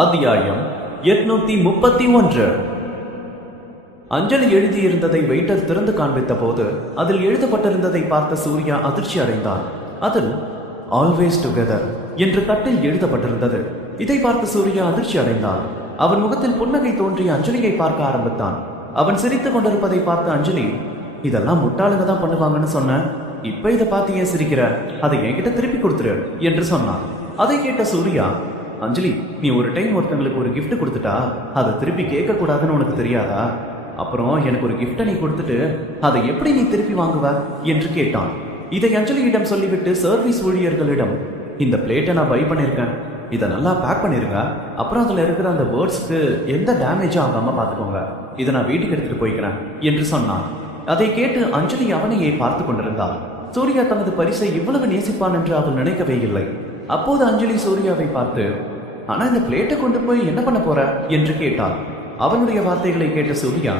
அத்தியாயம் 831. அஞ்சலி எழுதியிருந்ததை வெயிட்டர் திறந்து காண்பித்த போது அதில் எழுதப்பட்டிருந்ததை பார்த்த சூர்யா அதிர்ச்சி அடைந்தான். அதில் ஆல்வேஸ் டுகெதர் என்று கட்டில் எழுதப்பட்டிருந்தது. இதை பார்த்த சூர்யா அதிர்ச்சி அடைந்தான். அவன் முகத்தில் புன்னகை தோன்றி அஞ்சலியை பார்க்க ஆரம்பித்தான். அவன் சிரித்துக் கொண்டிருப்பதை பார்த்த அஞ்சலி, இதெல்லாம் முட்டாளுங்க தான் பண்ணுவாங்கன்னு சொன்ன, இப்ப இதை பார்த்து ஏன் சிரிக்கிற, அதை என்கிட்ட திருப்பி கொடுத்துரு என்று சொன்னான். அதை கேட்ட சூர்யா, அஞ்சலி, நீ ஒரு டைம் ஒருத்தங்களுக்கு ஒரு கிஃப்ட் கொடுத்துட்டா அதை திருப்பி கேட்க கூடாதுன்னு உனக்கு தெரியாதா? அப்புறம் எனக்கு ஒரு கிஃப்டை நீ கொடுத்துட்டு அதை எப்படி நீ திருப்பி வாங்குவ என்று கேட்டான். இதை அஞ்சலியிடம் சொல்லிவிட்டு சர்வீஸ் ஊழியர்களிடம், இந்த பிளேட்டை நான் பை பண்ணியிருக்கேன், இதை நல்லா பேக் பண்ணிருங்க, அப்புறம் அதில் இருக்கிற அந்த வேர்ட்ஸ்க்கு எந்த டேமேஜும் ஆகாம பார்த்துக்கோங்க, இதை நான் வீட்டுக்கு எடுத்துட்டு போய்க்கிறேன் என்று சொன்னான். அதை கேட்டு அஞ்சலி அவனையே பார்த்து கொண்டிருந்தாள். சூர்யா தனது பரிசை இவ்வளவு நேசிப்பான் என்று அவள் நினைக்கவே இல்லை. அப்போது அஞ்சலி சூர்யாவை பார்த்து, ஆனா இந்த பிளேட்டை கொண்டு போய் என்ன பண்ண போற என்று கேட்டாள். அவனுடைய வார்த்தைகளை கேட்ட சூர்யா,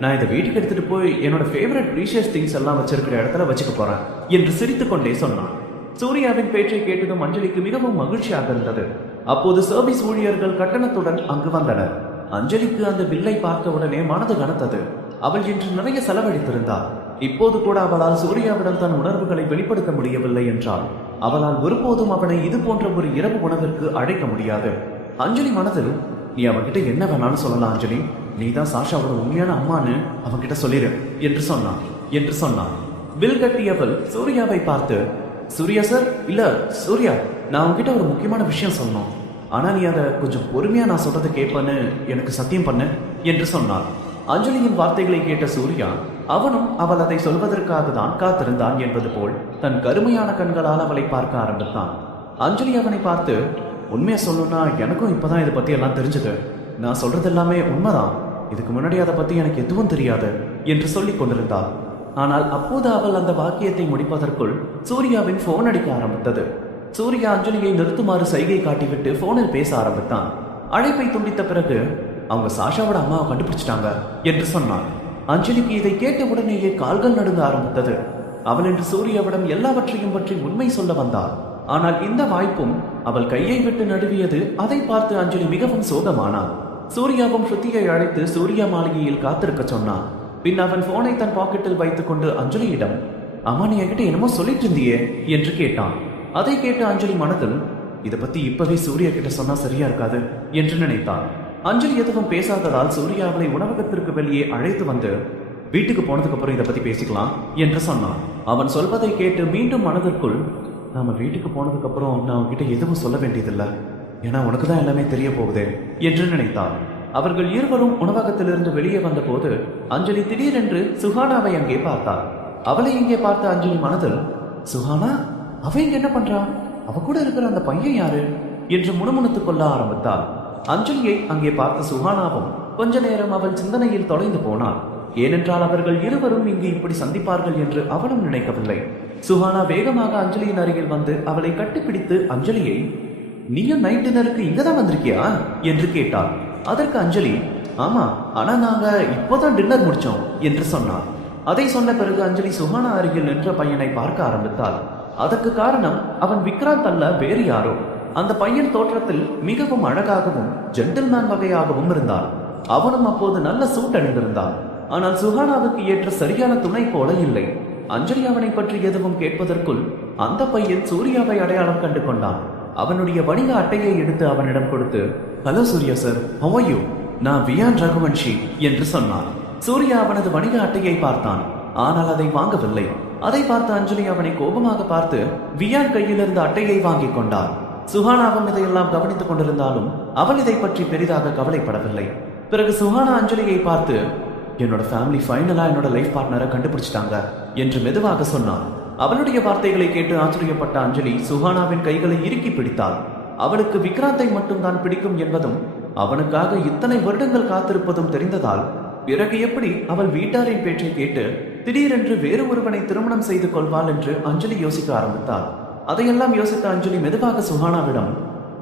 நான் இதை வீட்டுக்கு எடுத்துட்டு போய் என்னோட ஃபேவரட் ப்ரீஷியஸ் திங்ஸ் எல்லாம் வச்சிருக்கிற இடத்துல வச்சுக்க போறேன் என்று சிரித்துக் கொண்டே சொன்னான். சூர்யாவின் பேச்சை கேட்டதும் அஞ்சலிக்கு மிகவும் மகிழ்ச்சியாக இருந்தது. அப்போது சர்வீஸ் ஊழியர்கள் கட்டணத்துடன் அங்கு வந்தனர். அஞ்சலிக்கு அந்த பில்லை பார்த்த உடனே மனது கனத்தது. அவள் இன்று நிறைய செலவழித்திருந்தாள். இப்போது கூட அவளால் சூர்யாவிடம் தன் உணர்வுகளை வெளிப்படுத்த முடியவில்லை என்றால் அவளால் ஒருபோதும் அவனை இது போன்ற ஒரு இரவு உணவிற்கு அழைக்க முடியாது. அஞ்சலி மனதில், நீ அவன்கிட்ட என்ன வேணாலும் சொல்லலாம் அஞ்சலி, நீ தான் சாஷாவோட உண்மையான அம்மான்னு அவன்கிட்ட சொல்லிடு என்று சொன்னான். பில் கட்டியவள் சூர்யாவை பார்த்து, சூர்யா சார், இல்ல சூர்யா, நான் அவன்கிட்ட ஒரு முக்கியமான விஷயம் சொல்லணும், ஆனா நீ அதை கொஞ்சம் பொறுமையா நான் சொல்றதை கேட்பேன்னு எனக்கு சத்தியம் பண்ணு என்று சொன்னாள். அஞ்சலியின் வார்த்தைகளை கேட்ட சூர்யா, அவனும் அவள் அதை சொல்வதற்காக தான் காத்திருந்தான் என்பது போல் தன் கருமையான கண்களால் அவளை பார்க்க ஆரம்பித்தான். அஞ்சலி அவனை பார்த்து, உண்மையை சொல்லணும்னா எனக்கும் இப்பதான் இதை பத்தி எல்லாம் தெரிஞ்சது, நான் சொல்றது எல்லாமே உண்மைதான், இதுக்கு முன்னாடி அதை பத்தி எனக்கு எதுவும் தெரியாது என்று சொல்லிக் கொண்டிருந்தாள். ஆனால் அப்போது அவள் அந்த வாக்கியத்தை முடிப்பதற்குள் சூர்யாவின் போன் அடிக்க ஆரம்பித்தது. சூர்யா அஞ்சலியை நிறுத்துமாறு சைகை காட்டிவிட்டு போனில் பேச ஆரம்பித்தான். அழைப்பை துண்டித்த பிறகு, அவங்க சாஷாவோட அம்மாவை கண்டுபிடிச்சிட்டாங்க என்று சொன்னான். அஞ்சலிக்கு இதை கேட்ட உடனேயே கால்கள் நடுங்க ஆரம்பித்தது. அவள் என்று சூர்யாவிடம் எல்லாவற்றையும் பற்றி உண்மை சொல்ல வந்தாள். ஆனால் இந்த வாய்ப்பும் அவள் கையை விட்டு நடுவியது. அதை பார்த்து அஞ்சலி மிகவும் சோகமானாள். சூர்யாவும் ஸ்ருதியை அழைத்து சூர்யா மாளிகையில் காத்திருக்க சொன்னான். பின் அவன் போனை தன் பாக்கெட்டில் வைத்துக் கொண்டு அஞ்சலியிடம், அம்மா நீ என்கிட்ட என்னமோ சொல்லிட்டு இருந்தியே என்று கேட்டான். அதை கேட்ட அஞ்சலி மனதில், இதை பத்தி இப்பவே சூர்யா கிட்ட சொன்னா சரியா இருக்காது என்று நினைத்தான். அஞ்சலி எதுவும் பேசாததால் சூர்யா அவளை உணவகத்திற்கு வெளியே அழைத்து வந்து, வீட்டுக்கு போனதுக்கு அப்புறம் இதை பத்தி பேசிக்கலாம் என்று சொன்னான். அவன் சொல்வதை கேட்டு மீண்டும் மனதிற்குள், நாம வீட்டுக்கு போனதுக்கு அப்புறம் நான் உன்கிட்ட எதுவும் சொல்ல வேண்டியதில்லை, ஏன்னா உனக்கு தான் எல்லாமே தெரிய போகுதே என்று நினைத்தான். அவர்கள் இருவரும் உணவகத்திலிருந்து வெளியே வந்த போது அஞ்சலி திடீரென்று சுஹானாவை அங்கே பார்த்தாள். அவளை இங்கே பார்த்த அஞ்சலி மனதில், சுஹானா, அவ இங்க என்ன பண்றா, அவ கூட இருக்கிற அந்த பையன் யாரு என்று முணுமுணுத்துக் கொள்ள ஆரம்பித்தாள். அஞ்சலியை அங்கே பார்த்த சுஹானாவும் கொஞ்ச நேரம் அவள் சிந்தனையில் தொலைந்து போனாள். ஏனென்றால் அவர்கள் இருவரும் இங்கு இப்படி சந்திப்பார்கள் என்று அவனும் நினைக்கவில்லை. சுஹானா வேகமாக அஞ்சலியின் அருகில் வந்து அவளை கட்டிப்பிடித்து, அஞ்சலியை, நீயும் நைட் டின்னருக்கு இங்கதான் வந்திருக்கியா என்று கேட்டாள். அதற்கு அஞ்சலி, ஆமா, ஆனா நாங்க இப்போதான் டின்னர் முடிச்சோம் என்று சொன்னார். அதை சொன்ன பிறகு அஞ்சலி சுஹானா அருகில் நின்ற பையனை பார்க்க ஆரம்பித்தாள். அதற்கு காரணம் அவன் விக்ராந்த் அல்ல, வேறு யாரோ. அந்த பையன் தோற்றத்தில் மிகவும் அழகாகவும் ஜென்டில்மேன் வகையாகவும் இருந்தான். அவனும் அப்போது நல்ல சூட் அணிந்திருந்தான். ஆனால் சுஹானாவுக்கு ஏற்ற சரியான துணை போல இல்லை. அஞ்சலி அவனை பற்றி எதுவும் கேட்பதற்குள் அந்த பையன் சூர்யாவை அடையாளம் கண்டு கொண்டான். அவனுடைய வணிக அட்டையை எடுத்து அவனிடம் கொடுத்து, hello Surya sir, how are you, நான் வியான் ரகுவன்ஷி என்று சொன்னான். சூர்யா அவனது வணிக அட்டையை பார்த்தான். ஆனால் அதை வாங்கவில்லை. அதை பார்த்த அஞ்சலி அவனை கோபமாக பார்த்து வியான் கையில் இருந்த அட்டையை வாங்கி கொண்டார். சுஹானாவும் இதையெல்லாம் கவனித்துக் கொண்டிருந்தாலும் அவள் இதை பற்றி பெரிதாக கவலைப்படவில்லை. பிறகு சுஹானா அஞ்சலியை பார்த்து, என்னோட ஃபேமிலி ஃபைனலா என்னோட லைஃப் பார்ட்னரை கண்டுபிடிச்சிட்டாங்க என்று மெதுவாக சொன்னான். அவளுடைய வார்த்தைகளை கேட்டு ஆச்சரியப்பட்ட அஞ்சலி சுஹானாவின் கைகளை இறுக்கி பிடித்தாள். அவளுக்கு விக்ராந்தை மட்டும்தான் பிடிக்கும் என்பதும் அவனுக்காக இத்தனை வருடங்கள் காத்திருப்பதும் தெரிந்ததால் பிறகு எப்படி அவள் வீட்டாரின் பேச்சை கேட்டு திடீரென்று வேறு ஒருவனை திருமணம் செய்து கொள்வாள் என்று அஞ்சலி யோசிக்க ஆரம்பித்தாள். அதையெல்லாம் யோசித்த அஞ்சலி மெதுவாக சுஹானாவிடம்,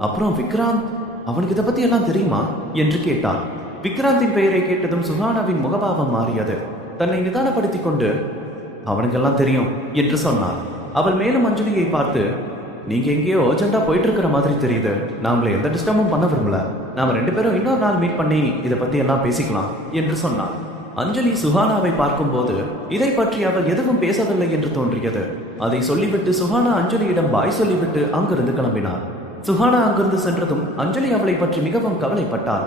அப்புறம் விக்ராந்த், அவனுக்கு இதை பத்தி எல்லாம் தெரியுமா என்று கேட்டான். விக்ராந்தின் பெயரை கேட்டதும் சுஹானாவின் முகபாவம் மாறியது. தன்னை நிதானப்படுத்திக் கொண்டு, அவனுக்கெல்லாம் தெரியும் என்று சொன்னாள். அவள் மேலும் அஞ்சலியை பார்த்து, நீங்க எங்கேயோ அர்ஜென்ட்டா போயிட்டு இருக்கிற மாதிரி தெரியுது, நான் உங்களை எந்த டிஸ்டர்பும் பண்ண விரும்பல, நாம 2 பேரும் இன்னொரு நாள் மீட் பண்ணி இதை பத்தி எல்லாம் பேசிக்கலாம் என்று சொன்னான். அஞ்சலி சுஹானாவை பார்க்கும்போது இதை பற்றி அவள் எதுவும் பேசவில்லை என்று தோன்றியது. அதை சொல்லிவிட்டு சுஹானா அஞ்சலியிடம் பாய் சொல்லிவிட்டு அங்கிருந்து கிளம்பினார். சுஹானா அங்கிருந்து சென்றதும் அஞ்சலி அவளை பற்றி மிகவும் கவலைப்பட்டாள்.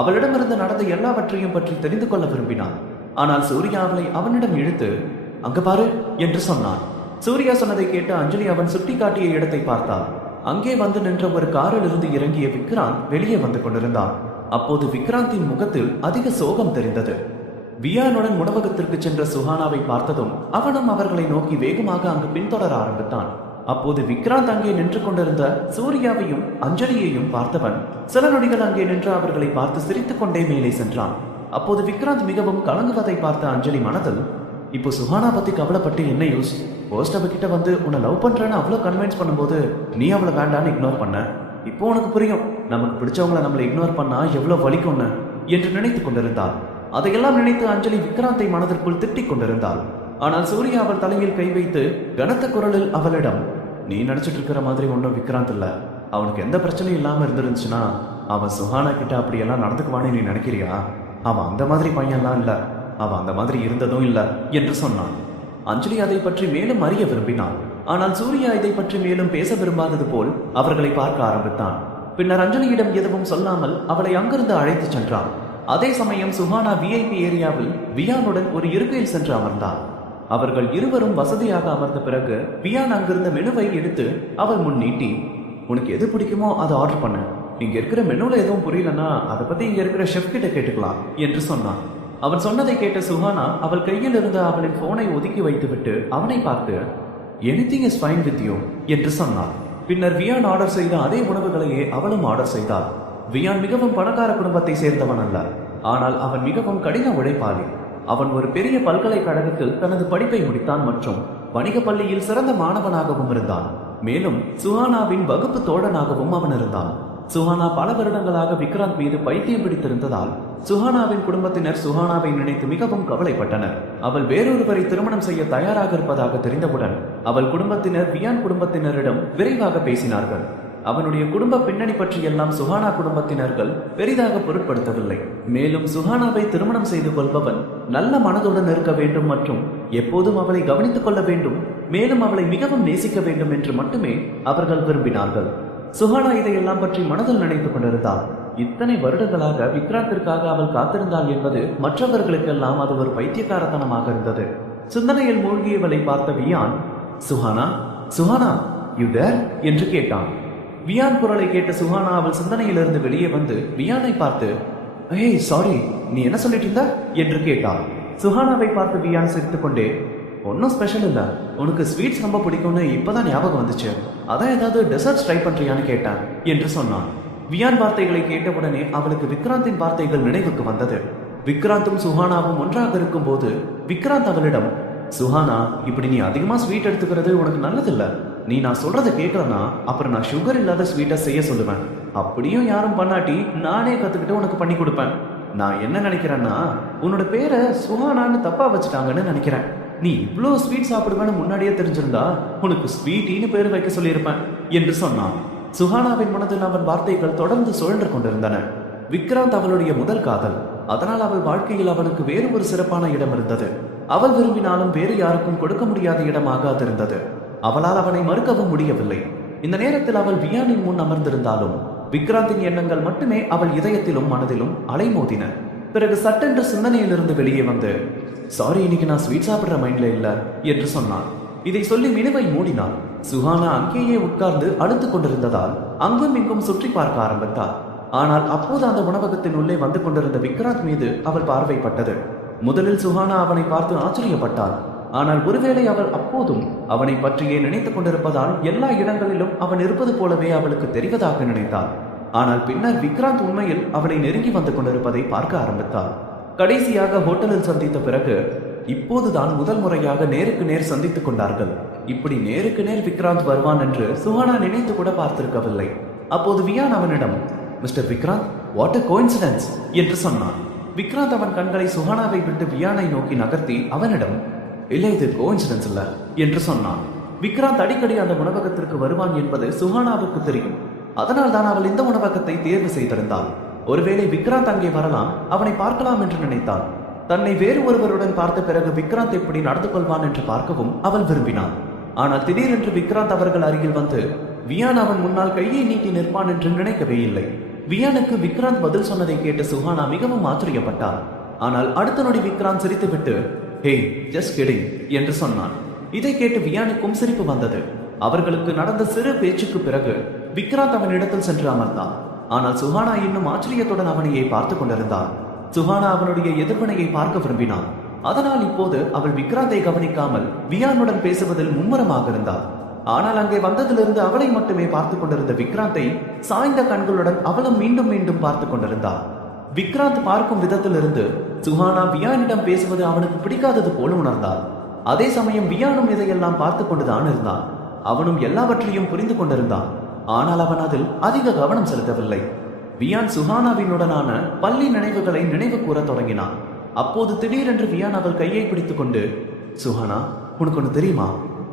அவளிடமிருந்து நடந்த எல்லாவற்றையும் பற்றி தெரிந்து கொள்ள விரும்பினான். ஆனால் சூர்யா அவளை அவனிடம் இழுத்து அங்க பாரு என்று சொன்னான். சூர்யா சொன்னதை கேட்டு அஞ்சலி அவன் சுட்டி காட்டிய இடத்தை பார்த்தாள். அங்கே வந்து நின்ற ஒரு காரில் இருந்து இறங்கிய விக்ராந்த் வெளியே வந்து கொண்டிருந்தான். அப்போது விக்ராந்தின் முகத்தில் அதிக சோகம் தெரிந்தது. வியானுடன் உணவகத்திற்கு சென்ற சுஹானாவை பார்த்ததும் அவனும் அவர்களை நோக்கி வேகமாக அங்கு பின்தொடர ஆரம்பித்தான். அப்போது விக்ராந்த் அங்கே நின்று கொண்டிருந்த சூர்யாவையும் அஞ்சலியையும் பார்த்தவன் சில நொடிகள் அங்கே நின்று அவர்களை பார்த்து சிரித்துக் கொண்டே மேலே சென்றான். அப்போது விக்ராந்த் மிகவும் கலங்குவதை பார்த்த அஞ்சலி மனதில், இப்போ சுஹானா பத்தி கவலைப்பட்டு என்ன யூஸ்? போஸ்ட் அவகிட்ட வந்து உன்னை லவ் பண்றேன்னு அவ்வளவு கன்வின்ஸ் பண்ணும்போது நீ அவளை வேண்டான்னு இக்னோர் பண்ண. இப்போ உனக்கு புரியும் நமக்கு பிடிச்சவங்களை நம்மளை இக்னோர் பண்ணா எவ்வளவு வலிக்கும்னு என்று நினைத்துக் கொண்டிருந்தாள். அதையெல்லாம் நினைத்து அஞ்சலி விக்ராந்தை மனதிற்குள் திட்டிக் கொண்டிருந்தாள். ஆனால் சூர்யா அவள் தலையில் கை வைத்து கனத்த குரலில் அவளிடம், நீ நினைச்சிட்டு இருக்கிற மாதிரி ஒன்றும் விக்ராந்த் இல்ல. அவனுக்கு எந்த பிரச்சனையும் இல்லாம இருந்துருந்துச்சுன்னா அவன் சுஹானா கிட்ட அப்படியெல்லாம் நடந்துக்குவானே நீ நினைக்கிறியா? அவன் அந்த மாதிரி பையன்லாம் இல்ல, அவன் அந்த மாதிரி இருந்ததும் இல்ல என்று சொன்னான். அஞ்சலி அதை பற்றி மேலும் அறிய விரும்பினான். ஆனால் சூர்யா இதை பற்றி மேலும் பேச விரும்பாதது போல் அவர்களை பார்க்க ஆரம்பித்தான். பின்னர் அஞ்சலியிடம் எதுவும் சொல்லாமல் அவளை அங்கிருந்து அழைத்து சென்றான். அதே சமயம் சுஹானா விஐபி ஏரியாவில் வியானுடன் ஒரு இருக்கையில் சென்று அமர்ந்தான். அவர்கள் இருவரும் வசதியாக அமர்ந்த பிறகு வியான் அங்கிருந்த மெனுவை எடுத்து அவள் முன் நீட்டி, உனக்கு எது பிடிக்குமோ அதை ஆர்டர் பண்ண. இங்க இருக்கிற மெனுல எதுவும் புரியலன்னா அதை பத்தி இங்க இருக்கிற ஷெஃப் கிட்ட கேட்டுக்கலாம் என்று சொன்னான். அவன் சொன்னதை கேட்ட சுஹானா அவள் கையில் இருந்த அவளின் போனை ஒதுக்கி வைத்துவிட்டு அவனை பார்த்து, anything is fine with you என்று சொன்னான். பின்னர் வியான் ஆர்டர் செய்த அதே உணவுகளையே அவளும் ஆர்டர் செய்தாள். வியான் மிகவும் பணக்கார குடும்பத்தை சேர்ந்தவன் அல்ல, ஆனால் அவன் மிகவும் கடின உழைப்பாளி. அவன் ஒரு பெரிய பல்கலைக்கழகத்தில் தனது படிப்பை முடித்தான் மற்றும் வணிக பள்ளியில் சிறந்த மாணவனாகவும் இருந்தான். மேலும் சுஹானாவின் வகுப்பு தோழனாகவும் அவன் இருந்தான். சுஹானா பல வருடங்களாக விக்ராந்த் மீது பைத்தியம் பிடித்திருந்ததால் சுஹானாவின் குடும்பத்தினர் சுஹானாவை நினைத்து மிகவும் கவலைப்பட்டனர். அவள் வேறொருவரை திருமணம் செய்ய தயாராக இருப்பதாக தெரிந்தவுடன் அவள் குடும்பத்தினர் வியான் குடும்பத்தினரிடம் விரைவாக பேசினார்கள். அவனுடைய குடும்ப பின்னணி பற்றியெல்லாம் சுஹானா குடும்பத்தினர்கள் பெரிதாக பொருட்படுத்தவில்லை. மேலும் சுஹானாவை திருமணம் செய்து கொள்பவன் நல்ல மனதுடன் இருக்க வேண்டும் மற்றும் எப்போதும் அவளை கவனித்துக் கொள்ள வேண்டும், மேலும் அவளை மிகவும் நேசிக்க வேண்டும் என்று மட்டுமே அவர்கள் விரும்பினார்கள். சுஹானா இதையெல்லாம் பற்றி மனதில் நினைத்துக் கொண்டிருந்தாள். இத்தனை வருடங்களாக விக்ராந்திற்காக அவள் காத்திருந்தாள் என்பது மற்றவர்களுக்கெல்லாம் அது ஒரு பைத்தியக்காரத்தனமாக இருந்தது. சிந்தனையில் மூழ்கியவளை பார்த்த வியான், சுஹானா சுஹானா யூ தேர் என்று கேட்டான். வியான் குரலை கேட்ட சுஹானா அவள் சிந்தனையிலிருந்து வெளியே வந்து வியானை பார்த்து, ஏய் சாரி, நீ என்ன சொல்லிட்டு இருந்த என்று கேட்டாள். சுஹானாவை பார்த்து வியான் சிரித்துக் கொண்டே, ஒன்னும் ஸ்பெஷல் இல்ல, உனக்கு ஸ்வீட்ஸ் ரொம்ப பிடிக்கும்னு இப்பதான் ஞாபகம் வந்துச்சு, அதான் ஏதாவது டெசர்ட்ஸ் ட்ரை பண்றியான்னு கேட்டான் என்று சொன்னான். வியான் வார்த்தைகளை கேட்டவுடனே அவளுக்கு விக்ராந்தின் வார்த்தைகள் நினைவுக்கு வந்தது. விக்ராந்தும் சுஹானாவும் ஒன்றாக இருக்கும் போது விக்ராந்த் அவளிடம், சுஹானா இப்படி நீ அதிகமா ஸ்வீட் எடுத்துக்கிறது உனக்கு நல்லதில்ல. நீ நான் சொல்றதை கேட்கறனா அப்புறம் நான் சுகர் இல்லாத ஸ்வீட்டை செய்ய சொல்லுவேன். அப்படியும் யாரும் பண்ணாட்டி நானே கத்துக்கிட்டு உனக்கு பண்ணி கொடுப்பேன். நான் என்ன நினைக்கிறேன்னா உன்னோட பேரை சுஹானான்னு தப்பா வச்சுட்டாங்கன்னு நினைக்கிறேன். நீ இவ்வளோ ஸ்வீட் சாப்பிடுவேன்னு முன்னாடியே தெரிஞ்சிருந்தா உனக்கு ஸ்வீட்டின்னு பேர் வைக்க சொல்லியிருப்பேன் என்று சொன்னான். சுஹானாவின் மனதில் அவன் வார்த்தைகள் தொடர்ந்து சுழன்று கொண்டிருந்தன. விக்ராந்த் அவளுடைய முதல் காதல், அதனால் அவள் வாழ்க்கையில் அவனுக்கு வேறு ஒரு சிறப்பான இடம் இருந்தது. அவள் விரும்பினாலும் வேறு யாருக்கும் கொடுக்க முடியாத இடமாக அது இருந்தது. அவளால் அவனை மறுக்கவும் முடியவில்லை. இந்த நேரத்தில் அவள் வியானின் முன் அமர்ந்திருந்தாலும் விக்ராந்தின் எண்ணங்கள் மட்டுமே அவள் இதயத்திலும் மனதிலும் அலைமோதின. பிறகு சட்டென்று சிந்தனையிலிருந்து வெளியே வந்து, சாரி, இன்னைக்கு நான் ஸ்வீட் சாப்பிடுற மைண்ட்ல இல்ல என்று சொன்னான். இதை சொல்லி மெனுவை மூடினாள். சுஹானா அங்கேயே உட்கார்ந்து அழுத்து கொண்டிருந்ததால் அங்கும் இங்கும் சுற்றி பார்க்க ஆரம்பித்தாள். ஆனால் அப்போது அந்த உணவகத்தின் உள்ளே வந்து கொண்டிருந்த விக்ராந்த் மீது அவள் பார்வைப்பட்டது. முதலில் சுஹானா அவனை பார்த்து ஆச்சரியப்பட்டாள். ஆனால் ஒருவேளை அவள் அப்போதும் அவனை பற்றியே நினைத்துக் கொண்டிருப்பதால் எல்லா இடங்களிலும் அவன் இருப்பது போலவே அவளுக்கு தெரிவதாக நினைத்தாள். ஆனால் பின்னர் விக்ராந்த் உண்மையில் அவளை நெருங்கி வந்து கொண்டிருப்பதை பார்க்க ஆரம்பித்தாள். கடைசியாக ஹோட்டலில் சந்தித்த பிறகு இப்போதுதான் முதல் முறையாக நேருக்கு நேர் சந்தித்துக் கொண்டார்கள். இப்படி நேருக்கு நேர் விக்ராந்த் வருவான் என்று சுஹானா நினைத்து கூட பார்த்திருக்கவில்லை. அப்போது வியான் அவனிடம், mister Vikrant, what a coincidence என்று சொன்னான். விக்ராந்த் அவன் கண்களை சுஹானாவை விட்டு வியானை நோக்கி நகர்த்தி அவனிடம், இல்லை, இது கோஇன்சிடென்ஸ் இல்ல என்று சொன்னான். விக்ராந்த் அடிக்கடி அந்த உணவகத்திற்கு வருவான் என்பது சுஹானாவுக்கு தெரியும். அதனால் தான் அவள் இந்த உணவகத்தை தேர்வு செய்திருந்தாள். ஒருவேளை விக்ராந்த் அங்கே வரலாம், அவனை பார்க்கலாம் என்று நினைத்தாள். தன்னை வேறு ஒருவருடன் பார்த்த பிறகு விக்ராந்த் எப்படி நடந்து கொள்வான் என்று பார்க்கவும் அவள் விரும்பினாள். ஆனால் திடீரென்று விக்ராந்த் அவர்கள் அருகில் வந்து வியான் அவன் முன்னால் கையை நீட்டி நிற்பான் என்று நினைக்கவே இல்லை. வியானுக்கு விக்ராந்த் பதில் சொன்னதை கேட்டு சுஹானா மிகவும் ஆச்சரியப்பட்டாள். ஆனால் அடுத்த நொடி விக்ராந்த் சிரித்துவிட்டு ஹே ஜஸ்ட் கிடிங் என்று சொன்னான். இதை கேட்டு வியானுக்கும் சிரிப்பு வந்தது. அவர்களுக்கு நடந்த சிறு பேச்சுக்கு பிறகு விக்ராந்த் அவனிடத்தில் சென்று அமர்ந்தான். ஆனால் சுஹானா இன்னும் ஆச்சரியத்துடன் அவனையே பார்த்து கொண்டிருந்தாள். சுஹானா அவனுடைய எதிர்வினையை பார்க்க விரும்பினாள். அதனால் இப்போது அவள் விக்ராந்தை கவனிக்காமல் வியானுடன் பேசுவதில் மும்முரமாக இருந்தாள். ஆனால் அங்கே வந்ததிலிருந்து அவளை மட்டுமே பார்த்து கொண்டிருந்த விக்ராந்தை சாய்ந்த கண்களுடன் அவளும் மீண்டும் மீண்டும் பார்த்து கொண்டிருந்தாள். விக்ராந்த் பார்க்கும் விதத்திலிருந்து சுஹானா வியானிடம் பேசுவது அவனுக்கு பிடிக்காதது போல உணர்ந்தாள். அதே சமயம் வியானும் இதையெல்லாம் பார்த்து கொண்டுதான் இருந்தான். அவனும் எல்லாவற்றையும் புரிந்து கொண்டிருந்தான். ஆனால் அவன் அதில் அதிக கவனம் செலுத்தவில்லை. வியான் சுஹானாவினுடனான பள்ளி நினைவுகளை நினைவு கூற தொடங்கினான். அப்போது திடீரென்று வியான் அவள் கையை பிடித்துக் கொண்டு சுஹானா, உனக்கு ஒன்று தெரியுமா,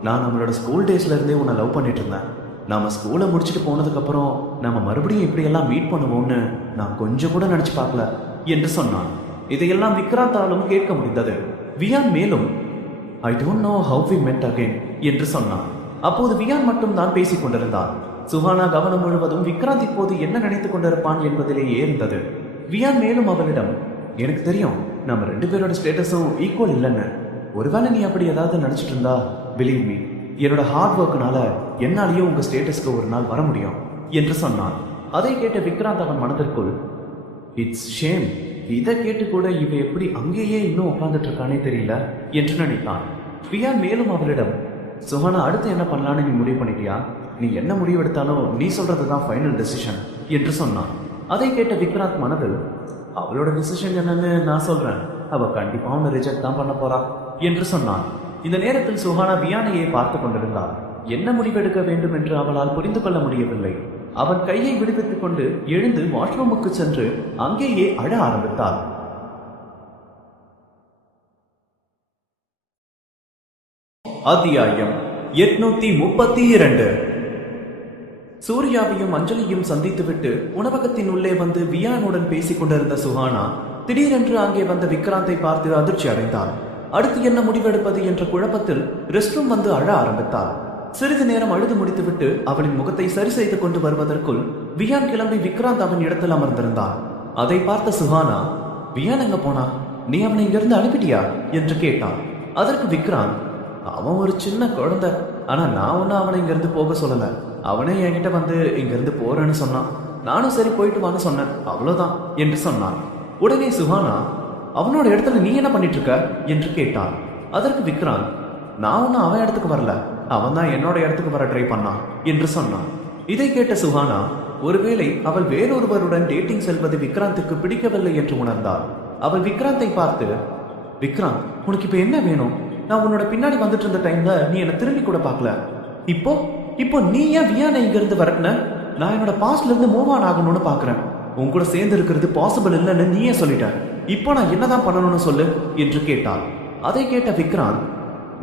நான் நம்மளோட ஸ்கூல் டேஸ்ல இருந்தே உன்னை லவ் பண்ணிட்டு இருந்தேன். நாம ஸ்கூலை முடிச்சுட்டு போனதுக்கு அப்புறம் நம்ம மறுபடியும் இப்படியெல்லாம் மீட் பண்ணுவோம்னு நான் கொஞ்சம் கூட நினைச்சு பார்க்கல என்று சொன்னான். இதையெல்லாம் விக்ராந்தாலும் கேட்க முடிந்தது. வியான் மேலும் I don't know how we met again என்று சொன்னான். அப்போது வியான் மட்டும் தான் பேசிக் கொண்டிருந்தான். சுஹானா கவனம் முழுவதும் விக்ராந்த் இப்போது என்ன நினைத்துக் கொண்டிருப்பான் என்பதிலேயே இருந்தது. வியான் மேலும் அவளிடம் எனக்கு தெரியும், நம்ம 2 பேரோட ஸ்டேட்டஸும் ஈக்குவல் இல்லைன்னு. ஒருவேளை நீ அப்படி ஏதாவது நினைச்சிட்டு இருந்தா பிலீவ் மீ, என்னோட ஹார்ட் ஒர்க்குனால என்னாலேயும் உங்க ஸ்டேட்டஸ்க்கு ஒரு நாள் வர முடியும் என்று சொன்னான். அதை கேட்ட விக்ராந்த் அவன் மனதிற்குள் இட்ஸ் ஷேம், இதை கேட்டு கூட இவ எப்படி அங்கேயே இன்னும் உட்கார்ந்துட்டு இருக்கானே தெரியல என்று நினைத்தான். வியான் மேலும் அவளிடம் சுஹானா, அடுத்து என்ன பண்ணலான்னு நீ முடிவு பண்ணிட்டியா? நீ என்ன முடிவு எடுத்தாலும் நீ சொல்றதுதான் ஃபைனல் டெசிஷன் என்று சொன்னான். அதை கேட்ட விக்ராந்த் மனதில் அவளோட டிசிஷன் என்னன்னு நான் சொல்றேன், அவ கண்டிப்பா அவனை ரிஜெக்ட் தான் பண்ண போறா என்று சொன்னான். இந்த நேரத்தில் சுஹானா வியானையை பார்த்து கொண்டிருந்தாள். என்ன முடிவெடுக்க வேண்டும் என்று அவளால் புரிந்து கொள்ள முடியவில்லை. அவன் கையை விடுவித்துக் கொண்டு எழுந்து வாஷ்ரூமுக்கு சென்று அங்கேயே அழ ஆரம்பித்தாள். அத்தியாயம் 832. சூர்யாவையும் அஞ்சலியும் சந்தித்துவிட்டு உணவகத்தின் உள்ளே வந்து வியானுடன் பேசிக் கொண்டிருந்த சுஹானா திடீரென்று அங்கே வந்த விக்ராந்தை பார்த்து அதிர்ச்சி அடைந்தாள். அடுத்து என்ன முடிவெடுப்பது என்ற குழப்பத்தில் ரெஸ்ட் ரூம் வந்து அழ ஆரம்பித்தாள். சிறிது நேரம் அழுது முடித்துவிட்டு அவளின் முகத்தை சரி செய்து கொண்டு வருவதற்குள் வியான் கிளம்பி விக்ராந்த் அவன் இடத்தில் அமர்ந்திருந்தான். அதை பார்த்த சுஹானா, வியான் எங்க போனா, நீ அவனை இங்கிருந்து அனுப்பிட்டியா என்று கேட்டான். அதற்கு விக்ராந்த், அவன் ஒரு சின்ன குழந்தை, ஆனா நான் ஒன்னும் அவனை இங்கிருந்து போக சொல்லல. அவனே என்கிட்ட வந்து இங்கிருந்து போறேன்னு சொன்னான். நானும் சரி போயிட்டு வான்னு சொன்னேன், அவ்வளவுதான் என்று சொன்னான். உடனே சுஹானா, அவனோட இடத்துல நீ என்ன பண்ணிட்டு இருக்க என்று கேட்டான். அதற்கு விக்ராந்த், நான் ஒன்னும் அவன் இடத்துக்கு வரல, அவன் தான் என்னோட இடத்துக்கு வர ட்ரை பண்ணான் என்று சொன்னான். இதை கேட்ட சுஹானா, ஒருவேளை அவள் வேறொருவருடன் டேட்டிங் செல்வது விக்ராந்துக்கு பிடிக்கவில்லை என்று உணர்ந்தாள். அவள் விக்ராந்தை பார்த்து, விக்ராந்த், உனக்கு இப்ப என்ன வேணும்? நான் உன்னோட பின்னாடி வந்துட்டு இருந்த டைம்ல நீ என்ன திரும்பி கூட பார்க்கல. இப்போ நீ ஏன் வியானை இங்க இருந்து வரட்டுன? நான் என்னோட பாஸ்ட்ல இருந்து மூவ் ஆன் ஆகணும்னு பாக்குறேன். உன் கூட சேர்ந்து இருக்கிறது பாசிபிள் இல்லைன்னு நீயே சொல்லிட்ட. இப்போ நான் என்னதான் பண்ணணும்னு சொல்லு என்று கேட்டாள். அதை கேட்ட விக்ராந்த்,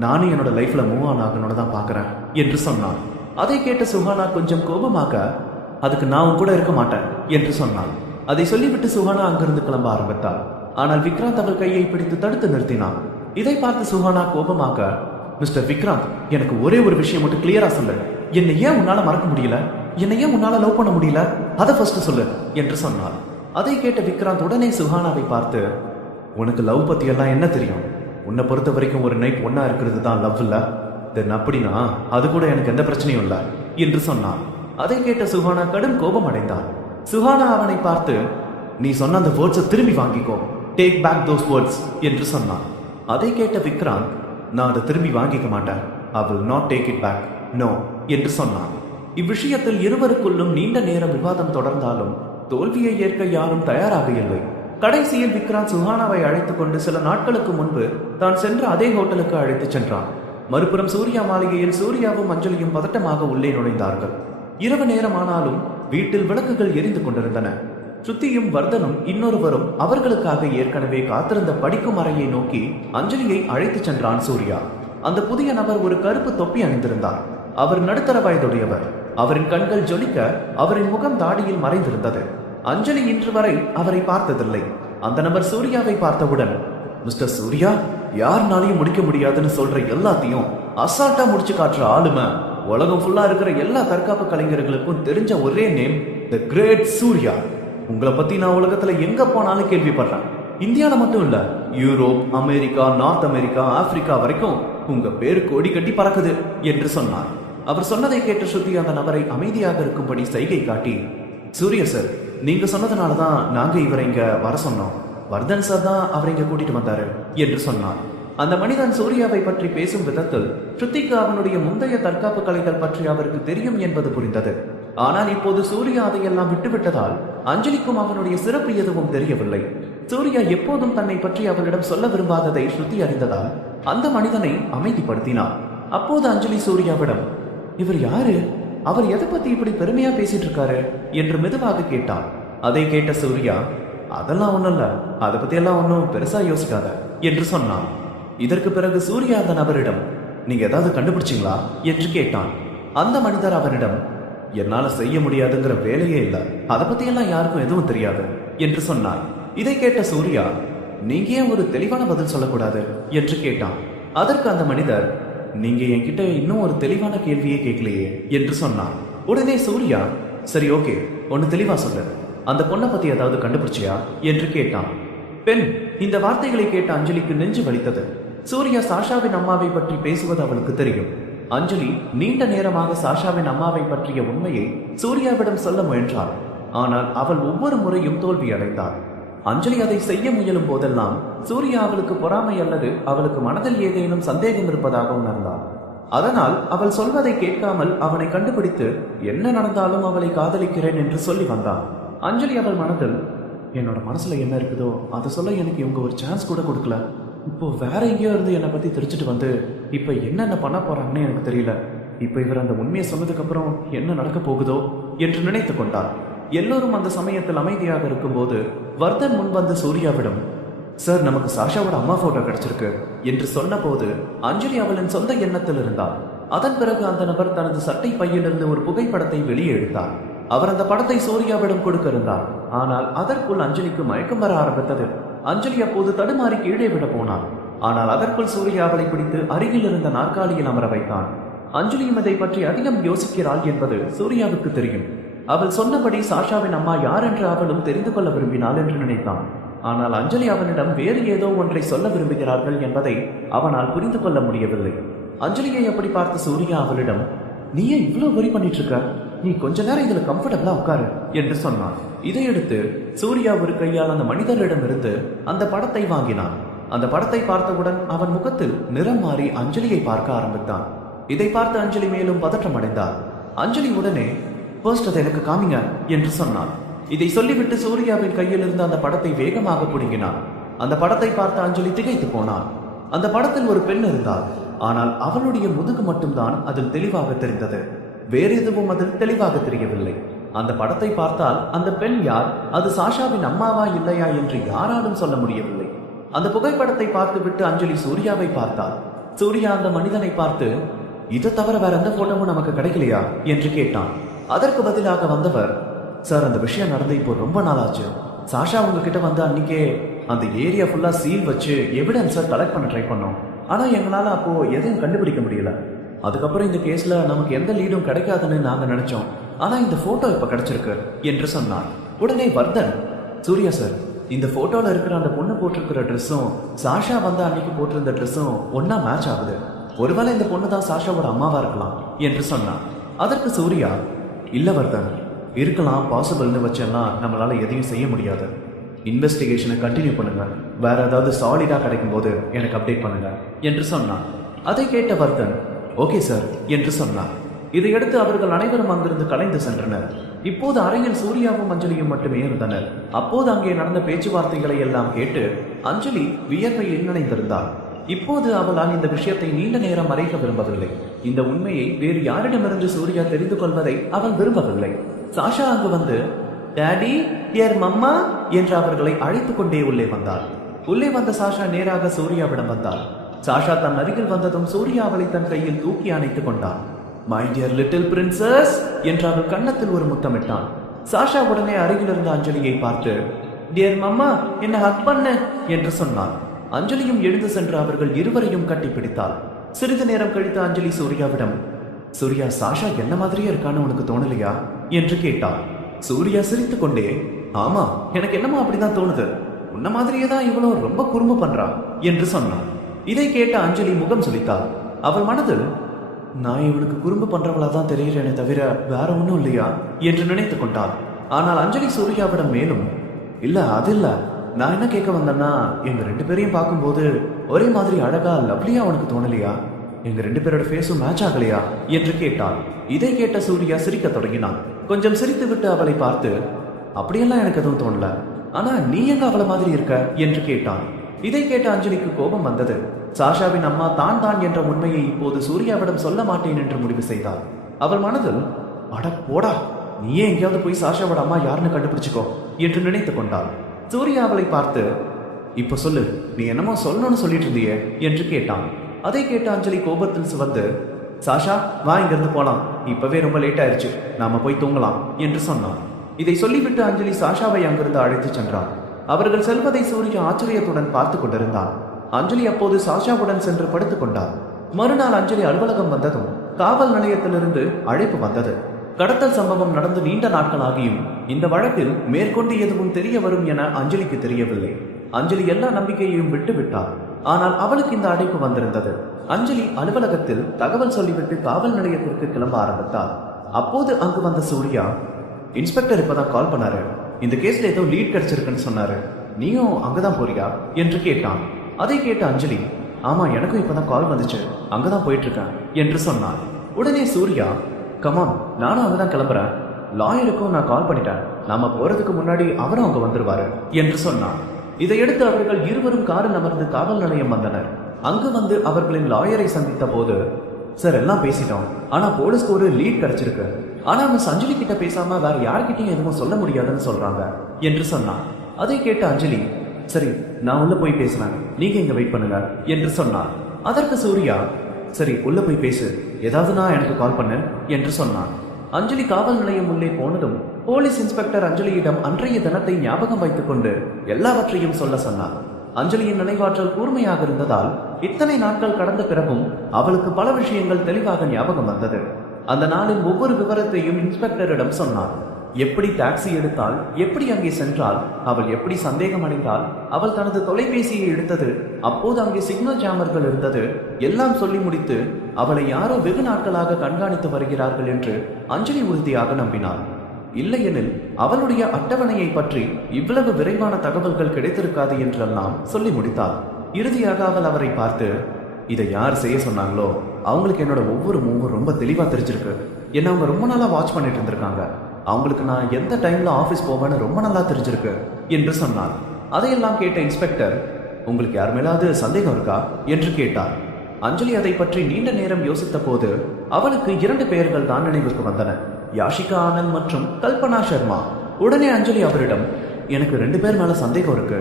நானும் என்னோட லைஃப்ல மூவ் ஆன் ஆகணும்னு தான் பாக்குறேன் என்று சொன்னான். அதை கேட்ட சுஹானா கொஞ்சம் கோபமாக, அதுக்கு நான் உன் கூட இருக்க மாட்டேன் என்று சொன்னான். அதை சொல்லிவிட்டு சுஹானா அங்கிருந்து கிளம்ப ஆரம்பித்தாள். ஆனால் விக்ராந்த் அவள் கையை பிடித்து தடுத்து நிறுத்தினான். இதை பார்த்து சுஹானா கோபமாக, மிஸ்டர் விக்ராந்த், எனக்கு ஒரே ஒரு விஷயம் மட்டும் கிளியரா சொல்லு. என்னை ஏன் உன்னால மறக்க முடியல? என்னை ஏன் உன்னால லவ் பண்ண முடியல? அதை ஃபர்ஸ்ட் சொல்லு என்று சொன்னார். அதை கேட்ட விக்ராந்த் உடனே சுஹானாவை பார்த்து, உனக்கு லவ் பத்தி எல்லாம் என்ன தெரியும்? உன்னை பொறுத்த வரைக்கும் ஒரு நைட் ஒன்னா இருக்கிறது தான் லவ் இல்ல? தென் அப்படின்னா அது கூட எனக்கு எந்த பிரச்சனையும் இல்ல என்று சொன்னார். அதை கேட்ட சுஹானா கடும் கோபம் அடைந்தார். சுஹானா அவனை பார்த்து, நீ சொன்ன அந்த வேர்ட்ஸை திரும்பி வாங்கிக்கோ, டேக் பேக் தோஸ் வேர்ட்ஸ் என்று சொன்னான். அதை கேட்ட விக்ராந்த், நான் அதை திரும்பி வாங்கிக்க மாட்டேன், I will not take it back, no என்று சொன்னான். இவ்விஷயத்தில் இருவருக்குள்ளும் நீண்ட நேரம் விவாதம் தொடர்ந்தாலும் தோல்வியை ஏற்க யாரும் தயாராக இல்லை. கடைசியில் விக்ராந்த் சுஹானாவை அழைத்துக் கொண்டு சில நாட்களுக்கு முன்பு தான் சென்ற அதே ஹோட்டலுக்கு அழைத்துச் சென்றான். மறுபுறம் சூர்யா மாளிகையில் சூர்யாவும் அஞ்சலியும் பதட்டமாக உள்ளே நுழைந்தார்கள். இரவு நேரமானாலும் வீட்டில் விளக்குகள் எரிந்து கொண்டிருந்தன. சுத்தியும் வர்தனும் இன்னொருவரும் அவர்களுக்காக ஏற்கனவே காத்திருந்த படிக்கும் அறையை நோக்கி அஞ்சலியை அழைத்துச் சென்றான் சூர்யா. அந்த புதிய நபர் ஒரு கருப்பு தொப்பி அணிந்திருந்தார். அவர் நடுத்தர வயதுடையவர். அவரின் கண்கள் ஜொலிக்க அவரின் முகம் தாடியில் மறைந்திருந்தது. அஞ்சலி இன்று வரை அவரை பார்த்ததில்லை. அந்த நபர் சூர்யாவை பார்த்தவுடன், மிஸ்டர் சூர்யா, யாருனாலையும் முடிக்க முடியாதுன்னு சொல்ற எல்லாத்தையும் அசால்ட்டா முடிச்சு காட்டுற ஆளுமை உலகம் ஃபுல்லா இருக்கிற எல்லா தற்காப்பு கலைஞர்களுக்கும் தெரிஞ்ச ஒரே நேம், தி கிரேட் சூர்யா. உங்களை பத்தி நான் உலகத்துல எங்க போனாலும் கேள்விப்படுறேன். இந்தியால மட்டும் இல்ல, Europe, America, north America, Africa வரைக்கும் உங்க பேரு கோடி கட்டி பறக்குது என்று சொன்னார். அவர் சொன்னதை கேட்ட ஸ்ருதி அந்த நபரை அமைதியாக இருக்கும்படி சைகை காட்டி, சூர்யா சார், நீங்க சொன்னதுனாலதான் நாங்க இவரை இங்க வர சொன்னோம். வர்தன் சார் தான் அவரை இங்க கூட்டிட்டு வந்தாரு என்று சொன்னார். அந்த மனிதன் சூர்யாவை பற்றி பேசும் விதத்தில் ஸ்ருதிக்கு அவனுடைய முந்தைய தற்காப்பு கலைகள் பற்றி அவருக்கு தெரியும் என்பது புரிந்தது. ஆனால் இப்போது சூர்யா அதையெல்லாம் விட்டுவிட்டதால் அஞ்சலிக்கும் அவனுடைய சிறப்பு எதுவும் தெரியவில்லை. சூர்யா எப்போதும் தன்னை பற்றி அவரிடம் சொல்ல விரும்பாததை ஸ்ருதி அறிந்ததால் அந்த மனிதனை அமைதிப்படுத்தினார். அப்போது அஞ்சலி சூர்யாவிடம், இவர் யாரு, அவர் எதை பத்தி இப்படி பெருமையா பேசிட்டு இருக்காரு என்று மெதுவாக கேட்டார். அதை கேட்ட சூர்யா, அதெல்லாம் ஒண்ணும் இல்ல, அதை பத்தி எல்லாம் ஒன்னும் பெருசா யோசிக்காத என்று சொன்னான். இதற்கு பிறகு சூர்யா அந்த நபரிடம், நீங்க ஏதாவது கண்டுபிடிச்சிங்களா என்று கேட்டான். அந்த மனிதர் அவனிடம், என்னால செய்ய முடியாதுங்கிற வேலையே இல்ல, அதை பத்தி எல்லாம் யாருக்கும் எதுவும் தெரியாது என்று சொன்னார். இதை கேட்ட சூர்யா, நீங்க ஏன் ஒரு தெளிவான பதில் சொல்லக்கூடாது என்று கேட்டான். அதற்கு அந்த மனிதர், நீங்க என்கிட்ட இன்னும் ஒரு தெளிவான கேள்வியே கேட்கலையே என்று சொன்னான். உடனே சூர்யா, சரி ஓகே, ஒன்னு தெளிவா சொல்லு, அந்த பொண்ணை பத்தி ஏதாவது கண்டுபிடிச்சியா என்று கேட்டான். பெண், இந்த வார்த்தைகளை கேட்ட அஞ்சலிக்கு நெஞ்சு வலித்தது. சூர்யா சாஷாவின் அம்மாவை பற்றி பேசுவது அவளுக்கு தெரியும். அஞ்சலி நீண்ட நேரமாக சாஷாவின் அம்மாவை பற்றிய உண்மையை சூர்யாவிடம் சொல்ல முயன்றாள். ஆனால் அவள் ஒவ்வொரு முறையும் தோல்வி அடைந்தாள். அஞ்சலி அதை செய்ய முயலும் போதெல்லாம் சூர்யா அவளுக்கு பொறாமை அல்லது அவளுக்கு மனதில் ஏதேனும் சந்தேகம் இருப்பதாக உணர்ந்தாள். அதனால் அவள் சொல்வதை கேட்காமல் அவனை கண்டுபிடித்து என்ன நடந்தாலும் அவளை காதலிக்கிறேன் என்று சொல்லி வந்தாள். அஞ்சலி அவள் மனதில், என்னோட மனசுல என்ன இருக்குதோ அதை சொல்ல எனக்கு இவங்க ஒரு சான்ஸ் கூட கொடுக்கல. இப்போ வேற எங்கேயோ இருந்து என்னை பத்தி தெரிஞ்சுட்டு வந்து இப்ப என்னென்ன பண்ண போறாங்கன்னு எனக்கு தெரியல. இப்ப இவர் அந்த உண்மையை சொன்னதுக்கு அப்புறம் என்ன நடக்க போகுதோ என்று நினைத்து கொண்டார். எல்லோரும் அந்த சமயத்தில் அமைதியாக இருக்கும்போது வர்தன் முன் வந்து சூர்யாவிடம், சார், நமக்கு சாஷாவோட அம்மா போட்டோ கிடைச்சிருக்கு என்று சொன்ன போது அஞ்சலி அவளின் சொந்த எண்ணத்தில் இருந்தார். அதன் பிறகு அந்த நபர் தனது சட்டை பையிலிருந்து ஒரு புகைப்படத்தை வெளியே எடுத்தார். அவர் அந்த படத்தை சூர்யாவிடம் கொடுக்க இருந்தார். ஆனால் அதற்குள் அஞ்சலிக்கு மயக்கம் வர ஆரம்பித்தது. அஞ்சலி அப்போது தடுமாறி கீழே விட போனார். ஆனால் அதற்குள் சூர்யா அவளை பிடித்து அருகில் இருந்த நாற்காலியில் அமர வைத்தான். அஞ்சலியும் இதை பற்றி அதிகம் யோசிக்கிறாள் என்பது சூர்யாவுக்கு தெரியும். அவள் சொன்னபடி சாஷாவின் அம்மா யார் என்று அவளும் தெரிந்து கொள்ள விரும்பினாள் என்று நினைத்தான். ஆனால் அஞ்சலி அவனிடம் வேறு ஏதோ ஒன்றை சொல்ல விரும்புகிறார்கள் என்பதை அவனால் புரிந்து கொள்ள முடியவில்லை. அஞ்சலியை அப்படி பார்த்த சூர்யா அவளிடம், நீயே இவ்வளவு வரி பண்ணிட்டு இருக்க, நீ கொஞ்ச நேரம் இதுல கம்ஃபர்டபிளா உட்காரு என்று சொன்னான். இதையடுத்து சூர்யா ஒரு கையால் அந்த மனிதரிடமிருந்து அந்த படத்தை வாங்கினான். அந்த படத்தை பார்த்தவுடன் அவன் முகத்தில் நிறம் மாறி அஞ்சலியை பார்க்க ஆரம்பித்தான். இதை பார்த்து அஞ்சலி மேலும் பதற்றம் அடைந்தார். அஞ்சலி உடனே, ஃபர்ஸ்ட் அதை எனக்கு காமிங்க என்று சொன்னான். இதை சொல்லிவிட்டு சூர்யாவின் கையில் இருந்த அந்த படத்தை வேகமாக பிடுங்கினான். அந்த படத்தை பார்த்து அஞ்சலி திகைத்து போனான். அந்த படத்தில் ஒரு பெண் இருந்தாள். ஆனால் அவளுடைய முதுகு மட்டும்தான் அதில் தெளிவாக தெரிந்தது. வேறு எதுவும் அதில் தெளிவாக தெரியவில்லை. அந்த படத்தை பார்த்தால் அந்த பெண் யார், அது சாஷாவின் அம்மாவா இல்லையா என்று யாராலும் சொல்ல முடியவில்லை. அந்த புகைப்படத்தை பார்த்து விட்டு அஞ்சலி சூர்யாவை பார்த்தாள். சூர்யா அந்த மனிதனை பார்த்து, இதை தவிர வேற எந்த போட்டோவும் நமக்கு கிடைக்கலையா என்று கேட்டான். அதற்கு பதிலாக வந்தவர், சார், அந்த விஷயம் நடந்து இப்போ ரொம்ப நாள் ஆச்சு. சாஷா உங்ககிட்ட வந்து அன்னைக்கே அந்த ஏரியா ஃபுல்லா சீல் வச்சு எவிடன்ஸை கலெக்ட் பண்ண ட்ரை பண்ணோம். ஆனா எங்களால அப்போ எதையும் கண்டுபிடிக்க முடியல. அதுக்கப்புறம் இந்த கேஸ்ல நமக்கு எந்த லீடும் கிடைக்காதுன்னு நாங்க நினைச்சோம். ஆனா இந்த போட்டோ இப்ப கிடைச்சிருக்கு என்று சொன்னார். உடனே வர்தன், சூர்யா சார், இந்த போட்டோல இருக்கிற அந்த பொண்ணு போட்டிருக்கிற ட்ரெஸ்ஸும் சாஷா வந்து அன்னைக்கு போட்டிருந்த ட்ரெஸ்ஸும் ஒன்னா மேட்ச் ஆகுது. ஒருவேளை இந்த பொண்ணு தான் சாஷாவோட அம்மாவா இருக்கலாம் என்று சொன்னார். அதற்கு சூர்யா, இல்ல வர்தன், இருக்கலாம், பாசிபிள்னு வச்செல்லாம் நம்மளால எதையும் செய்ய முடியாது. இன்வெஸ்டிகேஷனை கண்டினியூ பண்ணுங்க, வேற ஏதாவது சாலிடா கிடைக்கும் போது எனக்கு அப்டேட் பண்ணுங்க என்று சொன்னான். அதை கேட்ட வர்தன், ஓகே சார் என்று சொன்னார். இதையடுத்து அவர்கள் அனைவரும் அங்கிருந்து கலைந்து சென்றனர். இப்போது அறையில் சூர்யாவும் அஞ்சலியும் மட்டுமே இருந்தனர். அப்போது அங்கே நடந்த பேச்சுவார்த்தைகளை எல்லாம் கேட்டு அஞ்சலி வியர்வையில் நினைந்திருந்தாள். இப்போது அவளால் இந்த விஷயத்தை நீண்ட நேரம் மறைக்க விரும்பவில்லை. இந்த உண்மையை வேறு யாரிடமிருந்து சூர்யா தெரிந்து கொள்வதை அவள் விரும்பவில்லை. சாஷா அங்கு வந்து, டாடி, டியர் மம்மா என்று அவர்களை அழைத்துக் கொண்டே உள்ளே வந்தாள். உள்ளே வந்த சாஷா நேராக சூர்யாவிடம் வந்தாள். சாஷா தன் அருகில் வந்ததும் சூர்யா அவளை தன் கையில் தூக்கி அணைத்துக் கொண்டான். மை டியர் லிட்டில் பிரின்சஸ் என்று அவள் கன்னத்தில் ஒரு முத்தமிட்டான். சாஷா உடனே அருகில் இருந்த அஞ்சலியை பார்த்து, டியர் மம்மா, என்ன ஹக் பண்ண என்று சொன்னார். அஞ்சலியும் எழுந்து சென்று அவர்கள் இருவரையும் கட்டிப்பிடித்தாள். சிறிது நேரம் கழித்து அஞ்சலி சூர்யாவிடம், சூர்யா, சாஷா என்ன மாதிரியே இருக்கான்னு உனக்கு தோணலையா என்று கேட்டாள். சூர்யா சிரித்து கொண்டே, ஆமா, எனக்கு என்னமோ அப்படிதான் தோணுது, உன்ன மாதிரியே தான் இவளும் ரொம்ப குறும்பு பண்றா என்று சொன்னான். இதை கேட்ட அஞ்சலி முகம் சுளித்தாள். அவள் மனதில், நான் இவளுக்கு குறும்பு பண்றவளா தான் தெரிகிறேனே தவிர வேற ஒன்றும் இல்லையா என்று நினைத்து கொண்டாள். ஆனால் அஞ்சலி சூர்யாவிடம் மேலும், இல்ல அது இல்ல, நான் என்ன கேட்க வந்தேன்னா, எங்க 2 பேரையும் பார்க்கும்போது ஒரே மாதிரி அழகா லவ்லியா உனக்கு தோணலையா? எங்க 2 பேரோட ஃபேஸும் மேட்ச் ஆகலையா என்று கேட்டாள். இதை கேட்ட சூர்யா சிரிக்க தொடங்கினான். கொஞ்சம் சிரித்து விட்டு அவளை பார்த்து, அப்படியெல்லாம் எனக்கு எதுவும் தோணல, ஆனா நீ எங்க அவளை மாதிரி இருக்க என்று கேட்டான். இதை கேட்ட அஞ்சலிக்கு கோபம் வந்தது. சாஷாவின் அம்மா தான் தான் என்ற உண்மையை இப்போது சூர்யாவிடம் சொல்ல மாட்டேன் என்று முடிவு செய்தாள். அவள் மனதில், அட போடா, நீயே எங்கேயாவது போய் சாஷாவோட அம்மா யாருன்னு கண்டுபிடிச்சுக்கோ என்று நினைத்து கொண்டாள். சூர்யா அவளை பார்த்து, இப்ப சொல்லு, நீ என்னமோ சொல்லணும்னு சொல்லிட்டு இருந்தியே என்று கேட்டான். அதை கேட்ட அஞ்சலி கோபத்தில் சிவந்து, சாஷா, வா, இங்கிருந்து போலாம், இப்பவே ரொம்ப லேட் ஆயிடுச்சு, நாம போய் தூங்கலாம் என்று சொன்னான். இதை சொல்லிவிட்டு அஞ்சலி சாஷாவை அங்கிருந்து அழைத்து சென்றார். அவர்கள் செல்வதை சூர்யா ஆச்சரியத்துடன் பார்த்து கொண்டிருந்தார். அஞ்சலி அப்போது சாஷாவுடன் சென்று படுத்துக் கொண்டார். மறுநாள் அஞ்சலி அலுவலகம் வந்ததும் காவல் நிலையத்திலிருந்து அழைப்பு வந்தது. கடத்தல் சம்பவம் நடந்து நீண்ட நாட்கள் ஆகியும் இந்த வழக்கில் மேற்கொண்டு எதுவும் தெரிய வரும் என அஞ்சலிக்கு தெரியவில்லை. அஞ்சலி எல்லா நம்பிக்கையையும் விட்டு விட்டார். ஆனால் அவளுக்கு இந்த அழைப்பு வந்திருந்தது. அஞ்சலி அலுவலகத்தில் தகவல் சொல்லிவிட்டு காவல் நிலையத்திற்கு கிளம்ப ஆரம்பித்தார். அப்போது அங்கு வந்த சூர்யா, இன்ஸ்பெக்டர் இப்பதான் கால் பண்ணாரு, இந்த கேஸ்ல ஏதோ லீட் கிடைச்சிருக்குன்னு சொன்னாரு, நீயும் அங்கதான் போறியா என்று கேட்டான். அதை கேட்ட அஞ்சலி, ஆமா, எனக்கும் இப்பதான் கால் வந்துச்சு, அங்கதான் போயிட்டு இருக்கேன் என்று சொன்னார். உடனே சூர்யா, கமான், நானும் அங்கதான் கிளம்புறேன், லாயருக்கும் நான் கால் பண்ணிட்டேன், நாம போறதுக்கு முன்னாடி அவரும் அங்க வந்துருவாரு என்று சொன்னார். இதையடுத்து அவர்கள் இருவரும் காரில் அமர்ந்து காவல் நிலையம் வந்தனர். அங்கு வந்து அவர்களின் லாயரை சந்தித்த போது, சார், எல்லாம் பேசிட்டோம், ஆனா போலீஸ்க்கு ஒரு லீட் கிடைச்சிருக்கு, ஆனா மிஸ் அஞ்சலி கிட்ட பேசாம வேற யார்கிட்டையும் எதுவும் சொல்ல முடியாதுன்னு சொல்றாங்க என்று சொன்னான். அதை கேட்ட அஞ்சலி, சரி, நான் உள்ள போய் பேசுறேன், நீங்க இங்க வெயிட் பண்ணுங்க என்று சொன்னார். அதற்கு சூர்யா, சரி, உள்ள போய் பேசு, ஏதாவதுனா எனக்கு கால் பண்ணு என்று சொன்னான். அஞ்சலி காவல் நிலையம் உள்ளே போனதும் போலீஸ் இன்ஸ்பெக்டர் அஞ்சலியிடம் அன்றைய தினத்தை ஞாபகம் வைத்துக் கொண்டு எல்லாவற்றையும் சொல்ல சொன்னார். அஞ்சலியின் நினைவாற்றல் கூர்மையாக இருந்ததால் இத்தனை நாட்கள் கடந்த பிறகும் அவளுக்கு பல விஷயங்கள் தெளிவாக ஞாபகம் வந்தது. அந்த நாளின் ஒவ்வொரு விவரத்தையும் இன்ஸ்பெக்டரிடம் சொன்னார். எப்படி டாக்ஸி எடுத்தால், எப்படி அங்கே சென்றால், அவள் எப்படி சந்தேகம் அடைந்தால், அவள் தனது தொலைபேசியை எடுத்தது, அப்போது அங்கே சிக்னல் ஜாமர்கள் இருந்தது, எல்லாம் சொல்லி முடித்து அவளை யாரோ வெகு நாட்களாக கண்காணித்து வருகிறார்கள் என்று அஞ்சலி உறுதியாக நம்பினாள். இல்லையெனில் அவளுடைய அட்டவணையை பற்றி இவ்வளவு விரைவான தகவல்கள் கிடைத்திருக்காது என்றெல்லாம் சொல்லி முடித்தாள். இறுதியாக அவள் அவரை பார்த்து, இதை யார் செய்ய சொன்னாங்களோ அவங்களுக்கு என்னோட ஒவ்வொரு மூவும் ரொம்ப தெளிவா தெரிஞ்சிருக்கு, என்ன அவங்க ரொம்ப நாளா வாட்ச் பண்ணிட்டு இருந்திருக்காங்க, அவங்களுக்கு நான் எந்த டைம்ல ஆபீஸ் போவேன்னு ரொம்ப நல்லா தெரிஞ்சிருக்கு என்று சொன்னார். அதையெல்லாம் கேட்ட இன்ஸ்பெக்டர், உங்களுக்கு யார் மேலாவது சந்தேகம் இருக்கா என்று கேட்டார். அஞ்சலி அதை பற்றி நீண்ட நேரம் யோசித்த போது அவளுக்கு 2 பெயர்கள் தான் நினைவுக்கு வந்தன, யாஷிகா ஆனந்த் மற்றும் கல்பனா சர்மா. உடனே அஞ்சலி அவரிடம், எனக்கு 2 பேர் மேல சந்தேகம் இருக்கு,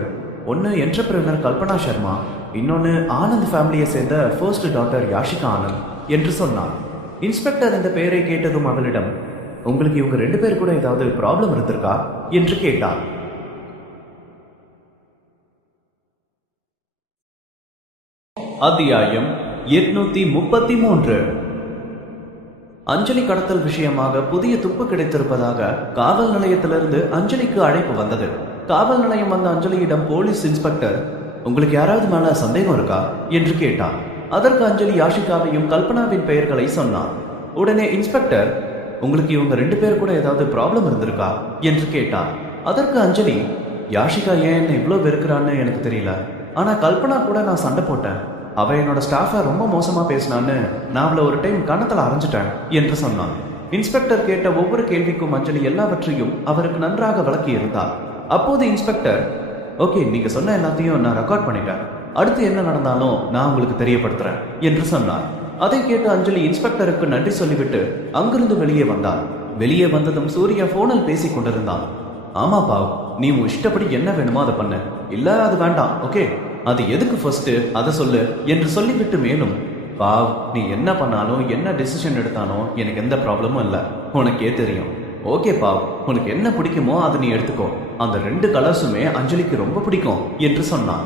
ஒன்னு என்டர்பிரினர் கல்பனா சர்மா, இன்னொன்னு ஆனந்த் ஃபேமிலியை சேர்ந்த ஃபர்ஸ்ட் டாட்டர் யாஷிகா ஆனந்த் என்று சொன்னார். இன்ஸ்பெக்டர் இந்த பெயரை கேட்டதும் அவளிடம், உங்களுக்கு இவங்க 2 பேர் கூட ஏதாவது ப்ராப்ளம் இருந்திருக்கா என்று கேட்டார். அத்தியாயம் 833. அஞ்சலி கடத்தல் விஷயமாக புதிய துப்பு கிடைத்திருப்பதாக காவல் நிலையத்திலிருந்து அஞ்சலிக்கு அழைப்பு வந்தது. காவல் நிலையம் வந்த அஞ்சலியிடம் போலீஸ் இன்ஸ்பெக்டர், உங்களுக்கு யாராவது மேல சந்தேகம் இருக்கா என்று கேட்டார். அதற்கு அஞ்சலி யாஷிகாவையும் கல்பனாவின் பெயர்களை சொன்னார். உடனே இன்ஸ்பெக்டர், உங்களுக்கு இவங்க 2 பேர் கூட ஏதாவது ப்ராப்ளம் இருந்திருக்கா என்று கேட்டார். அதற்கு அஞ்சலி, யாஷிகா ஏன் என்ன இவ்வளவு வெறுக்கிறான்னு எனக்கு தெரியல, ஆனா கல்பனா கூட நான் சண்டை போட்டேன், அவ என்னோட ஸ்டாஃபை ரொம்ப மோசமா பேசினான்னு நான் அவளை ஒரு டைம் கணத்துல அரைஞ்சிட்டேன் என்று சொன்னான். இன்ஸ்பெக்டர் கேட்ட ஒவ்வொரு கேள்விக்கும் அஞ்சலி எல்லாவற்றையும் அவருக்கு நன்றாக விளக்கி இருந்தார். அப்போது இன்ஸ்பெக்டர், ஓகே, நீங்க சொன்ன எல்லாத்தையும் நான் ரெக்கார்ட் பண்ணிட்டேன், அடுத்து என்ன நடந்தாலும் நான் உங்களுக்கு தெரியப்படுத்துறேன் என்று சொன்னார். அதை கேட்டு அஞ்சலி இன்ஸ்பெக்டருக்கு நன்றி சொல்லிவிட்டு அங்கிருந்து வெளியே வந்தார். வெளியே வந்ததும் சூர்யா போனில் பேசிக் கொண்டிருந்தான். ஆமா பாவ், நீ உன் இஷ்டப்படி என்ன வேணுமோ அதை பண்ணு, இல்ல அது வேண்டாம், ஓகே, அது எதுக்கு ஃபர்ஸ்ட் அதை சொல்லு என்று சொல்லிவிட்டு மேலும், பாவ், நீ என்ன பண்ணாலும் என்ன டிசிஷன் எடுத்தாலும் எனக்கு எந்த ப்ராப்ளமும் இல்லை, உனக்கே தெரியும், ஓகேப்பா, உனக்கு என்ன பிடிக்குமோ அதை நீ எடுத்துக்கோ. அந்த 2 கலர்ஸுமே அஞ்சலிக்கு ரொம்ப பிடிக்கும் என்று சொன்னான்.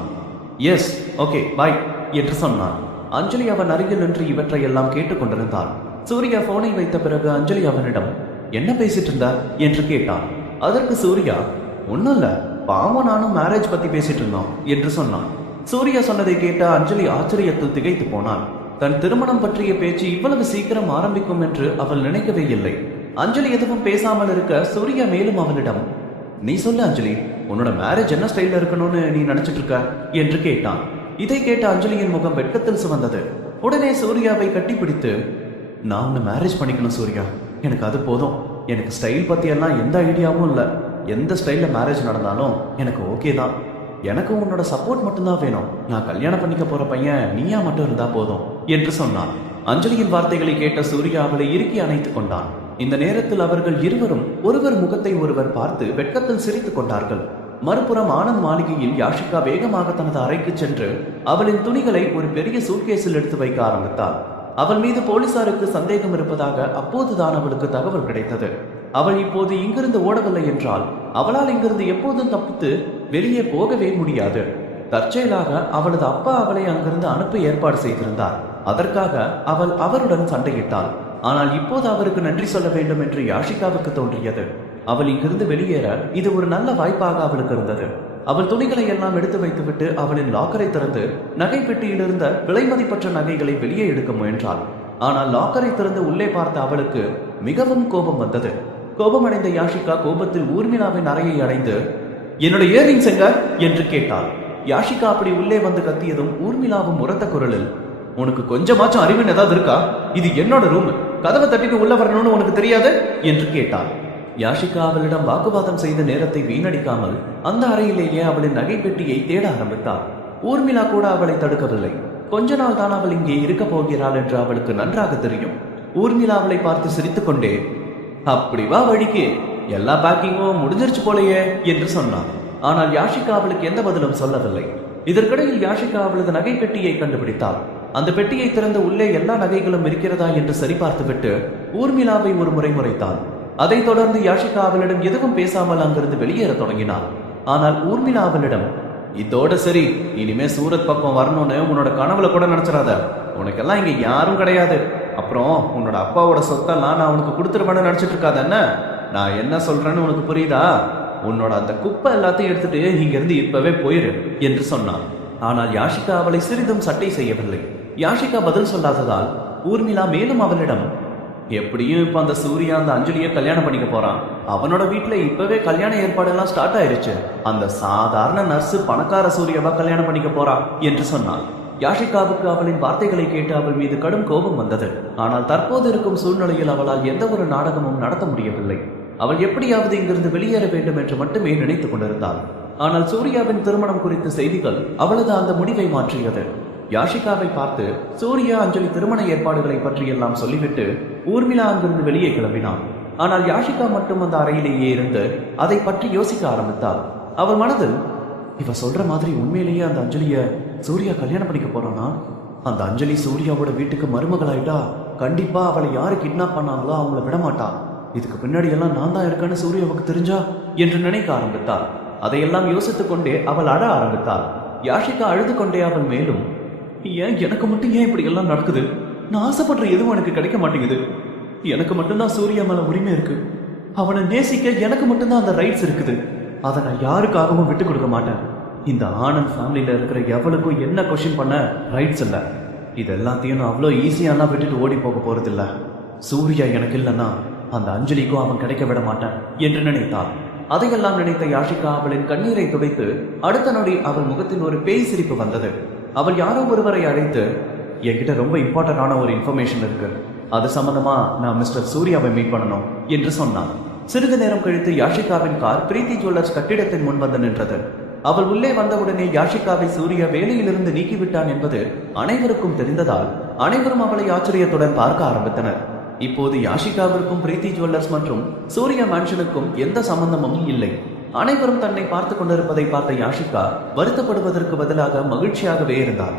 எஸ், ஓகே, பாய் என்று சொன்னான். அஞ்சலி அவன் அருகில் நின்று இவற்றை எல்லாம் கேட்டுக்கொண்டிருந்தாள். சூர்யா போனை வைத்த பிறகு அஞ்சலி அவனிடம் என்ன பேசிட்டு இருந்தா என்று கேட்டான். அதற்கு சூர்யா, ஒன்னும் இல்ல, பாவம் நானும் மேரேஜ் பத்தி பேசிட்டு இருந்தோம் என்று சொன்னான். சூர்யா சொன்னதை கேட்ட அஞ்சலி ஆச்சரியத்தில் திகைத்து போனான். தன் திருமணம் பற்றிய பேச்சு இவ்வளவு சீக்கிரம் ஆரம்பிக்கும் என்று அவள் நினைக்கவே இல்லை. அஞ்சலி எதுவும் பேசாமல் இருக்க சூர்யா மேலும் அவளிடம், நீ சொல்லு அஞ்சலி, உன்னோட மேரேஜ் என்ன ஸ்டைல்ல இருக்கணும்னு நீ நினைச்சிட்டு இருக்க என்று கேட்டான். இதை கேட்ட அஞ்சலியின் முகம் வெட்கத்தில் சிவந்தது. உடனே சூர்யாவை கட்டிப்பிடித்து, நான் உன்னை மேரேஜ் பண்ணிக்கணும் சூர்யா, எனக்கு அது போதும். எனக்கு ஸ்டைல் பத்தி எல்லாம் எந்த ஐடியாவும் இல்லை. எந்த ஸ்டைல்ல மேரேஜ் நடந்தாலும் எனக்கு ஓகே தான். எனக்கு உன்னோட சப்போர்ட் மட்டும்தான் வேணும். நான் கல்யாணம் பண்ணிக்க போற பையன் நீயா மட்டும் இருந்தா போதும் என்று சொன்னான். அஞ்சலியின் வார்த்தைகளை கேட்ட சூர்யா அவளை இறுக்கி அணைத்துக் கொண்டான். இந்த நேரத்தில் அவர்கள் இருவரும் ஒருவர் முகத்தை ஒருவர் பார்த்து வெட்கத்தில் சிரித்துக் கொண்டார்கள். மறுபுறம் ஆனந்த் மாளிகையில் யாஷிகா வேகமாக தனது அறைக்கு சென்று அவளின் துணிகளை ஒரு பெரிய சூட்கேஸில் எடுத்து வைக்க ஆரம்பித்தாள். அவள் மீது போலீசாருக்கு சந்தேகம் இருப்பதாக அப்போதுதான் அவளுக்கு தகவல் கிடைத்தது. அவள் இப்போது இங்கிருந்து ஓடவில்லை என்றால் அவளால் இங்கிருந்து எப்போதும் தப்பித்து வெளியே போகவே முடியாது. தற்செயலாக அவளது அப்பா அவளை அங்கிருந்து அனுப்ப ஏற்பாடு செய்திருந்தார். அதற்காக அவள் அவருடன் சண்டையிட்டாள். ஆனால் இப்போது அவருக்கு நன்றி சொல்ல வேண்டும் என்று யாஷிகாவுக்கு தோன்றியது. அவள் இங்கிருந்து வெளியேற இது ஒரு நல்ல வாய்ப்பாக அவளுக்கு இருந்தது. அவள் துணிகளை எல்லாம் எடுத்து வைத்துவிட்டு அவளின் லாக்கரை திறந்து நகை பெட்டியில் இருந்த விலை மதிப்பற்ற நகைகளை வெளியே எடுக்க முயன்றாள். ஆனால் லாக்கரை திறந்து உள்ளே பார்த்த அவளுக்கு மிகவும் கோபம் வந்தது. கோபமடைந்த யாஷிகா கோபத்தில் ஊர்மிளாவின் அறையை அடைந்து, என்னோட இயர்ரிங்ஸ் எங்க என்று கேட்டாள். யாஷிகா அப்படி உள்ளே வந்து கத்தியதும் ஊர்மிளாவும் உரத்த குரலில், உனக்கு கொஞ்சமாச்சும் அறிவின் ஏதாவது இருக்கா? இது என்னோட ரூம், கதவை தட்டிட்டு உள்ள வரணும்னு உனக்கு தெரியாது என்று கேட்டாள். யாஷிகா அவளிடம் வாக்குவாதம் செய்த நேரத்தை வீணடிக்காமல் அந்த அறையிலேயே அவளின் நகை பெட்டியை தேட ஆரம்பித்தாள். ஊர்மிளா கூட அவளை தடுக்கவில்லை. கொஞ்ச நாள் தான் அவள் இங்கே இருக்க போகிறாள் என்று அவளுக்கு நன்றாக தெரியும். ஊர்மிளா அவளை பார்த்து சிரித்துக் கொண்டே, அப்படி வா வழிக்கு, எல்லா பேக்கிங்கும் முடிஞ்சிருச்சு போலையே என்று சொன்னான். ஆனால் யாஷிகா அவளுக்கு எந்த பதிலும் சொல்லவில்லை. இதற்கிடையில் யாஷிகா அவளது நகை பெட்டியை கண்டுபிடித்தாள். அந்த பெட்டியை திறந்து உள்ளே எல்லா நகைகளும் இருக்கிறதா என்று சரிபார்த்துவிட்டு ஊர்மிளாவை ஒரு முறை முறைத்தாள். அதைத் தொடர்ந்து யாஷிகா அவளிடம் எதுவும் பேசாமல் அங்கிருந்து வெளியேற தொடங்கினாள். ஆனால் ஊர்மிளா அவளிடம், இதோட சரி, இனிமே சூரத் பக்கம் வரணும்னு உன்னோட கனவுல கூட நினைச்சிடாத. உனக்கெல்லாம் இங்க யாரும் கிடையாது. அப்புறம் உன்னோட அப்பாவோட சொத்தெல்லாம் நான் உனக்கு கொடுத்துருவேன்னு நினைச்சிட்டு இருக்காத என்ன? நான் என்ன சொல்றேன்னு உனக்கு புரியுதா? உன்னோட அந்த குப்பை எல்லாத்தையும் எடுத்துட்டு இங்க இருந்து இப்பவே போயிரு என்று சொன்னான். ஆனால் யாஷிகா அவளை சிறிதும் சட்டை செய்யவில்லை. யாஷிகா பதில் சொல்லாததால் ஊர்மிளா மேலும் அவளிடம், எப்படியும் இப்ப அந்த சூர்யா அந்த அஞ்சலியை கல்யாணம் பண்ணிக்க போறான். அவனோட வீட்டுல இப்பவே கல்யாண ஏற்பாடெல்லாம் ஸ்டார்ட் ஆயிருச்சு. அந்த சாதாரண நர்ஸு பணக்கார சூர்யாவா கல்யாணம் பண்ணிக்க போறான் என்று சொன்னான். யாஷிகாவுக்கு அவளின் வார்த்தைகளை கேட்டு அவள் மீது கடும் கோபம் வந்தது. ஆனால் தற்போது இருக்கும் சூழ்நிலையில் அவளால் எந்த ஒரு நாடகமும் நடத்த முடியவில்லை. அவள் எப்படியாவது இங்கிருந்து வெளியேற வேண்டும் என்று மட்டுமே நினைத்துக் கொண்டிருந்தாள். ஆனால் சூர்யாவின் திருமணம் குறித்த செய்திகள் அவளது அந்த முடிவை மாற்றியது. யாஷிகாவை பார்த்து சூர்யா அஞ்சலி திருமண ஏற்பாடுகளை பற்றி எல்லாம் சொல்லிவிட்டு ஊர்மிளா அங்கிருந்து வெளியே கிளம்பினான். ஆனால் யாஷிகா மட்டும் அந்த அறையிலேயே இருந்து அதை பற்றி யோசிக்க ஆரம்பித்தாள். அவள் மனதில், இவ சொல்ற மாதிரி உண்மையிலேயே அந்த அஞ்சலிய சூர்யா கல்யாணம் பண்ணிக்க போறானா? அந்த அஞ்சலி சூர்யாவோட வீட்டுக்கு மருமகளாயிட்டா கண்டிப்பா அவளை யாரு கிட்னாப் பண்ணாங்களோ அவங்கள விடமாட்டா. இதுக்கு பின்னாடி எல்லாம் நான் தான் இருக்கேன்னு சூர்யாவுக்கு தெரிஞ்சா என்று நினைக்க ஆரம்பித்தாள். அதையெல்லாம் யோசித்துக் கொண்டே அவள் அழ ஆரம்பித்தாள். யாஷிகா அழுது கொண்டே அவள் மேலும், ஏன் எனக்கு மட்டும் ஏன் இப்படி எல்லாம் நடக்குது? நான் ஆசைப்படுற எதுவும் எனக்கு கிடைக்க மாட்டேங்குது. எனக்கு மட்டும்தான் சூர்யா மேல உரிமை இருக்கு. அவனை நேசிக்க எனக்கு மட்டும்தான் அந்த ரைட்ஸ் இருக்குது. அதை நான் யாருக்காகவும் விட்டு கொடுக்க மாட்டேன். இந்த ஆனந்த் ஃபேமிலியில இருக்கிற எவளுக்கும் என்ன கொஸ்டின் பண்ண ரைட்ஸ் இல்லை. இது எல்லாத்தையும் நான் அவ்வளோ ஈஸியானா விட்டுட்டு ஓடி போக போறதில்ல. சூர்யா எனக்கு இல்லைன்னா அந்த அஞ்சலிக்கும் அவன் கிடைக்க விட மாட்டேன் என்று நினைத்தாள். அதையெல்லாம் நினைத்த யாஷிகா அவளின் கண்ணீரை துடைத்து அடுத்த நொடி அவள் முகத்தில் ஒரு பேய் சிரிப்பு வந்தது. அவள் யாரோ ஒருவரை அழைத்து, என்கிட்ட ரொம்ப இம்பார்ட்டன்டான ஒரு இன்ஃபர்மேஷன் இருக்கு, அது சம்பந்தமா நான் மிஸ்டர் சூர்யாவை மீட் பண்ணணும் என்று சொன்னான். சிறிது நேரம் கழித்து யாஷிகாவின் கார் பிரீத்தி ஜுவல்லர்ஸ் கட்டிடத்தின் முன் வந்து நின்றது. அவள் உள்ளே வந்தவுடனே யாஷிகாவை சூர்யா வேலையிலிருந்து நீக்கிவிட்டான் என்பது அனைவருக்கும் தெரிந்ததால் அனைவரும் அவளை ஆச்சரியத்துடன் பார்க்க ஆரம்பித்தனர். இப்போது யாஷிகாவிற்கும் பிரீத்தி ஜுவல்லர்ஸ் மற்றும் சூர்யா மேன்ஷனுக்கும் எந்த சம்பந்தமும் இல்லை. அனைவரும் தன்னை பார்த்து கொண்டிருப்பதை பார்த்த யாஷிகா வருத்தப்படுவதற்கு பதிலாக மகிழ்ச்சியாகவே இருந்தார்.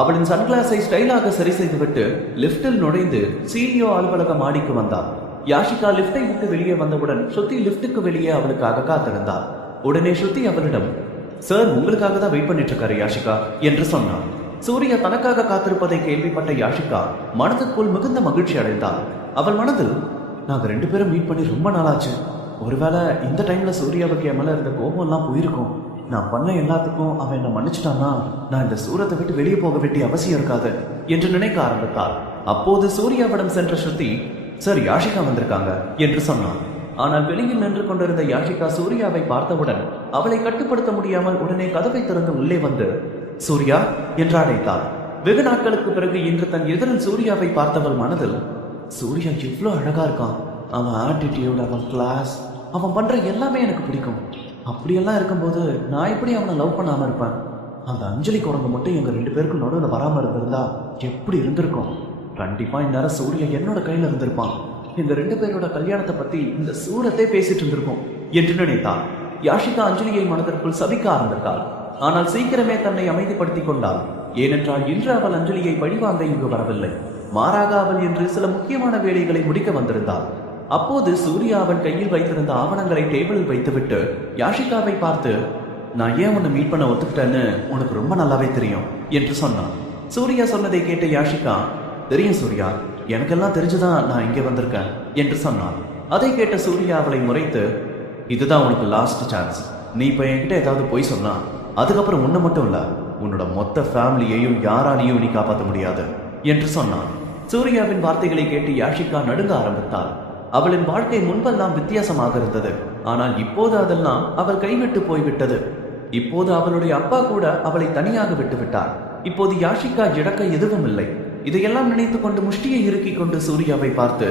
அவளின் சன்கிளாஸை ஸ்டைலாக சரி செய்துவிட்டு லிப்டில் நுழைந்து சிஇஓ அலுவலக மாடிக்கு வந்தார். யாஷிகா லிப்டை விட்டு வெளியே வந்தவுடன் ஸ்ருதி லிப்டுக்கு வெளியே அவளுக்காக காத்திருந்தாள். உடனே ஸ்ருதி அவளிடம், சார் உங்களுக்காக தான் வெயிட் பண்ணிட்டு இருக்காரு யாஷிகா என்று சொன்னான். சூர்யா தனக்காக காத்திருப்பதை கேள்விப்பட்ட யாஷிகா மனதுக்குள் மிகுந்த மகிழ்ச்சி அடைந்தாள். அவள் மனதில், நாங்க 2 பேரும் மீட் பண்ணி ரொம்ப நாளாச்சு. ஒருவேளை இந்த டைம்ல சூர்யாவுக்கு என் மேல இருந்த கோபம் எல்லாம் போயிருக்கும். நான் பண்ண எல்லாத்துக்கும் அவன் என்ன மன்னிச்சிட்டான்னா நான் இந்த சூரத்தை விட்டு வெளியே போக வேண்டிய அவசியம் இருக்காது என்று நினைக்க ஆரம்பித்தாள். அப்போது சூர்யாவிடம் சென்ற ஸ்ருதி, சார் யாஷிகா வந்திருக்காங்க என்று சொன்னான். ஆனால் வெளியில் நின்று கொண்டிருந்த யாஷிகா சூர்யாவை பார்த்தவுடன் அவளை கட்டுப்படுத்த முடியாமல் உடனே கதவை திறந்து உள்ளே வந்து சூர்யா என்று அழைத்தாள். வெகு நாட்களுக்கு பிறகு இன்று தன் எதிரில் சூர்யாவை பார்த்தவள் மனதில், சூர்யா இவ்வளோ அழகா இருக்கான். அவன் ஆட்டிடியூட், அவன் கிளாஸ், அவன் பண்ற எல்லாமே எனக்கு பிடிக்கும். அப்படியெல்லாம் இருக்கும்போது நான் எப்படி அவனை லவ் பண்ணாம இருப்பேன்? அந்த அஞ்சலி குரங்கு மட்டும் எங்க 2 பேருக்கும் நடுவில் வராம இருந்திருந்தா எப்படி இருந்திருக்கும்? கண்டிப்பா இந்நேரம் சூர்யா என்னோட கையில இருந்திருப்பான். இந்த 2 பேரோட கல்யாணத்தை பத்தி இந்த சூரத்தை பேசிட்டு இருந்திருக்கும் என்று நினைத்தாள். யாஷிகா அஞ்சலியை மனதிற்குள் சபிக்க ஆரம்பித்தாள். ஆனால் சீக்கிரமே தன்னை அமைதிப்படுத்திக் கொண்டாள். ஏனென்றால் இன்று அவள் அஞ்சலியை பழிவாங்க இங்கு வரவில்லை. மாறாக அவள் இன்று சில முக்கியமான வேலைகளை முடிக்க வந்திருந்தாள். அப்போது சூர்யா அவன் கையில் வைத்திருந்த ஆவணங்களை டேபிளில் வைத்துவிட்டு யாஷிகாவை பார்த்து, நான் ஏன் உன்னை மீட் பண்ண ஒத்துக்கிட்டேன்னு உனக்கு ரொம்ப நல்லாவே தெரியும் என்று சொன்னான். சூர்யா சொன்னதை கேட்ட யாஷிகா, தெரியும் சூர்யா, எனக்கெல்லாம் தெரிஞ்சுதான் நான் இங்கே வந்திருக்கேன் என்று சொன்னான். அதை கேட்ட சூர்யா அவளை முறைத்து, இதுதான் உனக்கு லாஸ்ட் சான்ஸ். நீ இப்ப என்கிட்ட ஏதாவது போய் சொன்னா அதுக்கப்புறம் உன்னை மட்டும் இல்ல, உன்னோட மொத்த ஃபேமிலியையும் யாராலையும் நீ காப்பாற்ற முடியாது என்று சொன்னான். சூர்யாவின் வார்த்தைகளை கேட்டு யாஷிகா நடுங்க ஆரம்பித்தாள். அவளின் வாழ்க்கை முன்பெல்லாம் வித்தியாசமாக இருந்தது. ஆனால் இப்போது அதெல்லாம் அவள் கைவிட்டு போய்விட்டது. இப்போது அவளுடைய அப்பா கூட அவளை தனியாக விட்டு விட்டார். இப்போது யாஷிகா இழக்க எதுவும் இல்லை. இதையெல்லாம் நினைத்துக் கொண்டு முஷ்டியை இறுக்கிக் கொண்டு சூர்யாவை பார்த்து,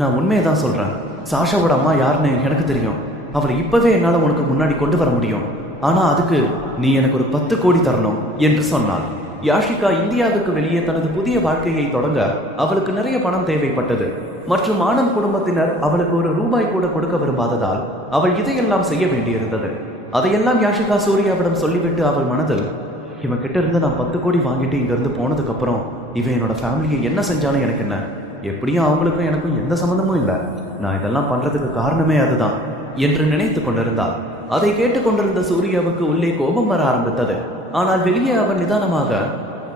நான் உண்மையதான் சொல்றேன். சாஷாவோட அம்மா யாருன்னு எனக்கு தெரியும். அவளை இப்பவே என்னால உனக்கு முன்னாடி கொண்டு வர முடியும். ஆனா அதுக்கு நீ எனக்கு ஒரு 10 கோடி தரணும் என்று சொன்னாள். யாஷிகா இந்தியாவுக்கு வெளியே தனது புதிய வாழ்க்கையை தொடங்க அவளுக்கு நிறைய பணம் தேவைப்பட்டது. மற்றும் ஆனந்த் குடும்பத்தினர் அவளுக்கு ஒரு ரூபாய் கூட கொடுக்க விரும்பாததால் அவள் இதையெல்லாம் செய்ய வேண்டியிருந்தது. அதையெல்லாம் யாஷிகா சூர்யாவிடம் சொல்லிவிட்டு அவள் மனதில், இவன் கிட்ட இருந்து நான் 10 கோடி வாங்கிட்டு இங்க இருந்து போனதுக்கு அப்புறம் இவன் என்னோட ஃபேமிலியை என்ன செஞ்சாலும் எனக்கு என்ன, எப்படியும் அவங்களுக்கும் எனக்கும் எந்த சம்மந்தமும் இல்லை. நான் இதெல்லாம் பண்றதுக்கு காரணமே அதுதான் என்று நினைத்து கொண்டிருந்தாள். அதை கேட்டுக்கொண்டிருந்த சூர்யாவுக்கு உள்ளே கோபம் வர ஆரம்பித்தது. ஆனால் வெளியே அவன் நிதானமாக,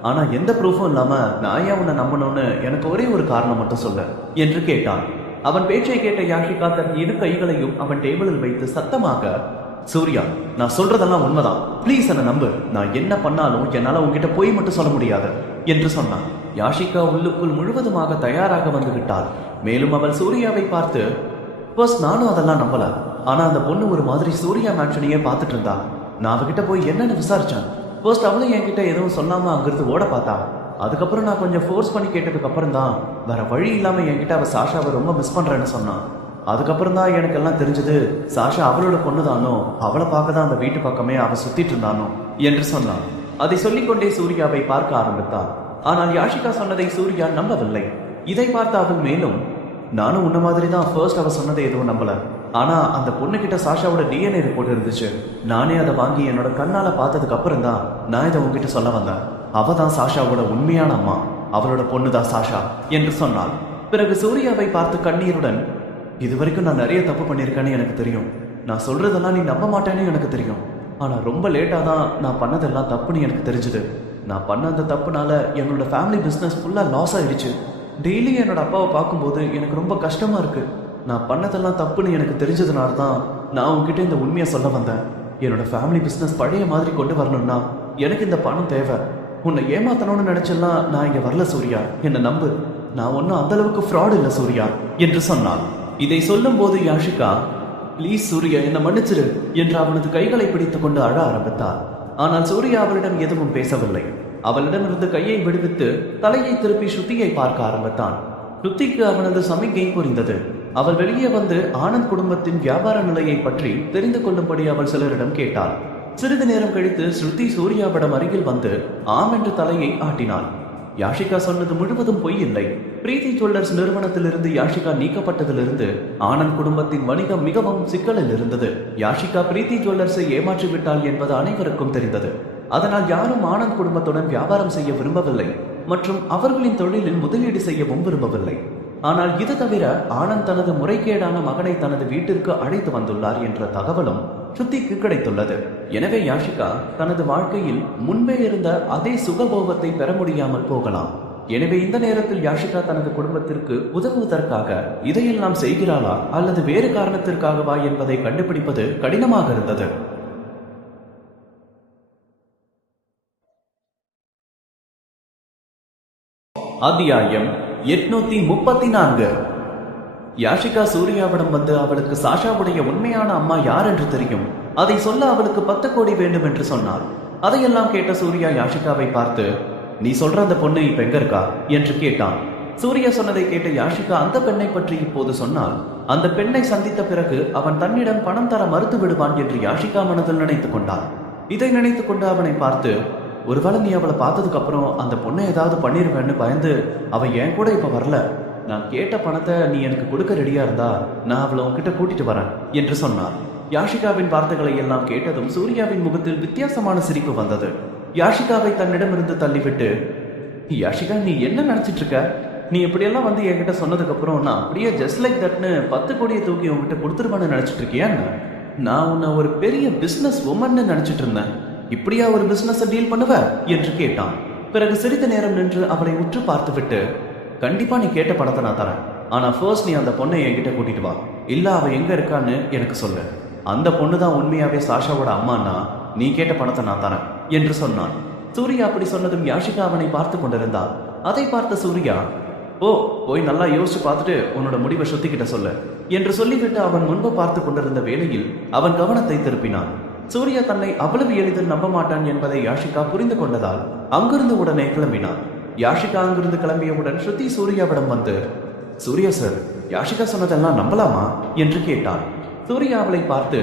ஆனா எந்த ப்ரூஃபும் இல்லாம நான் ஏன் உன்னை நம்பணும்னு எனக்கு ஒரே ஒரு காரணம் மட்டும் சொல்ல என்று கேட்டான். அவன் பேச்சை கேட்ட யாஷிகா தன் 2 கைகளையும் அவன் டேபிளில் வைத்து சத்தமாக, சூர்யா, நான் சொல்றதெல்லாம் உண்மைதான், ப்ளீஸ் என்ன நம்பு. நான் என்ன பண்ணாலும் என்னால உங்ககிட்ட போய் மட்டும் சொல்ல முடியாது என்று சொன்னான். யாஷிகா உள்ளுக்குள் முழுவதுமாக தயாராக வந்து விட்டாள். மேலும் அவள் சூர்யாவை பார்த்து, ஃபர்ஸ்ட் நானும் அதெல்லாம் நம்பல. ஆனா அந்த பொண்ணு ஒரு மாதிரி சூர்யா மேன்ஷனையே பார்த்துட்டு இருந்தா. நான் அவகிட்ட போய் என்னன்னு விசாரிச்சேன். ஃபர்ஸ்ட் அவளும் என்கிட்ட எதுவும் சொல்லாம அங்கிருந்து ஓட பார்த்தா. அதுக்கப்புறம் நான் கொஞ்சம் ஃபோர்ஸ் பண்ணி கேட்டதுக்கு அப்புறம் தான் வேற வழி இல்லாம என்கிட்ட அவ சாஷாவை ரொம்ப மிஸ் பண்றேன்னு சொன்னான். அதுக்கப்புறம் தான் எனக்கு எல்லாம் தெரிஞ்சது, சாஷா அவளோட பொண்ணு தானோ, அவளை பார்க்க தான் அந்த வீட்டு பக்கமே அவ சுத்திட்டு இருந்தானோ என்று சொன்னான். அதை சொல்லிக்கொண்டே சூர்யாவை பார்க்க ஆரம்பித்தாள். ஆனால் யாஷிகா சொன்னதை சூர்யா நம்பவில்லை. இதை பார்த்த அவள் மேலும், நானும் உன்ன மாதிரி தான் ஃபர்ஸ்ட் அவ சொன்னதை எதுவும் நம்பல. ஆனா அந்த பொண்ணுகிட்ட சாஷாவோட DNA ரிப்போர்ட் இருந்துச்சு. நானே அதை வாங்கி என்னோட கண்ணால பார்த்ததுக்கு அப்புறம் தான் நான் இதை உங்ககிட்ட சொல்ல வந்தேன். அவ தான் சாஷாவோட உண்மையான அம்மா, அவளோட பொண்ணுதான் சாஷா என்று சொன்னாள். பிறகு சூர்யாவை பார்த்து கண்ணீருடன், இதுவரைக்கும் நான் நிறைய தப்பு பண்ணியிருக்கேன்னு எனக்கு தெரியும். நான் சொல்றதெல்லாம் நீ நம்ப மாட்டேன்னு எனக்கு தெரியும். ஆனா ரொம்ப லேட்டா தான் நான் பண்ணதெல்லாம் தப்புன்னு எனக்கு தெரிஞ்சது. நான் பண்ண அந்த தப்புனால என்னோட ஃபேமிலி பிஸ்னஸ் ஃபுல்லா லாஸ் ஆயிடுச்சு. டெய்லி என்னோட அப்பாவை பார்க்கும்போது எனக்கு ரொம்ப கஷ்டமா இருக்கு. நான் பண்ணதெல்லாம் தப்புன்னு எனக்கு தெரிஞ்சதுனால தான் நான் உங்ககிட்ட இந்த உண்மையை சொல்ல வந்தேன். என்னோட ஃபேமிலி பிஸ்னஸ் பழைய மாதிரி கொண்டு வரணும்னா எனக்கு இந்த பணம் தேவை. உன்னை ஏமாத்தணும்னு நினைச்செல்லாம் நான் இங்க வரல சூர்யா, என்னை நம்பு. நான் ஒன்னும் அந்த அளவுக்கு ஃப்ராட் இல்லை சூர்யா என்று சொன்னாள். இதை சொல்லும் போது யாஷிகா, ப்ளீஸ் சூர்யா என்னை மன்னிச்சிரு என்று அவனது கைகளை பிடித்துக் கொண்டு அழ ஆரம்பித்தாள். ஆனால் சூர்யா அவளிடம் எதுவும் பேசவில்லை. அவளிடமிருந்து கையை விடுவித்து தலையை திருப்பி ஸ்ருதியை பார்க்க ஆரம்பித்தான். ஸ்ருதிக்கு அவனது சமிக்கை புரிந்தது. அவள் வெளியே வந்து ஆனந்த் குடும்பத்தின் வியாபார நிலையை பற்றி தெரிந்து கொள்ளும்படி அவள் சிலரிடம் கேட்டாள். சிறிது நேரம் கழித்து ஸ்ருதி சூர்யாவிடம் அருகில் வந்து ஆம் என்று தலையை ஆட்டினாள். யாஷிகா சொன்னது முழுவதும் பொய் இல்லை. பிரீத்தி ஜுவல்லர்ஸ் நிறுவனத்திலிருந்து யாஷிகா நீக்கப்பட்டதிலிருந்து ஆனந்த் குடும்பத்தின் வணிகம் மிகவும் சிக்கலில் இருந்தது. யாஷிகா பிரீத்தி ஜுவல்லர்ஸை ஏமாற்றிவிட்டாள் என்பது அனைவருக்கும் தெரிந்தது. அதனால் யாரும் ஆனந்த் குடும்பத்துடன் வியாபாரம் செய்ய விரும்பவில்லை மற்றும் அவர்களின் தொழிலில் முதலீடு செய்யவும் விரும்பவில்லை. ஆனால் இது தவிர ஆனந்த் தனது முறைகேடான மகனை தனது வீட்டிற்கு அழைத்து வந்துள்ளார் என்ற தகவலும் ஸ்ருதிக்கு கிடைத்துள்ளது. எனவே யாஷிகா தனது வாழ்க்கையில் முன்பே இருந்த அதே சுகபோகத்தை பெற முடியாமல் போகலாம். எனவே இந்த நேரத்தில் யாஷிகா தனது குடும்பத்திற்கு உதவுவதற்காக இதையெல்லாம் செய்கிறாளா அல்லது வேறு காரணத்திற்காகவா என்பதை கண்டுபிடிப்பது கடினமாக இருந்தது. அத்தியாயம் 834. யாஷிகா சூர்யாவிடம் வந்து அவளுக்கு சாஷாவுடைய உண்மையான அம்மா யார் என்று தெரியும், அதை சொல்ல அவளுக்கு 10 கோடி வேண்டும் என்று சொன்னாள். அதையெல்லாம் கேட்ட சூர்யா யாஷிகாவை பார்த்து, நீ சொல்ற அந்த பொண்ணு இப்ப எங்க இருக்கா என்று கேட்டான். சூர்யா சொன்னதை கேட்ட யாஷிகா அந்த பெண்ணை பற்றி இப்போது சொன்னால் அந்த பெண்ணை சந்தித்த பிறகு அவன் தன்னிடம் பணம் தர மறுத்து விடுவான் என்று யாஷிகா மனதில் நினைத்துக் கொண்டான். இதை நினைத்துக் கொண்டு அவனை பார்த்து, ஒருவேளை நீ அவளை பார்த்ததுக்கு அப்புறம் அந்த பொண்ணை ஏதாவது பண்ணிருவேன்னு பயந்து அவ என் கூட இப்ப வரல. நான் கேட்ட பணத்தை நீ எனக்கு கொடுக்க ரெடியா இருந்தா நான் அவளை உன்கிட்ட கூட்டிட்டு வரேன் என்று சொன்னார். யாஷிகாவின் வார்த்தைகளை எல்லாம் கேட்டதும் சூர்யாவின் முகத்தில் வித்தியாசமான சிரிப்பு வந்தது. யாஷிகாவை தன்னிடமிருந்து தள்ளிவிட்டு, யாஷிகா நீ என்ன நினைச்சிட்டு இருக்க? நீ இப்படியெல்லாம் வந்து என்கிட்ட சொன்னதுக்கு அப்புறம் நான் அப்படியே ஜஸ்ட் லைக் தட்னு 10 கோடியை தூக்கி உங்ககிட்ட கொடுத்துருவான்னு நினைச்சிட்டு இருக்கியா? நான் உன்னை ஒரு பெரிய பிசினஸ் உமன்னு நினைச்சிட்டு இருந்தேன். இப்படியா ஒரு பிசினஸ் டீல் பண்ணுவ என்று கேட்டான். பிறகு சிறிது நேரம் நின்று அவளை உற்று பார்த்துவிட்டு, கண்டிப்பா நீ கேட்ட பணத்தை நான் தரேன். ஆனா ஃபர்ஸ்ட் நீ அந்த பொண்ணை என்கிட்ட கூட்டிட்டு வா. இல்ல அவ எங்க இருக்கான்னு எனக்கு சொல்லு. அந்த பொண்ணு தான் உண்மையாவே சாஷாவோட அம்மானா நீ கேட்ட பணத்தை நான் தரேன் என்று சொன்னான். சூர்யா அப்படி சொன்னதும் யாஷிகா அவனை பார்த்து கொண்டிருந்தாள். அதை பார்த்த சூர்யா, ஓ போய் நல்லா யோசிச்சு பார்த்துட்டு உன்னோட முடிவை ஸ்ருதிக்கிட்ட சொல்லு என்று சொல்லிவிட்டு அவன் முன்பு பார்த்து கொண்டிருந்த வேளையில் அவன் கவனத்தை திருப்பினான். சூர்யா தன்னை அவ்வளவு எளிதில் நம்ப மாட்டான் என்பதை யாஷிகா புரிந்து கொண்டதால் அங்கிருந்து உடனே கிளம்பினான். யாஷிகா அங்கிருந்து கிளம்பியவுடன் ஸ்ருதி சூர்யாவிடம் வந்து, சூர்யா சார், யாஷிகா சொன்னதெல்லாம் நம்பலாமா என்று கேட்டாள். சூர்யா அவளை பார்த்து,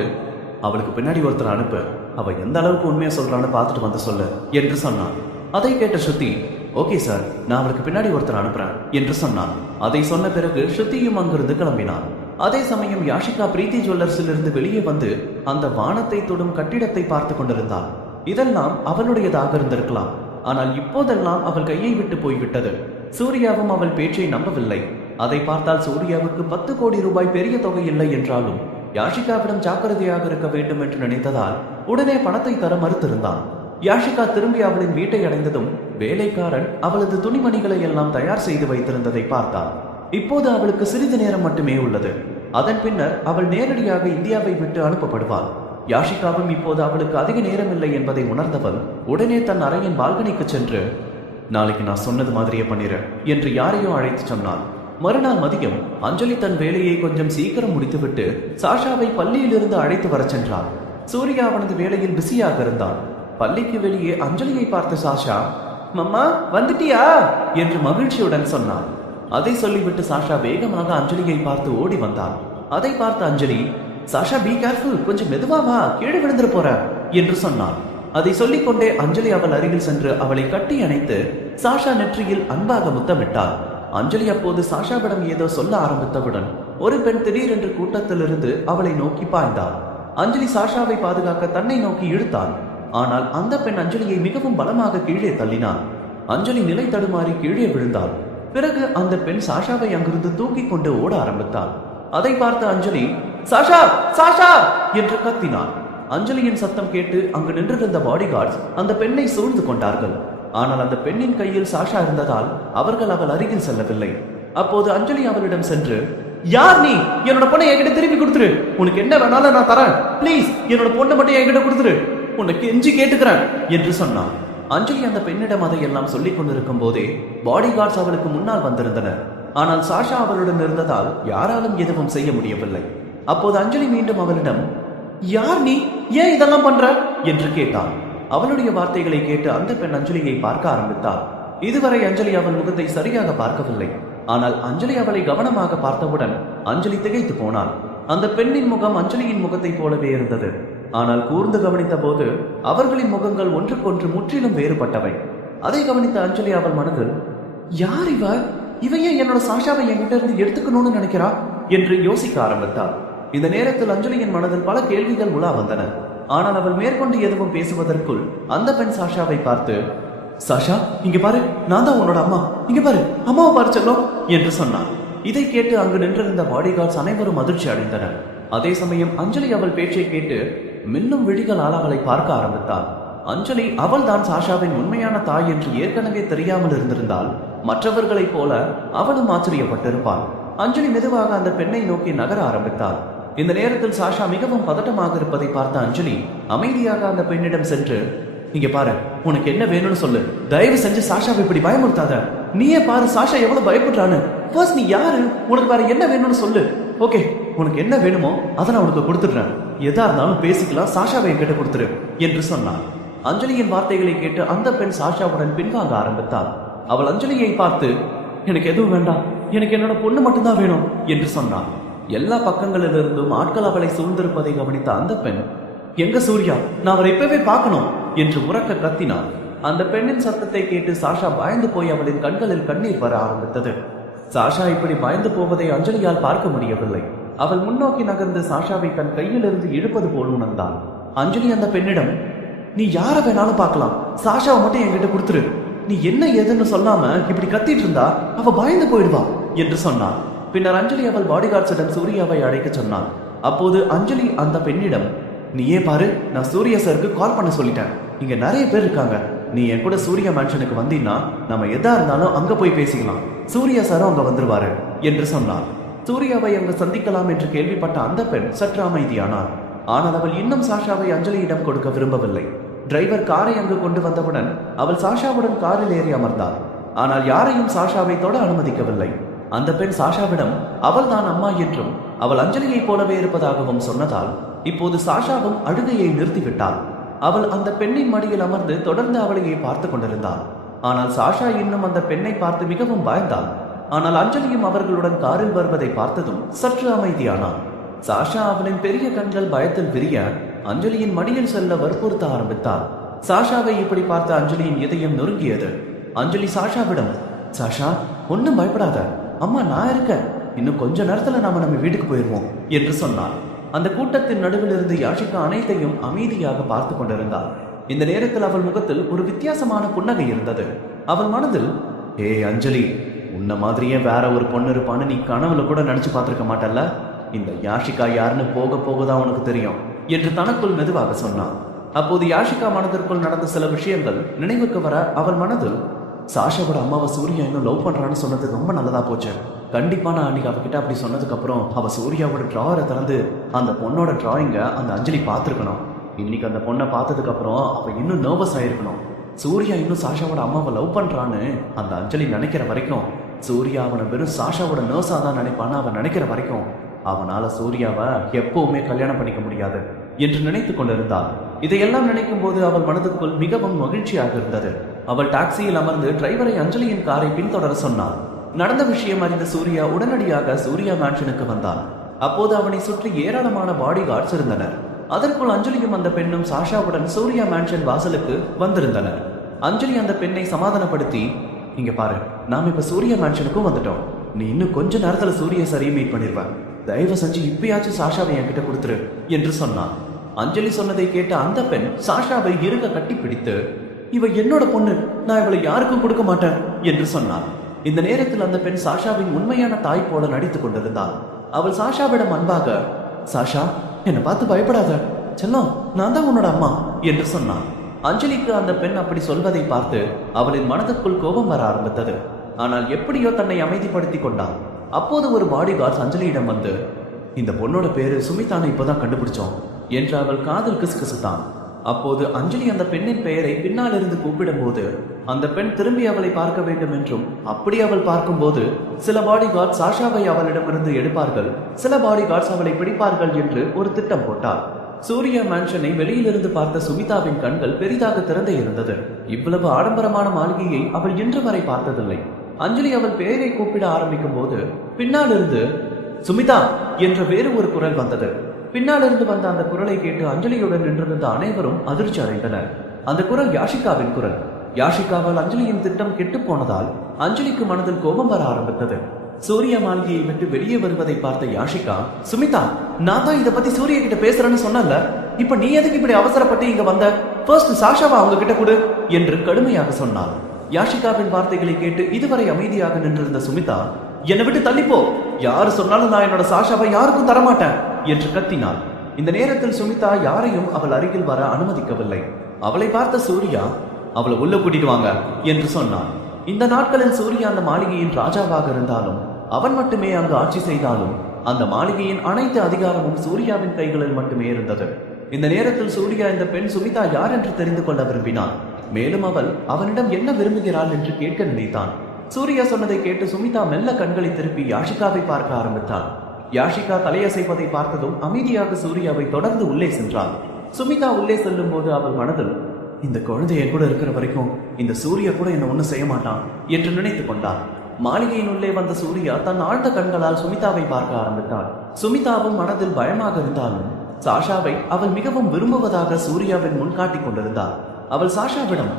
அவளுக்கு பின்னாடி ஒருத்தர் அனுப்பு, அவ எந்த அளவுக்கு உண்மையா சொல்றான்னு பார்த்துட்டு வந்து சொல்லு என்று சொன்னான். அதை கேட்ட ஸ்ருதி, ஓகே சார், நான் அவளுக்கு பின்னாடி ஒருத்தர் அனுப்புறேன் என்று சொன்னான். அதை சொன்ன பிறகு ஸ்ருதியும் அங்கிருந்து கிளம்பினான். அதே சமயம் யாஷிகா பிரீத்தி ஜுவல்லர்ஸில் இருந்து வெளியே வந்து அந்த வானத்தை தொடும் கட்டிடத்தை பார்த்து கொண்டிருந்தாள். இதெல்லாம் அவளுடையதாக இருந்திருக்கலாம். ஆனால் இப்போதெல்லாம் அவள் கையை விட்டு போய்விட்டது. சூர்யாவும் அவள் பேச்சை நம்பவில்லை. அதை பார்த்தால் சூர்யாவுக்கு 10 கோடி ரூபாய் பெரிய தொகை இல்லை என்றாலும் யாஷிகாவிடம் ஜாக்கிரதையாக இருக்க வேண்டும் என்று நினைத்ததால் உடனே பணத்தை தர மறுத்திருந்தான். யாஷிகா திரும்பி அவளின் வீட்டை அடைந்ததும் வேலைக்காரன் அவளது துணிமணிகளை எல்லாம் தயார் செய்து வைத்திருந்ததை பார்த்தாள். இப்போது அவளுக்கு சிறிது நேரம் மட்டுமே உள்ளது. அதன் பின்னர் அவள் நேரடியாக இந்தியாவை விட்டு அனுப்பப்படுவாள். யாஷிகாவும் இப்போது அவளுக்கு அதிக நேரம் இல்லை என்பதை உணர்ந்தவள் உடனே தன் அறையின் பால்கனிக்கு சென்று, நாளைக்கு நான் சொன்னது மாதிரியே பண்ணிரு என்று யாரையோ அழைத்து சொன்னாள். மறுநாள் மதியம் அஞ்சலி தன் வேலையை கொஞ்சம் சீக்கிரம் முடித்துவிட்டு சாஷாவை பள்ளியிலிருந்து அழைத்து வர சென்றாள். சூர்யா அவனது வேலையில் பிஸியாக இருந்தான். பள்ளிக்கு வெளியே அஞ்சலியை பார்த்த சாஷா, மம்மா வந்துட்டியா என்று மகிழ்ச்சியுடன் சொன்னான். அதை சொல்லிவிட்டு சாஷா வேகமாக அஞ்சலியை பார்த்து ஓடி வந்தாள். அதை பார்த்த அஞ்சலி, சாஷா பி கேர்ஃபுல், கொஞ்சம் மெதுவா வா, கீழே விழுந்துட போற என்று சொன்னாள். அதை சொல்லிக்கொண்டே அஞ்சலி அவள் அருகில் சென்று அவளை கட்டி அணைத்து சாஷா நெற்றியில் அன்பாக முத்தமிட்டாள். அஞ்சலி அப்போது சாஷாவிடம் ஏதோ சொல்ல ஆரம்பித்தவுடன் ஒரு பெண் திடீரென்று கூட்டத்திலிருந்து அவளை நோக்கி பாய்ந்தாள். அஞ்சலி சாஷாவை பாதுகாக்க தன்னை நோக்கி இழுத்தாள். ஆனால் அந்த பெண் அஞ்சலியை மிகவும் பலமாக கீழே தள்ளினாள். அஞ்சலி நிலை தடுமாறி கீழே விழுந்தாள். பிறகு அந்த பெண் சாஷாவை அங்கிருந்து தூக்கி கொண்டு ஓட ஆரம்பித்தாள். அதை பார்த்த அஞ்சலி, சாஷா சாஷா என்று கத்தினாள். அஞ்சலியின் சத்தம் கேட்டு அங்கு நின்றிருந்த பாடிகார்ட்ஸ் அந்த பெண்ணை சூழ்ந்து கொண்டார்கள். ஆனால் அந்த பெண்ணின் கையில் சாஷா இருந்ததால் அவர்கள் அவள் அருகில் செல்லவில்லை. அப்போது அஞ்சலி அவளிடம் சென்று, யார் நீ? என்னோட பொண்ணை என்கிட்ட திருப்பி கொடுத்துரு. உனக்கு என்ன வேணாலும் நான் தரேன். பிளீஸ் என்னோட பொண்ணை மட்டும் என்கிட்ட கொடுத்துரு. உனக்கு எஞ்சி கேட்டுக்கிறேன் என்று சொன்னான். அஞ்சலி அந்த பெண்ணிடம் அதையெல்லாம் சொல்லிக் கொண்டிருக்கும் போதே பாடிகார்ட்ஸ் அவளுக்கு முன்னால் வந்திருந்தனர். ஆனால் சாஷா அவளுடன் இருந்ததால் யாராலும் எதுவும் செய்ய முடியவில்லை. அப்போது அஞ்சலி மீண்டும் அவளிடம், யார் நீ? ஏன் இதெல்லாம் பண்ற என்று கேட்டாள். அவளுடைய வார்த்தைகளை கேட்டு அந்த பெண் அஞ்சலியை பார்க்க ஆரம்பித்தாள். இதுவரை அஞ்சலி அவள் முகத்தை சரியாக பார்க்கவில்லை. ஆனால் அஞ்சலி அவளை கவனமாக பார்த்தவுடன் அஞ்சலி திகைத்து போனாள். அந்த பெண்ணின் முகம் அஞ்சலியின் முகத்தை போலவே இருந்தது. ஆனால் கூர்ந்து கவனித்த போது அவர்களின் முகங்கள் ஒன்றுக்கொன்று முற்றிலும் வேறுபட்டவை. அதை கவனித்த அஞ்சலி அவள் மனதில், யார் இவையே என்னோட சாஷாவை என்கிட்ட இருந்து எடுத்துக்கணும்னு நினைக்கிறா என்று யோசிக்க ஆரம்பித்தாள். இந்த நேரத்தில் அஞ்சலியின் மனதில் பல கேள்விகள் உலா வந்தன. ஆனால் அவள் மேற்கொண்டு எதுவும் பேசுவதற்குள் அந்த பெண் சாஷாவை பார்த்து, சாஷா இங்க பாரு, நான் தான் உன்னோட அம்மா, இங்க பாரு, அம்மாவை பாரு செல்லம் என்று சொன்னான். இதை கேட்டு அங்கு நின்றிருந்த பாடிகார்ட்ஸ் அனைவரும் அதிர்ச்சி அடைந்தனர். அதே சமயம் அஞ்சலி அவள் பேச்சை கேட்டு மின்னும் விழிகளால் அவளை பார்க்க ஆரம்பித்தாள். அஞ்சலி அவள் தான் சாஷாவின் உண்மையான தாய் என்று ஏற்கனவே தெரியாமல் இருந்திருந்தால் மற்றவர்களைப் போல அவளும் ஆச்சரியப்பட்டிருப்பாள். அஞ்சலி மெதுவாக அந்த பெண்ணை நோக்கி நகர ஆரம்பித்தாள். இந்த நேரத்தில் சாஷா மிகவும் பதட்டமாக இருப்பதை பார்த்த அஞ்சலி அமைதியாக அந்த பெண்ணிடம் சென்று, இங்க பாரு, உனக்கு என்ன வேணும்னு சொல்லு. தயவு செஞ்சு சாஷாவை இப்படி பயமுறுத்தாத. நீயே பாரு சாஷா எவ்வளவு பயப்படுறான்னு. ஃபர்ஸ்ட் நீ யாரு, உனக்கு வேற என்ன வேணும்னு சொல்லு. ஓகே, உனக்கு என்ன வேணுமோ அதை நான் உனக்கு கொடுத்துடுறேன். எதா இருந்தாலும் பேசிக்கலாம், சாஷாவை என்கிட்ட கொடுத்துரு என்று சொன்னான். அஞ்சலியின் வார்த்தைகளை கேட்டு அந்த பெண் சாஷாவுடன் பின்வாங்க ஆரம்பித்தாள். அவள் அஞ்சலியை பார்த்து, எனக்கு எதுவும் வேண்டாம், எனக்கு என்னோட பொண்ணு மட்டும்தான் வேணும் என்று சொன்னான். எல்லா பக்கங்களிலிருந்தும் ஆட்கள் அவளை சூழ்ந்திருப்பதை கவனித்த அந்த பெண், எங்க சூர்யா, நான் அவரை இப்பவே பார்க்கணும் என்று உரக்க கத்தினாள். அந்த பெண்ணின் சத்தத்தை கேட்டு சாஷா பயந்து போய் அவளின் கண்களில் கண்ணீர் வர ஆரம்பித்தது. சாஷா இப்படி பயந்து போவதை அஞ்சலியால் பார்க்க முடியவில்லை. அவள் முன்னோக்கி நகர்ந்து சாஷாவை தன் கையிலிருந்து இழுப்பது போல் உணர்ந்தாள். அஞ்சலி அந்த பெண்ணிடம், நீ யார வேணாலும் பார்க்கலாம், சாஷாவை மட்டும் என்கிட்ட கொடுத்துரு. நீ என்ன ஏதுன்னு சொல்லாம இப்படி கத்திட்டு இருந்தா அவ பயந்து போயிடுவா என்று சொன்னாள். பின்னர் அஞ்சலி அவள் பாடிகார்ட்ஸிடம் சூர்யாவை அழைக்க சொன்னாள். அப்போது அஞ்சலி அந்த பெண்ணிடம், நீயே பாரு, நான் சூர்யா சாருக்கு கால் பண்ண சொல்லிட்டேன். இங்க நிறைய பேர் இருக்காங்க. நீ என் கூட சூர்யா மேன்ஷனுக்கு வந்தீன்னா நம்ம எதா இருந்தாலும் அங்க போய் பேசிக்கலாம். சூர்யா சாரும் அங்க வந்துருவாரு என்று சொன்னாள். சூர்யாவை அங்கு சந்திக்கலாம் என்று கேள்விப்பட்ட அந்த பெண் சற்று அமைதியானாள். ஆனால் அவள் இன்னும் சாஷாவை அஞ்சலியிடம் கொடுக்க விரும்பவில்லை. டிரைவர் காரை அங்கு கொண்டு வந்தவுடன் அவள் சாஷாவுடன் காரில் ஏறி அமர்ந்தாள். ஆனால் யாரையும் சாஷாவை தொட அனுமதிக்கவில்லை. அந்த பெண் சாஷாவிடம் அவள் தான் அம்மா என்றும் அவள் அஞ்சலியை போலவே இருப்பதாகவும் சொன்னதால் இப்போது சாஷாவும் அழுகையை நிறுத்திவிட்டாள். அவள் அந்த பெண்ணின் மடியில் அமர்ந்து தொடர்ந்து அவளையே பார்த்து கொண்டிருந்தாள். ஆனால் சாஷா இன்னும் அந்த பெண்ணை பார்த்து மிகவும் பயந்தாள். ஆனால் அஞ்சலியும் அவர்களுடன் காரில் வருவதை பார்த்ததும் சற்று அமைதியானாள். சாஷா அவளின் பெரிய கண்கள் பயத்தில் விரிய அஞ்சலியின் மடியில் செல்ல வற்புறுத்த ஆரம்பித்தாள். சாஷாவை இப்படி பார்த்த அஞ்சலியின் இதயம் நொறுங்கியது. அஞ்சலி சாஷாவிடம், சாஷா ஒன்னும் பயப்படாத, அம்மா நான் இருக்க, இன்னும் கொஞ்ச நேரத்துல நாம நம்ம வீட்டுக்கு போயிருவோம் என்று சொன்னாள். அந்த கூட்டத்தின் நடுவில் இருந்து யாஷிகா அனைத்தையும் அமைதியாக பார்த்து கொண்டிருந்தாள். இந்த நேரத்தில் அவள் முகத்தில் ஒரு வித்தியாசமான புன்னகை இருந்தது. அவள் மனதில், ஏ அஞ்சலி, உன்ன மாதிரியே வேற ஒரு பொண்ணு இருப்பான்னு நீ கனவுல கூட நினைச்சு பார்த்திருக்க மாட்டல்ல. இந்த யாஷிகா யாருன்னு போக போகதான் உனக்கு தெரியும் என்று தனக்குள் மெதுவாக சொன்னான். அப்போது யாஷிகா மனதிற்குள் நடந்த சில விஷயங்கள் நினைவுக்கு வர அவள் மனதில், சாஷாவோட அம்மாவை சூர்யா இன்னும் லவ் பண்றான்னு சொன்னது ரொம்ப நல்லதா போச்சு. கண்டிப்பா நான் அன்னைக்கு அவகிட்ட அப்படி சொன்னதுக்கு அப்புறம் அவ சூர்யாவோட டிராவரை திறந்து அந்த பொண்ணோட டிராயிங்க அந்த அஞ்சலி பார்த்துருக்கணும். இன்னைக்கு அந்த பொண்ணை பார்த்ததுக்கு அப்புறம் அவ இன்னும் நர்வஸ் ஆயிருக்கணும். சூர்யா இன்னும் சாஷாவோட அம்மாவை லவ் பண்றான்னு அந்த அஞ்சலி நினைக்கிற வரைக்கும் சூர்யா அவனை வெறும் சாஷாவோட நர்ஸா தான் நினைப்பான்னு அவன் நினைக்கிற வரைக்கும் அவனால சூர்யாவை எப்பவுமே கல்யாணம் பண்ணிக்க முடியாது என்று நினைத்து கொண்டிருந்தாள். இதையெல்லாம் நினைக்கும் போது அவள் மனதுக்குள் மிகவும் மகிழ்ச்சியாக இருந்தது. அவள் டாக்ஸியில் அமர்ந்து டிரைவரை அஞ்சலியின் காரை பின்தொடர சொன்னாள். நடந்த விஷயம் அறிந்த சூர்யா உடனடியாக சூர்யா மேன்ஷனுக்கு வந்தான். அப்போது அவனை சுற்றி ஏராளமான பாடி கார்ட்ஸ் இருந்தனர். அதற்குள் அஞ்சலியும் அந்த பெண்ணும் சாஷாவுடன் சூர்யா மேன்ஷன் வாசலுக்கு வந்திருந்தனர். அஞ்சலி அந்த பெண்ணை சமாதானப்படுத்தி, இங்க பாரு, நாம இப்ப சூர்யா மேன்ஷனுக்கும் வந்துட்டோம். நீ இன்னும் கொஞ்ச நேரத்துல சூர்யா சரியை மீட் பண்ணிருவ. தயவு செஞ்சு இப்பயாச்சும் சாஷாவை என்கிட்ட கொடுத்துரு என்று சொன்னான். அஞ்சலி சொன்னதை கேட்ட அந்த பெண் சாஷாவை இறுக கட்டி பிடித்து, இவ என்னோட பொண்ணு, நான் இவளை யாருக்கும் கொடுக்க மாட்டேன் என்று சொன்னாள். இந்த நேரத்தில் அந்த பெண் சாஷாவின் உண்மையான தாய் போல நடித்துக் கொண்டிருந்தாள். அவள் சாஷாவிடம் அன்பாக, சாஷா என்னை பார்த்து பயப்படாத செல்லம், நான் தான் உன்னோட அம்மா என்று சொன்னான். அஞ்சலிக்கு அந்த பெண் அப்படி சொல்வதை பார்த்து அவளின் மனதுக்குள் கோபம் வர ஆரம்பித்தது. ஆனால் எப்படியோ தன்னை அமைதிப்படுத்தி கொண்டாள். அப்போது ஒரு பாடி கார்ட்ஸ் அஞ்சலியிடம் வந்து, இந்த பொண்ணோட பேரு சுமிதானை இப்பதான் கண்டுபிடிச்சோம் என்று அவள் காதில் கிசுகிசுத்தான். அப்போது அஞ்சலி அந்த பெண்ணின் பெயரை பின்னால் இருந்து கூப்பிடும் போது அந்த பெண் திரும்பி அவளை பார்க்க வேண்டும் என்றும், அப்படி அவள் பார்க்கும்போது சில பாடி கார்ட்ஸ் சாஷாவை அவளிடமிருந்து எடுப்பார்கள், சில பாடி கார்ட்ஸ் அவளை பிடிப்பார்கள் என்று ஒரு திட்டம் போட்டாள். சூர்யா மேன்ஷனை வெளியிலிருந்து பார்த்த சுமிதாவின் கண்கள் பெரிதாக திறந்தே இருந்தது. இவ்வளவு ஆடம்பரமான மாளிகையை அவள் இன்று வரை பார்த்ததில்லை. அஞ்சலி அவள் பெயரை கூப்பிட ஆரம்பிக்கும் போது பின்னால் இருந்து சுமிதா என்ற வேறு ஒரு குரல் வந்தது. பின்னால் இருந்து வந்த அந்த குரலை கேட்டு அஞ்சலியுடன் நின்றிருந்த அனைவரும் அதிர்ச்சி அடைந்தனர். அந்த குரல் யாஷிகாவின் குரல். யாஷிகாவால் அஞ்சலியின் திட்டம் கெட்டு போனதால் அஞ்சலிக்கு மனதில் கோபம் வர ஆரம்பித்தது. சூர்யா மாளிகையை விட்டு வெளியே வருவதை பார்த்த யாஷிகா, சுமிதா, நான் தான் இதை பத்தி சூர்யா கிட்ட பேசுறேன்னு சொன்னல, இப்ப நீ எதுக்கு இப்படி அவசரப்பட்டு இங்க வந்த? ஃபர்ஸ்ட் சாஷாவா அவங்க கிட்ட கொடு என்று கடுமையாக சொன்னாள். யாஷிகாவின் வார்த்தைகளை கேட்டு இதுவரை அமைதியாக நின்றிருந்த சுமிதா, என்னை விட்டு தள்ளிப்போ, யாரு சொன்னாலும் நான் என்னோட சாஷாவை யாருக்கும் தரமாட்டேன் என்று கத்தினாள். இந்த நேரத்தில் சுமிதா யாரையும் அவள் அருகில் வர அனுமதிக்கவில்லை. அவளை பார்த்த சூர்யா, அவளை உள்ள கூட்டிட்டு வாங்க என்று சொன்னான். இந்த நாட்களில் சூர்யா அந்த மாளிகையின் ராஜாவாக இருந்தாலும், அவன் மட்டுமே அங்கு ஆட்சி செய்தாலும், அந்த மாளிகையின் அனைத்து அதிகாரமும் சூர்யாவின் கைகளில் மட்டுமே இருந்தது. இந்த நேரத்தில் சூர்யா இந்த பெண் சுமிதா யார் என்று தெரிந்து கொள்ள விரும்பினான். மேலும் அவள் அவனிடம் என்ன விரும்புகிறாள் என்று கேட்க நினைத்தான். சூர்யா சொன்னதை கேட்டு சுமிதா மெல்ல கண்களை திருப்பி யாஷிகாவை பார்க்க ஆரம்பித்தாள். யாஷிகா தலையசைப்பதை பார்த்ததும் அமைதியாக சூர்யாவை தொடர்ந்து உள்ளே சென்றாள். சுமிதா உள்ளே செல்லும் போது அவள் மனதில், இந்த குழந்தை என் கூட இருக்கிற வரைக்கும் இந்த சூர்யா கூட என்ன ஒன்னும் செய்ய மாட்டான் என்று நினைத்துக் கொண்டாள். மாளிகையின் உள்ளே வந்த சூர்யா தன் ஆழ்ந்த கண்களால் சுமிதாவை பார்க்க ஆரம்பித்தாள். சுமிதாவும் மனதில் பயமாக இருந்தாலும் சாஷாவை அவள் மிகவும் விரும்புவதாக சூர்யாவின் முன் காட்டிக் கொண்டிருந்தாள். அவள் சாஷாவிடம்,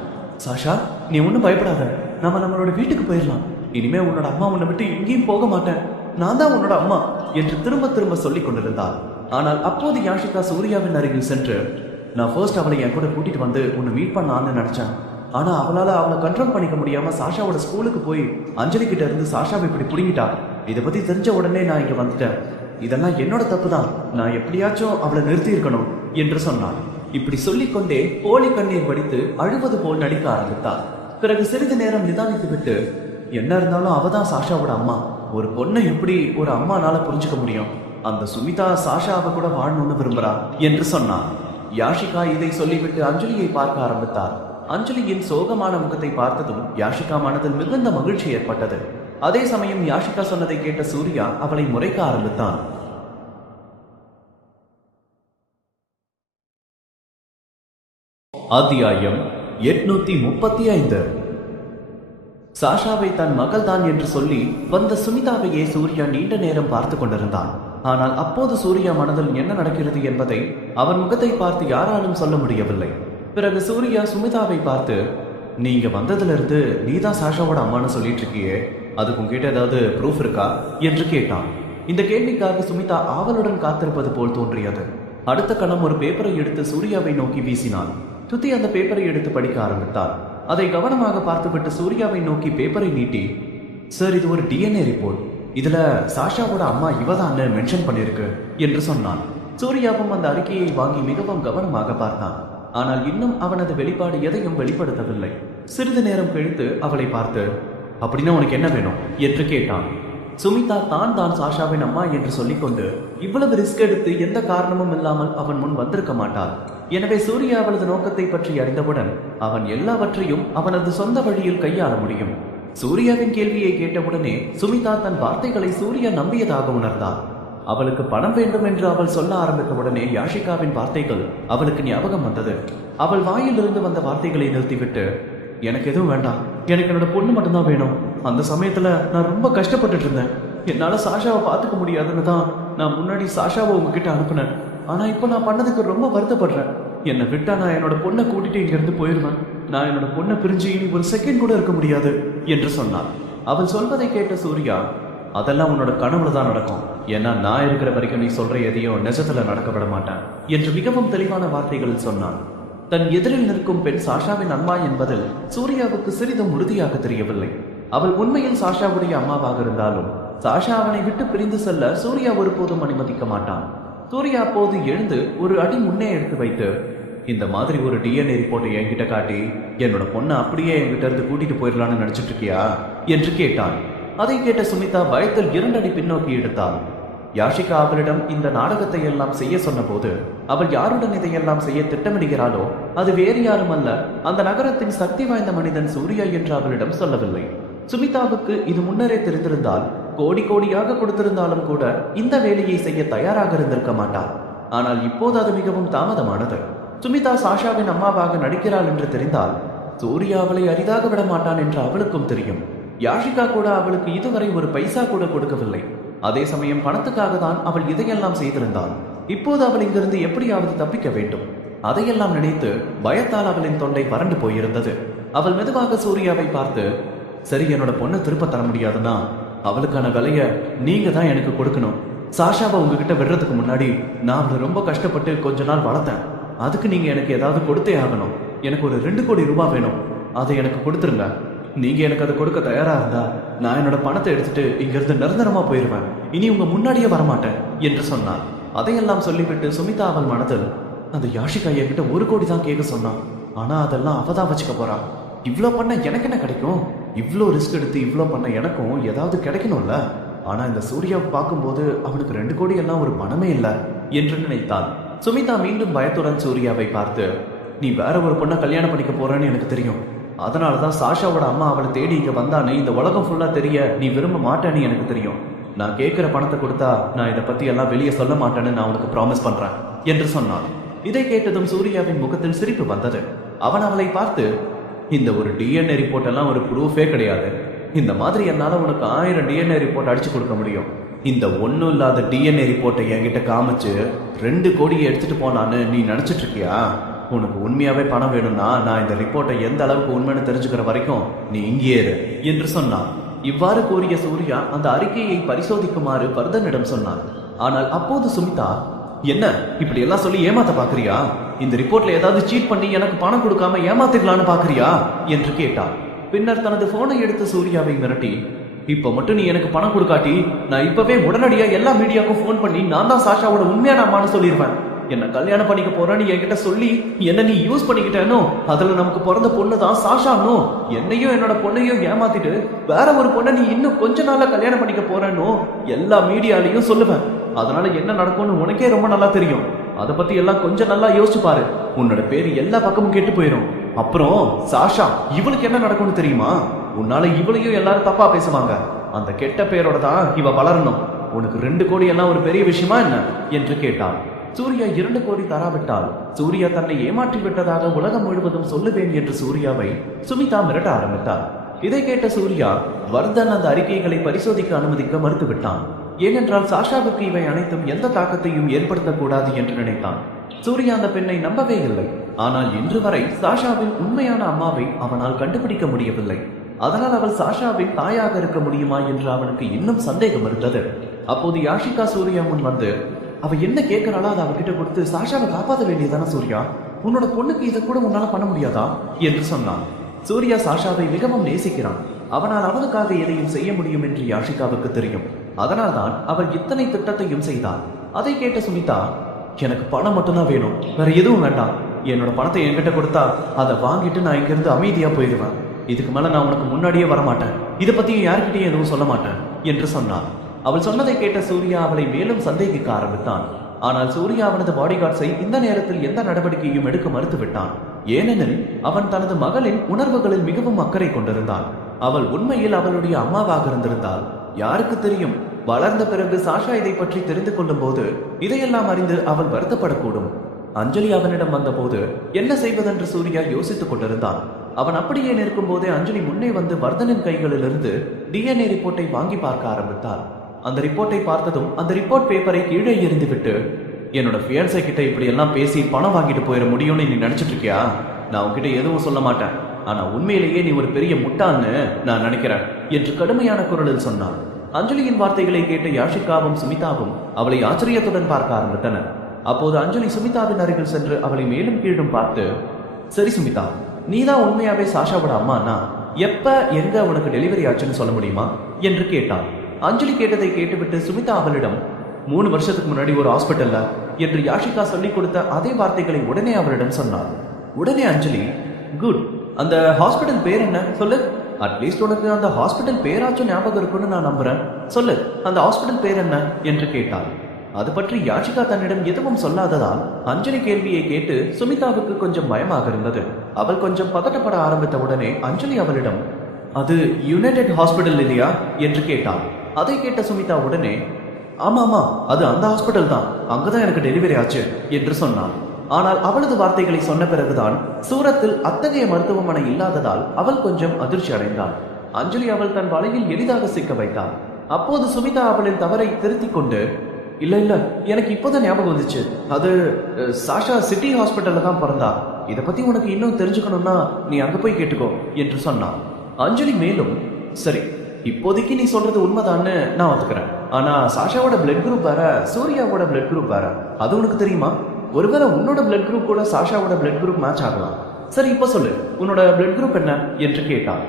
சாஷா, நீ ஒன்னும் பயப்படாத, நம்ம நம்மளோட வீட்டுக்கு போயிடலாம். இனிமே உன்னோட அம்மா உன்னை விட்டு எங்கேயும் போக மாட்டேன், நான் தான் உன்னோட அம்மா என்று திரும்ப திரும்ப சொல்லிக் கொண்டிருந்தாள். ஆனால் அப்போது யாஷிகா சூர்யாவின் அருகில் சென்று, நான் ஃபர்ஸ்ட் அவளை என் கூட கூட்டிட்டு வந்து உன்னை மீட் பண்ணான்னு நினைச்சேன். ஆனா அவளால அவளை கண்ட்ரோல் பண்ணிக்க முடியாம சாஷாவோட ஸ்கூலுக்கு போய் அஞ்சலி கிட்ட இருந்து சாஷாவை இப்படி புடுங்கிட்டா. இதை பத்தி தெரிஞ்ச உடனே நான் இங்க வந்துட்டேன். இதெல்லாம் என்னோட தப்பு தான், நான் எப்படியாச்சும் அவளை நிறுத்தி இருக்கணும் என்று சொன்னான். இப்படி சொல்லிக்கொண்டே போலி கண்ணீர் வடித்து அழுவது போல் நடிக்க ஆரம்பித்தாள். பிறகு சிறிது நேரம் நிதானித்து விட்டு, என்ன இருந்தாலும் அவதான் சாஷாவோட அம்மா, ஒரு பொண்ணை எப்படி ஒரு அம்மானால புரிஞ்சுக்க முடியும், அந்த சுமிதா சாஷாவை கூட வாழணும்னு விரும்புறா என்று சொன்னான். யாஷிகா இதை சொல்லிவிட்டு அஞ்சலியை பார்க்க ஆரம்பித்தார். அஞ்சலியின் சோகமான முகத்தை பார்த்ததும் யாஷிகா மனதில் மிகுந்த மகிழ்ச்சி ஏற்பட்டது. அதே சமயம் யாஷிகா சொன்னதை கேட்ட சூர்யா அவளை முறைக்க ஆரம்பித்தான். அத்தியாயம் 835. சாஷாவை தன் மகள் தான் என்று சொல்லி வந்த சுமிதாவையே சூர்யா நீண்ட நேரம் பார்த்து கொண்டிருந்தான். ஆனால் அப்போது சூர்யா மனதில் என்ன நடக்கிறது என்பதை அவன் முகத்தை பார்த்து யாராலும் சொல்ல முடியவில்லை. பிறகு சூர்யா சுமிதாவை பார்த்து, நீங்க வந்ததுல இருந்து நீதான் சாஷாவோட அம்மானு சொல்லிட்டு இருக்கியே, அதுக்கு உங்ககிட்ட ஏதாவது ப்ரூஃப் இருக்கா என்று கேட்டான். இந்த கேள்விக்காக சுமிதா ஆவலுடன் காத்திருப்பது போல் தோன்றியது. அடுத்த கணம் ஒரு பேப்பரை எடுத்து சூர்யாவை நோக்கி வீசினான். துத்தி அந்த பேப்பரை எடுத்து படிக்க ஆரம்பித்தாள். அதை கவனமாக பார்த்துவிட்டு சூர்யாவை நோக்கி பேப்பரை நீட்டி, சார், இது ஒரு டிஎன்ஏ ரிப்போர்ட், இதுல சாஷாவோட அம்மா இவதான்னு மென்ஷன் பண்ணிருக்கு என்று சொன்னான். சூர்யாவும் அந்த அறிக்கையை வாங்கி மிகவும் கவனமாக பார்த்தான். ஆனால் இன்னும் அவனது வெளிப்பாடு எதையும் வெளிப்படுத்தவில்லை. சிறிது நேரம் கழித்து அவளை பார்த்து, அப்படின்னா உனக்கு என்ன வேணும் என்று கேட்டான். சுமிதா தான் சாஷாவின் அம்மா என்று சொல்லிக்கொண்டு இவ்வளவு ரிஸ்க் எடுத்து எந்த காரணமும் இல்லாமல் அவன் முன் வந்திருக்க மாட்டாள். எனவே சூர்யா அவளது நோக்கத்தை பற்றி அறிந்தவுடன் அவன் எல்லாவற்றையும் அவனது சொந்த வழியில் கையாள முடியும். சூர்யாவின் கேள்வியை கேட்டவுடனே சுமிதா தன் வார்த்தைகளை சூர்யா நம்பியதாக உணர்ந்தாள். அவளுக்கு பணம் வேண்டும் என்று அவள் சொல்ல ஆரம்பித்தவுடனே யாஷிகாவின் வார்த்தைகள் அவளுக்கு ஞாபகம் வந்தது. அவள் வாயில் இருந்து வந்த வார்த்தைகளை நிறுத்திவிட்டு, எனக்கு எதுவும் வேண்டாம், எனக்கு என்னோட பொண்ணு மட்டும்தான் வேணும். அந்த சமயத்துல நான் ரொம்ப கஷ்டப்பட்டுட்டு இருந்தேன். என்னால சாஷாவை பார்த்துக்க முடியாதுன்னு தான் நான் முன்னாடி சாஷாவை உங்ககிட்ட அனுப்புனேன். ஆனா இப்போ நான் பண்ணதுக்கு ரொம்ப வருத்தப்படுறேன். என்னை விட்டா நான் என்னோட பொண்ணை கூட்டிட்டு இங்க இருந்து போயிருவேன். நான் என்னோட பொண்ணை பிரிஞ்சு இனி ஒரு செகண்ட் கூட இருக்க முடியாது என்று சொன்னாள். அவள் சொல்வதை கேட்ட சூர்யா, அதெல்லாம் உன்னோட கனவுல தான் நடக்கும், ஏன்னா நான் இருக்கிற வரைக்கும் நீ சொல்ற எதையும் நிஜத்துல நடக்க விட மாட்டேன் என்று மிகவும் தெளிவான வார்த்தைகளில் சொன்னான். தன் எதிரில் நிற்கும் பெண் சாஷாவின் அம்மா என்பதில் சூர்யாவுக்கு சிறிதும் உறுதியாக தெரியவில்லை. அவள் உண்மையில் சாஷாவுடைய அம்மாவாக இருந்தாலும் சாஷா அவனை விட்டு பிரிந்து செல்ல சூர்யா ஒருபோதும் அனுமதிக்க மாட்டான். சூர்யா அப்போது எழுந்து ஒரு அடி முன்னே எடுத்து வைத்து, இந்த மாதிரி ஒரு டிஎன்ஏ ரிப்போர்ட்டை என்கிட்ட காட்டி என்னோட பொண்ணை அப்படியே என்கிட்ட இருந்து கூட்டிட்டு போயிடலான்னு நினைச்சிட்டு இருக்கியா என்று கேட்டான். அதை கேட்ட சுமிதா பயத்தில் 2 அடி பின்னோக்கி எடுத்தாள். யாஷிகா அவளிடம் இந்த நாடகத்தை எல்லாம் செய்ய சொன்ன போது அவள் யாருடன் இதையெல்லாம் செய்ய திட்டமிடுகிறாளோ அது வேறு யாரும் அல்ல, அந்த நகரத்தின் சக்தி வாய்ந்த மனிதன் சூர்யா என்று அவளிடம் சொல்லவில்லை. சுமிதாவுக்கு இது முன்னரே தெரிந்திருந்தால் கோடி கோடியாக கொடுத்திருந்தாலும் கூட இந்த வேலையை செய்ய தயாராக இருந்திருக்க மாட்டாள். ஆனால் இப்போது அது மிகவும் தாமதமானது. சுமிதா சாஷாவின் அம்மாவாக நடிக்கிறாள் என்று தெரிந்தால் சூர்யா அவளை அரிதாக விட மாட்டான் என்று அவளுக்கும் தெரியும். யாஷிகா கூட அவளுக்கு இதுவரை ஒரு பைசா கூட கொடுக்கவில்லை. அதே சமயம் பணத்துக்காக தான் அவள் இதையெல்லாம் செய்திருந்தாள். இப்போது அவள் இங்கிருந்து எப்படியாவது தப்பிக்க வேண்டும். அதையெல்லாம் நினைத்து பயத்தால் அவளின் தொண்டை வறண்டு போயிருந்தது. அவள் மெதுவாக சூர்யாவை பார்த்து, சரி, என்னோட பொண்ணை திருப்ப தர முடியாதுன்னா அவளுக்கான விலைய நீங்க தான் எனக்கு கொடுக்கணும். சாஷாவை உங்ககிட்ட விடுறதுக்கு முன்னாடி நான் அவளை ரொம்ப கஷ்டப்பட்டு கொஞ்ச நாள் வளர்த்தேன். அதுக்கு நீங்க எனக்கு ஏதாவது கொடுத்தே ஆகணும். எனக்கு ஒரு 2 கோடி ரூபாய் வேணும், அதை எனக்கு கொடுத்துருங்க நீங்க எனக்கு அதை கொடுக்க தயாரா இருந்தா நான் என்னோட பணத்தை எடுத்துட்டு இங்கிருந்து நிரந்தரமா போயிருவேன். இனி உங்க முன்னாடியே வரமாட்டேன் என்று சொன்னான். அதையெல்லாம் சொல்லிவிட்டு சுமிதா அவள் மனதில், அந்த யாஷிகா என்கிட்ட 1 கோடி தான் கேட்க சொன்னான். ஆனா அதெல்லாம் அவதான் வச்சுக்க போறான். இவ்வளோ பண்ண எனக்கு என்ன கிடைக்கும்? இவ்வளோ ரிஸ்க் எடுத்து இவ்வளோ பண்ண எனக்கும் ஏதாவது கிடைக்கணும்ல. ஆனா இந்த சூர்யாவை பார்க்கும்போது அவனுக்கு 2 கோடி எல்லாம் ஒரு பணமே இல்லை என்று நினைத்தான். சுமிதா மீண்டும் பயத்துடன் சூர்யாவை பார்த்து, நீ வேற ஒரு பொண்ணை கல்யாணம் பண்ணிக்க போறேன்னு எனக்கு தெரியும். அதனாலதான் சாஷாவோட அம்மா அவளை தேடி இங்க வந்தானே இந்த உலகம் ஃபுல்லா தெரிய நீ விரும்ப மாட்டேன்னு எனக்கு தெரியும். நான் கேட்கிற பணத்தை கொடுத்தா நான் இதை பத்தி எல்லாம் வெளியே சொல்ல மாட்டேன்னு நான் உனக்கு ப்ராமிஸ் பண்றேன் என்று சொன்னான். இதை கேட்டதும் சூர்யாவின் முகத்தில் சிரிப்பு வந்தது. அவன் அவளை பார்த்து, இந்த ஒரு டிஎன்ஏ ரிப்போர்ட் எல்லாம் ஒரு ப்ரூஃபே கிடையாது. இந்த மாதிரி என்னால உனக்கு 1000 டிஎன்ஏ ரிப்போர்ட் அடிச்சு கொடுக்க முடியும். இந்த ஒன்னும் இல்லாத டிஎன்ஏ ரிப்போர்ட்டை என்கிட்ட காமிச்சு 2 கோடியை எடுத்துட்டு போனான்னு நீ நினைச்சிட்டு இருக்கியா? உனக்கு உண்மையாவே பணம் வேணும்னா நான் இந்த ரிப்போர்ட்டை எந்த அளவுக்கு உண்மைன்னு தெரிஞ்சுக்கிற வரைக்கும் நீ இங்கேயே இரு என்று சொன்னான். இவ்வாறு கூறிய சூர்யா அந்த அறிக்கையை பரிசோதிக்குமாறு வர்தனிடம் சொன்னான். ஆனால் அப்போது சுமிதா, என்ன இப்படி எல்லாம் சொல்லி ஏமாத்த பாக்குறியா? இந்த ரிப்போர்ட்ல ஏதாவது சீட் பண்ணி எனக்கு பணம் கொடுக்காம ஏமாத்திடலான்னு பாக்குறியா என்று கேட்டான். பின்னர் தனது போனை எடுத்து சூர்யாவை மிரட்டி, இப்ப மட்டும் நீ எனக்கு பணம் கொடுக்காட்டி நான் இப்பவே உடனடியா எல்லா மீடியாவுக்கும் போன் பண்ணி நான் தான் சாஷாவோட உண்மையான அம்மான்னு சொல்லிடுவேன். என்ன கல்யாணம் பண்ணிக்க போறேன்னு என்கிட்ட சொல்லி என்ன நீ யூஸ் பண்ணிக்கிட்டேனோ, அதுல நமக்கு பிறந்த பொண்ணு தான் சாஷானோ, என்னையும் என்னோட பொண்ணையும் ஏமாத்திட்டு வேற ஒரு பொண்ணை நீ இன்னும் கொஞ்ச நாள்ல கல்யாணம் பண்ணிக்க போறேன்னோ எல்லா மீடியாலையும் சொல்லுவேன். அதனால என்ன நடக்கும்னு உனக்கே ரொம்ப நல்லா தெரியும். அதை பத்தி எல்லாம் கொஞ்சம் நல்லா யோசிச்சு பாரு. உன்னோட பேரு எல்லா பக்கமும் கெட்டு போயிடும். அப்புறம் சாஷா இவளுக்கு என்ன நடக்கும்னு தெரியுமா? உன்னால இவளையும் எல்லாரும் தப்பா பேசுவாங்க. அந்த கெட்ட பேரோட தான் இவ வளரணும். உனக்கு 2 கோடி எல்லாம் ஒரு பெரிய விஷயமா என்ன என்று கேட்டான். சூர்யா 2 கோடி தராவிட்டால் சூர்யா தன்னை ஏமாற்றி விட்டதாக உலகம் முழுவதும் சொல்லுவேன் என்று சூர்யாவை சுமிதா மிரட்ட ஆரம்பித்தார். இதை கேட்ட சூர்யா வர்தன் அந்த அறிக்கைகளை பரிசோதிக்க அனுமதிக்க மறுத்துவிட்டான். ஏனென்றால் சாஷாவுக்கு இவை அனைத்தும் எந்த தாக்கத்தையும் ஏற்படுத்தக்கூடாது என்று நினைத்தான். சூர்யா அந்த பெண்ணை நம்பவே இல்லை. ஆனால் இன்று வரை சாஷாவின் உண்மையான அம்மாவை அவனால் கண்டுபிடிக்க முடியவில்லை. அதனால் அவள் சாஷாவின் தாயாக இருக்க முடியுமா என்று அவனுக்கு இன்னும் சந்தேகம் இருந்தது. அப்போது யாஷிகா சூர்யா முன் வந்து, அவ என்ன கேட்கிறாளோ அதை அவகிட்ட கொடுத்து சாஷாவை காப்பாற்ற வேண்டியதான சூர்யா, உன்னோட பொண்ணுக்கு இதை கூட உன்னால பண்ண முடியாதா என்று சொன்னான். சூர்யா சாஷாவை மிகவும் நேசிக்கிறான். அவனால் அவனுக்காக எதையும் செய்ய முடியும் என்று யாஷிகாவுக்கு தெரியும். அதனால்தான் அவள் இத்தனை திட்டத்தையும் செய்தாள். அதை கேட்ட சுமிதா, எனக்கு பணம் மட்டும்தான் வேணும், வேற எதுவும் வேண்டாம். என்னோட பணத்தை என்கிட்ட கொடுத்தா அதை வாங்கிட்டு நான் இங்கிருந்து அமைதியா போயிடுவேன். இதுக்கு மேல நான் உனக்கு முன்னாடியே வரமாட்டேன். இதை பத்தி யார்கிட்டயும் எதுவும் சொல்ல மாட்டேன் என்று சொன்னான். அவள் சொன்னதை கேட்ட சூர்யா அவளை மேலும் சந்தேகிக்க ஆரம்பித்தான். ஆனால் சூர்யா அவனது பாடிகார்ட்ஸை இந்த நேரத்தில் எந்த நடவடிக்கையும் எடுக்க மறுத்து விட்டான். ஏனெனில் அவன் தனது மகளின் உணர்வுகளில் மிகவும் அக்கறை கொண்டிருந்தான். அவள் உண்மையில் அவளுடைய அம்மாவாக இருந்திருந்தால் யாருக்கு தெரியும், வளர்ந்த பிறகு சாஷா இதை பற்றி தெரிந்து கொள்ளும் போது இதையெல்லாம் அறிந்து அவள் வருத்தப்படக்கூடும். அஞ்சலி அவனிடம் வந்தபோது என்ன செய்வதென்று சூர்யா யோசித்துக் கொண்டிருந்தான். அவன் அப்படியே நிற்கும் போதே அஞ்சலி முன்னே வந்து வர்தனின் கைகளிலிருந்து டிஎன்ஏ ரிப்போர்ட்டை வாங்கி பார்க்க ஆரம்பித்தாள். அந்த ரிப்போர்ட்டை பார்த்ததும் அந்த ரிப்போர்ட் பேப்பரை கீழே எறிந்துவிட்டு, என்னோட ஃபியான்சே கிட்ட இப்படி எல்லாம் பேசி பணம் வாங்கிட்டு போயிட முடியும்னு நீ நினைச்சிட்டு இருக்கியா? நான் உன்கிட்ட எதுவும் சொல்ல மாட்டேன். ஆனா உண்மையிலேயே நீ ஒரு பெரிய முட்டாள்னு நான் நினைக்கிறேன் என்று கடுமையான குரலில் சொன்னான். அஞ்சலியின் வார்த்தைகளை கேட்ட யாஷிகாவும் சுமிதாவும் அவளை ஆச்சரியத்துடன் பார்க்க ஆரம்பித்தனர். அப்போது அஞ்சலி சுமிதாவின் அருகில் சென்று அவளை மேலும் கீழும் பார்த்து, சரி சுமிதா, நீதான் உண்மையாவே சாஷாவோட அம்மானா எப்ப எங்க உனக்கு டெலிவரி ஆச்சுன்னு சொல்ல முடியுமா என்று கேட்டான். அஞ்சலி கேட்டதை கேட்டுவிட்டு சுமிதா அவளிடம், 3 வருஷத்துக்கு முன்னாடி ஒரு ஹாஸ்பிட்டல்ல என்று யாஷிகா சொல்லிக் கொடுத்த அதே வார்த்தைகளை உடனே அவளிடம் சொன்னார். உடனே அஞ்சலி, குட், அந்த ஹாஸ்பிட்டல் பேர் என்ன சொல்லு. அட்லீஸ்ட் உனக்கு அந்த ஹாஸ்பிட்டல் பேராச்சும் ஞாபகம் இருக்குன்னு நான் நம்புறேன். சொல்லு, அந்த ஹாஸ்பிட்டல் பேர் என்ன என்று கேட்டாள். அது பற்றி யாஷிகா தன்னிடம் எதுவும் சொல்லாததால் அஞ்சலி கேள்வியை கேட்டு சுமிதாவுக்கு கொஞ்சம் பயமாக இருந்தது. அவள் கொஞ்சம் பதட்டப்பட ஆரம்பித்த உடனே அஞ்சலி அவளிடம், அது யுனைடெட் ஹாஸ்பிட்டல் இல்லையா என்று கேட்டாள். அதை கேட்ட சுமிதா உடனே, ஆமா, அது அந்த ஹாஸ்பிட்டல் தான், அங்கதான் எனக்கு டெலிவரி ஆச்சு என்று சொன்னான். ஆனால் அவளது வார்த்தைகளை சொன்ன பிறகுதான் சூரத்தில் அத்தகைய மருத்துவமனை இல்லாததால் அவள் கொஞ்சம் அதிர்ச்சி அடைந்தாள். அஞ்சலி அவள் தன் வலையில் எளிதாக சிக்க வைத்தாள். அப்போது சுமிதா அவளின் தவறை திருத்திக் கொண்டு, இல்ல எனக்கு இப்போதான் ஞாபகம் வந்துச்சு, அது சாஷா சிட்டி ஹாஸ்பிட்டல்ல தான் பிறந்தா. இதை பத்தி உனக்கு இன்னும் தெரிஞ்சுக்கணும்னா நீ அங்க போய் கேட்டுக்கோ என்று சொன்னான். அஞ்சலி மேலும், சரி, இப்போதைக்கு நீ சொல்றது உண்மைதான்னு நான் ஒத்துக்கிறேன். ஆனா சாஷாவோட பிளட் குரூப் வேற, சூர்யாவோட பிளட் குரூப் வேற, அது உனக்கு தெரியுமா? ஒருவேளை உன்னோட பிளட் குரூப் கூட சாஷாவோட பிளட் குரூப் மேட்ச் ஆகலாம். சரி, இப்ப சொல்லு, உன்னோட பிளட் குரூப் என்ன என்று கேட்டான்.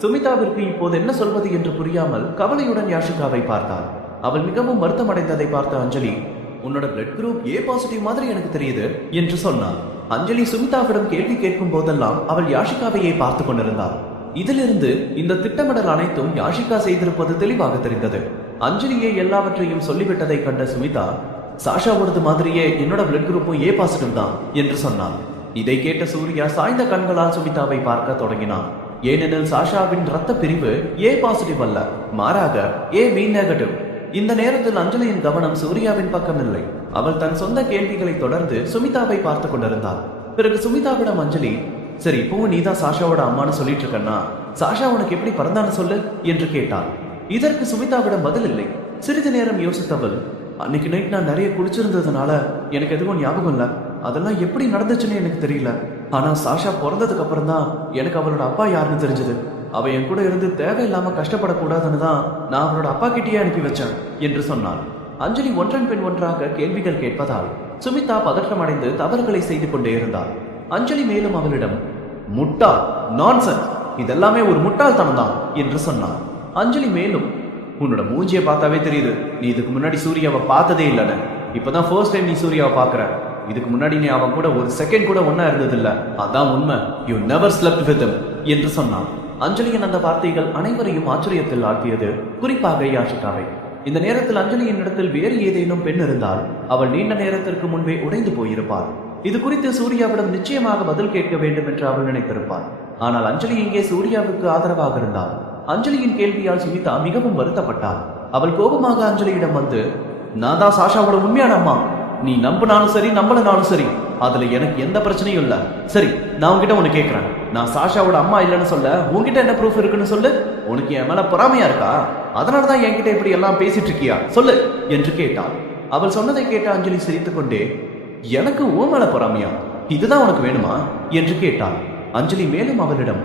சுமிதாவிற்கு இப்போது என்ன சொல்வது என்று புரியாமல் கவலையுடன் யாஷிகாவை பார்த்தாள். அவள் மிகவும் வருத்தம் அடைந்ததை பார்த்த அஞ்சலி, உன்னோட பிளட் குரூப் ஏ பாசிட்டிவ் மாதிரி எனக்கு தெரியுது என்று சொன்னாள். அஞ்சலி சுமிதாவிடம் கேள்வி கேட்கும் போதெல்லாம் அவள் யாஷிகாவையே பார்த்து கொண்டிருந்தாள். இதிலிருந்து இந்த திட்டமிடல் அனைத்தும் யாஷிகா செய்திருப்பது தெளிவாக தெரிந்தது. அஞ்சலியே எல்லாவற்றையும் சொல்லிவிட்டதை கண்ட சுமிதா, சாஷாவோடது மாதிரியே என்னோட பிளட் குரூப்பும் ஏ பாசிட்டிவ் தான் என்று சொன்னாள். இதை கேட்ட சூர்யா சாய்ந்த கண்களால் சுமிதாவை பார்க்க தொடங்கினான். ஏனெனில் சாஷாவின் ரத்த பிரிவு ஏ பாசிட்டிவ் அல்ல, மாறாக ஏ பி நெகட்டிவ். இந்த நேரத்தில் அஞ்சலியின் கவனம் சூர்யாவின் பக்கம் இல்லை. அவள் தன் சொந்த கேள்விகளை தொடர்ந்து சுமிதாவை பார்த்து கொண்டிருந்தாள். பிறகு சுமிதாவிடம் அஞ்சலி, சரி இப்பவும் நீதான் சாஷாவோட அம்மானு சொல்லிட்டு இருக்கன்னா சாஷா உனக்கு எப்படி பிறந்தான்னு சொல்லு என்று கேட்டாள். இதற்கு சுமிதாவிடம் பதில் இல்லை. சிறிது நேரம் யோசித்தவள், அன்னைக்கு நைட் நான் நிறைய குடிச்சிருந்ததுனால எனக்கு எதுவும் ஞாபகம் இல்லை, அதெல்லாம் எப்படி நடந்துச்சுன்னு எனக்கு தெரியல. ஆனா சாஷா பிறந்ததுக்கு அப்புறம் தான் எனக்கு அவளோட அப்பா யாருன்னு தெரிஞ்சது. அவ என் கூட இருந்து தேவையில்லாம கஷ்டப்படக்கூடாதுன்னு தான் நான் அவளோட அப்பா கிட்டேயே அனுப்பி வச்சேன் என்று சொன்னாள். அஞ்சலி ஒன்றன் பின் ஒன்றாக கேள்விகள் கேட்பதால் சுமிதா பதற்றமடைந்து தவறுகளை செய்து கொண்டே இருந்தாள். அஞ்சலி மேலும் அவளிடம், முட்டாள், நான்சென்ஸ், இதெல்லாமே ஒரு முட்டாள்தனம் தான் என்று சொன்னாள். அஞ்சலி மேலும், உன்னோட மூஞ்சியை பார்த்தாவே தெரியுது நீ இதுக்கு முன்னாடி சூர்யாவை பார்த்ததே இல்லைன்னு. இப்பதான் ஃபர்ஸ்ட் டைம் நீ சூர்யாவை பார்க்கற. இதுக்கு முன்னாடி நீ அவன் கூட ஒரு செகண்ட் கூட ஒன்னா இருந்ததில்ல, அதான் உண்மை. You never slept with him என்று சொன்னான். அஞ்சலியின் அந்த வார்த்தைகள் அனைவரையும் ஆச்சரியத்தில் ஆழ்த்தியது, குறிப்பாக யாஷிகாவை. இந்த நேரத்தில் அஞ்சலியின் இடத்தில் வேறு ஏதேனும் பெண் இருந்தால் அவள் நீண்ட நேரத்திற்கு முன்பே உடைந்து போயிருப்பாள். இது குறித்து சூர்யாவிடம் நிச்சயமாக பதில் கேட்க வேண்டும் என்று அவள் நினைத்திருப்பாள். ஆனால் அஞ்சலி இங்கே சூர்யாவுக்கு ஆதரவாக இருந்தாள். அஞ்சலியின் கேள்வியால் சுமிதா மிகவும் வருத்தப்பட்டாள். அவள் கோபமாக அஞ்சலியிடம் வந்து, நான் தான் சாஷாவோட உண்மையான அம்மா. நீ நம்பினாலும் சரி நம்பலனாலும் சரி, அதுல எனக்கு எந்த பிரச்சனையும் இல்ல. சரி, நான் உன்கிட்ட ஒண்ணு கேட்கிறேன். நான் சாஷாவோட அம்மா இல்லைன்னு சொல்ல உன்கிட்ட என்ன ப்ரூஃப் இருக்குன்னு சொல்லு. உனக்கு என் மேல பொறாமையா இருக்கா? அதனாலதான் என்கிட்ட இப்படி எல்லாம் பேசிட்டு இருக்கியா சொல்லு என்று கேட்டாள். அவள் சொன்னதை கேட்ட அஞ்சலி சிரித்துக் கொண்டே, எனக்கு ஓ மேல பொறாமையா? இதுதான் உனக்கு வேணுமா என்று கேட்டாள். அஞ்சலி மேலும் அவளிடம்,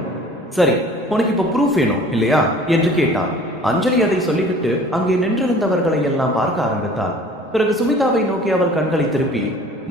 சரி உனக்கு இப்ப ப்ரூஃப் வேணும் இல்லையா என்று கேட்டாள். அஞ்சலி அதை சொல்லிவிட்டு அங்கே நின்றிருந்தவர்களை எல்லாம் பார்க்க ஆரம்பித்தாள். பிறகு சுமிதாவை நோக்கி அவள் கண்களை திருப்பி,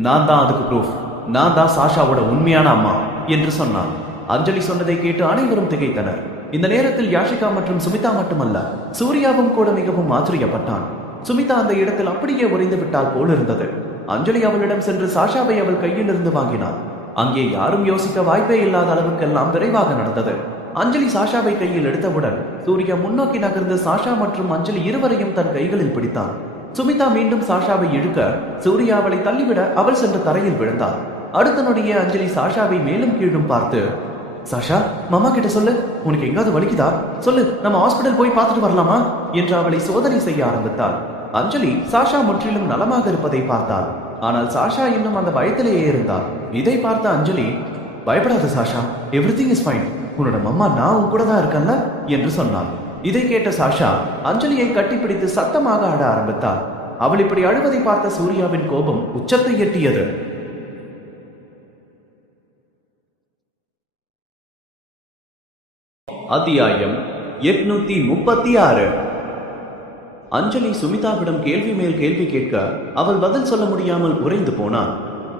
நான் தான் அதுக்கு ப்ரூஃப், நான் தான் சாஷாவோட உண்மையான அம்மா என்று சொன்னாள். அஞ்சலி சொன்னதை கேட்டு அனைவரும் திகைத்தனர். இந்த நேரத்தில் யாஷிகா மற்றும் சுமிதா மட்டுமல்ல, சூர்யாவும் கூட மிகவும் ஆச்சரியப்பட்டான். சுமிதா அந்த இடத்தில் அப்படியே உறைந்து விட்டால் போல் இருந்தது. அஞ்சலி அவளிடம் சென்று சாஷாவை அவள் கையில் இருந்து வாங்கினாள். அங்கே யாரும் யோசிக்க வாய்ப்பே இல்லாத அளவுக்கெல்லாம் விரைவாக நடந்தது. அஞ்சலி சாஷாவை கையில் எடுத்தவுடன் சூர்யா முன்னோக்கி நகர்ந்து சாஷா மற்றும் அஞ்சலி இருவரையும் தன் கைகளில் பிடித்தான். சுமிதா மீண்டும் சாஷாவை இழுக்க சூர்யா அவளை தள்ளிவிட அவள் சென்று தரையில் விழுந்தாள். அடுத்த நொடியே அஞ்சலி சாஷாவை மேலும் கீழும் பார்த்து, சாஷா மாமா கிட்ட சொல்லு, உனக்கு எங்காவது வலிக்குதா சொல்லு, நம்ம ஹாஸ்பிட்டல் போய் பார்த்துட்டு வரலாமா என்று அவளை சோதனை செய்ய ஆரம்பித்தாள். அஞ்சலி சாஷா முற்றிலும் நலமாக இருப்பதை பார்த்தாள். ஆனால் சாஷா இன்னும் அந்த பயத்திலேயே இருந்தாள். இதை பார்த்த அஞ்சலி, பயப்படாத சாஷா, எவ்ரிதிங் இஸ் ஃபைன், உன்னோட மம்மா நான் உன் கூட தான் இருக்கேன்ல என்று சொன்னாள். இதை கேட்ட சாஷா அஞ்சலியை கட்டிப்பிடித்து சத்தமாக ஆட ஆரம்பித்தாள். அவள் இப்படி அழுவதை பார்த்த சூர்யாவின் கோபம் உச்சத்தை எட்டியது. அத்தியாயம் 836. அஞ்சலி சுமிதாவிடம் கேள்வி மேல் கேள்வி கேட்க அவள் பதில் சொல்ல முடியாமல் உறைந்து போனாள்.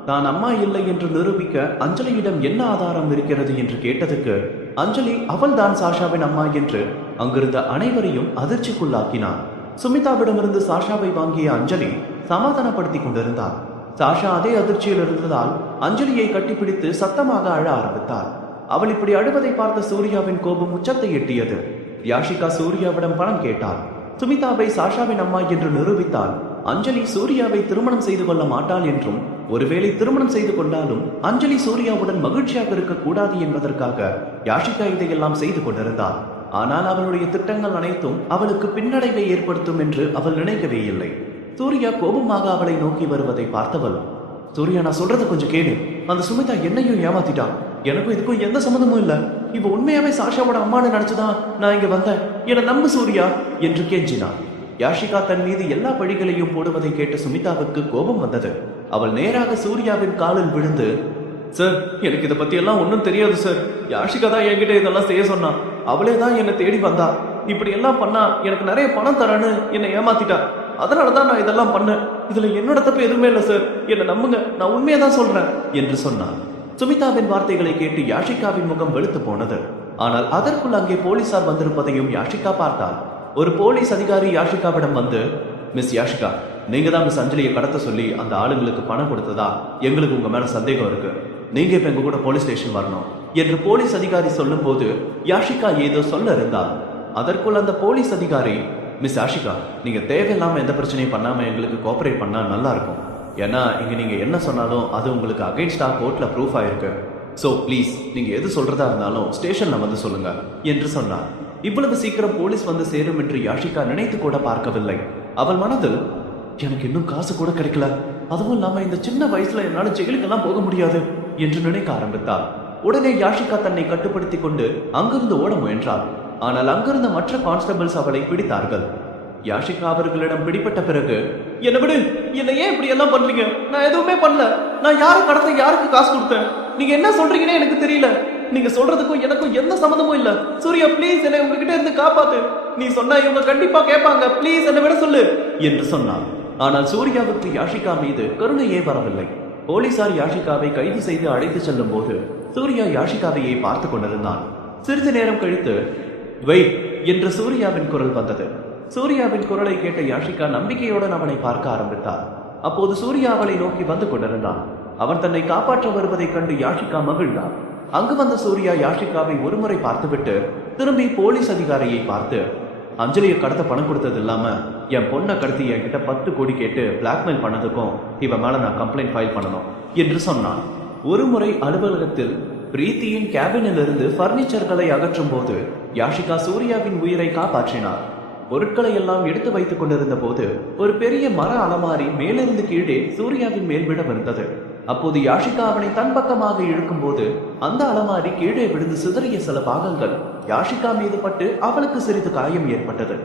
தான் அம்மா இல்லை என்று நிரூபிக்க அஞ்சலியிடம் என்ன ஆதாரம் இருக்கிறது என்று கேட்டதுக்கு அஞ்சலி அவள் தான் சாஷாவின் அம்மா என்று அங்கிருந்த அனைவரையும் அதிர்ச்சிக்குள்ளாக்கினார். சுமிதாவிடமிருந்து சாஷாவை வாங்கிய அஞ்சலி சமாதானப்படுத்தி கொண்டிருந்தார். சாஷா அதே அதிர்ச்சியில் இருந்ததால் அஞ்சலியை கட்டிப்பிடித்து சத்தமாக அழ ஆரம்பித்தார். அவள் இப்படி அழுவதை பார்த்த சூர்யாவின் கோபம் உச்சத்தை எட்டியது. யாஷிகா சூர்யாவிடம் பணம் கேட்டாள். சுமிதாவை சாஷாவின் அம்மா என்று நிரூபித்தால் அஞ்சலி சூர்யாவை திருமணம் செய்து கொள்ள மாட்டாள் என்றும், ஒருவேளை திருமணம் செய்து கொண்டாலும் அஞ்சலி சூர்யாவுடன் மகிழ்ச்சியாக இருக்கக்கூடாது என்பதற்காக யாஷிகா இதையெல்லாம் செய்து கொண்டிருந்தாள். ஆனால் அவளுடைய திட்டங்கள் அனைத்தும் அவளுக்கு பின்னடைவை ஏற்படுத்தும் என்று அவள் நினைக்கவே இல்லை. சூர்யா கோபமாக அவளை நோக்கி வருவதை பார்த்தவள், சூர்யா நான் சொல்றத கொஞ்சம் கேளு, அந்த சுமிதா என்னையும் ஏமாத்திட்டான், எனக்கும் இதுக்கும் எந்த சம்மந்தமும் இல்ல, இவ உண்மையாவே சாஷாவோட அம்மானு நினைச்சுதான் நான் இங்க வந்தேன், என நம்பு சூர்யா என்று கெஞ்சினான். யாஷிகா தன் மீது எல்லா பழிகளையும் போடுவதை கேட்ட சுமிதாவுக்கு கோபம் வந்தது. அவள் நேராக சூர்யாவின் காலில் விழுந்து, சார் எனக்கு இதை பத்தி எல்லாம் ஒன்றும் தெரியாது சார், யாஷிகா தான் என்கிட்ட இதெல்லாம் செய்ய சொன்னா, அவளே தான் என்னை தேடி வந்தா, இப்படி எல்லாம் பண்ணா எனக்கு நிறைய பணம் தரேன்னு என்னை ஏமாத்திட்டா, அதனாலதான் நான் இதெல்லாம் பண்ணேன், இதுல என்னோட தப்பு எதுவுமே இல்லை சார், என்னை நம்புங்க, நான் உண்மையை தான் சொல்றேன் என்று சொன்னான். சுமிதாவின் வார்த்தைகளை கேட்டு யாஷிகாவின் முகம் வெளுத்து போனது. ஆனால் அதற்குள் அங்கே போலீசார் வந்திருப்பதையும் யாஷிகா பார்த்தாள். ஒரு போலீஸ் அதிகாரி யாஷிகாவிடம் வந்து, மிஸ் யாஷிகா, நீங்க தான் மிஸ் அஞ்சலியை கடத்த சொல்லி அந்த ஆளுங்களுக்கு பணம் கொடுத்ததா எங்களுக்கு உங்க மேல சந்தேகம் இருக்கு. நீங்க இப்ப எங்க கூட போலீஸ் ஸ்டேஷன் வரணும் என்று போலீஸ் அதிகாரி சொல்லும் போது யாஷிகா ஏதோ சொல்ல இருந்தாள். அதற்குள் அந்த போலீஸ் அதிகாரி, மிஸ் யாஷிகா, நீங்க தேவையில்லாம எந்த பிரச்சனையும் பண்ணாம எங்களுக்கு கோஆபரேட் பண்ணா நல்லா இருக்கும். ஏன்னா இங்க நீங்க என்ன சொன்னாலும் அது உங்களுக்கு அகைன்ஸ்டா கோர்ட்ல ப்ரூஃப் ஆயிருக்கு. சோ ப்ளீஸ் நீங்க எது சொல்றதா இருந்தாலும் ஸ்டேஷன்ல வந்து சொல்லுங்க என்று சொன்னார். இவ்வளவு சீக்கிரம் போலீஸ் வந்து சேரும் என்று யாஷிகா நினைத்து கூட பார்க்கவில்லை. அவள் மனதில், எனக்கு இன்னும் காசு கூட கிடைக்கல, அதுவும் இல்லாம இந்த சின்ன வயசுல என்னால ஜெயிலுக்கெல்லாம் போக முடியாது என்று நினைக்க ஆரம்பித்தாள். உடனே யாஷிகா தன்னை கட்டுப்படுத்திக் கொண்டு அங்கிருந்து ஓட முயன்றாள். ஆனால் அங்கிருந்த மற்ற கான்ஸ்டபிள்ஸ் அவளை பிடித்தார்கள். யாஷிகா அவர்களிடம் பிடிப்பட்ட பிறகு, என்ன விடு, என்ன ஏன் இப்படி எல்லாம் பண்றீங்க? நான் எதுவுமே பண்ணல. நான் யாரை கடத்த யாருக்கு காசு கொடுத்தேன்? நீங்க என்ன சொல்றீங்கன்னு எனக்கு தெரியல. நீங்க சொல்றதுக்கும் எனக்கும் எந்த சம்மந்தமும் இல்ல. சூர்யா ப்ளீஸ் என்னை உங்ககிட்ட இருந்து காப்பாத்து. நீ சொன்னா இவங்க கண்டிப்பா கேட்பாங்க. ப்ளீஸ் என்னை விட சொல்லு என்று சொன்னான். ஆனால் சூர்யாவுக்கு யாஷிகா மீது கருணையே வரவில்லை. போலீசார் யாஷிகாவை கைது செய்து அழைத்து செல்லும் போது சூர்யா யாஷிகாவையே பார்த்து கொண்டிருந்தான். சிறிது நேரம் கழித்து, வெயிட் என்று சூர்யாவின் குரல் வந்தது. சூர்யாவின் குரலை கேட்ட யாஷிகா நம்பிக்கையுடன் அவனை பார்க்க ஆரம்பித்தார். அப்போது சூர்யா அவளை நோக்கி வந்து கொண்டிருந்தான். அவன் தன்னை காப்பாற்ற வருவதைக் கண்டு யாஷிகா மகிழ்ந்தார். அங்கு வந்த சூர்யா யாஷிகாவை ஒருமுறை பார்த்துவிட்டு திரும்பி போலீஸ் அதிகாரியை பார்த்து, அஞ்சலியை கடத்த பணம் கொடுத்தது இல்லாம என் பொண்ணை கடத்தி என்கிட்ட 10 கோடி கேட்டு பிளாக்மெயில் பண்ணதுக்கும் இவன் மேல நான் கம்ப்ளைண்ட் ஃபைல் பண்ணணும் என்று சொன்னான். ஒருமுறை அலுவலகத்தில் பிரீத்தியின் கேபினில் இருந்து பர்னிச்சர்களை அகற்றும் போது யாஷிகா சூர்யாவின் உயிரை காப்பாற்றினார். பொருட்களை எல்லாம் எடுத்து வைத்துக் கொண்டிருந்த போது ஒரு பெரிய மர அலமாரி மேலிருந்து கீழே சூர்யாவின் மேல் விடவிருந்தது. அப்போது யாஷிகா அவனை தன் பக்கமாக இழுக்கும் போது அந்த அலமாரி கீழே விழுந்து சிதறிய சில பாகங்கள் யாஷிகா மீது பட்டு அவளுக்கு சிறிது காயம் ஏற்பட்டது.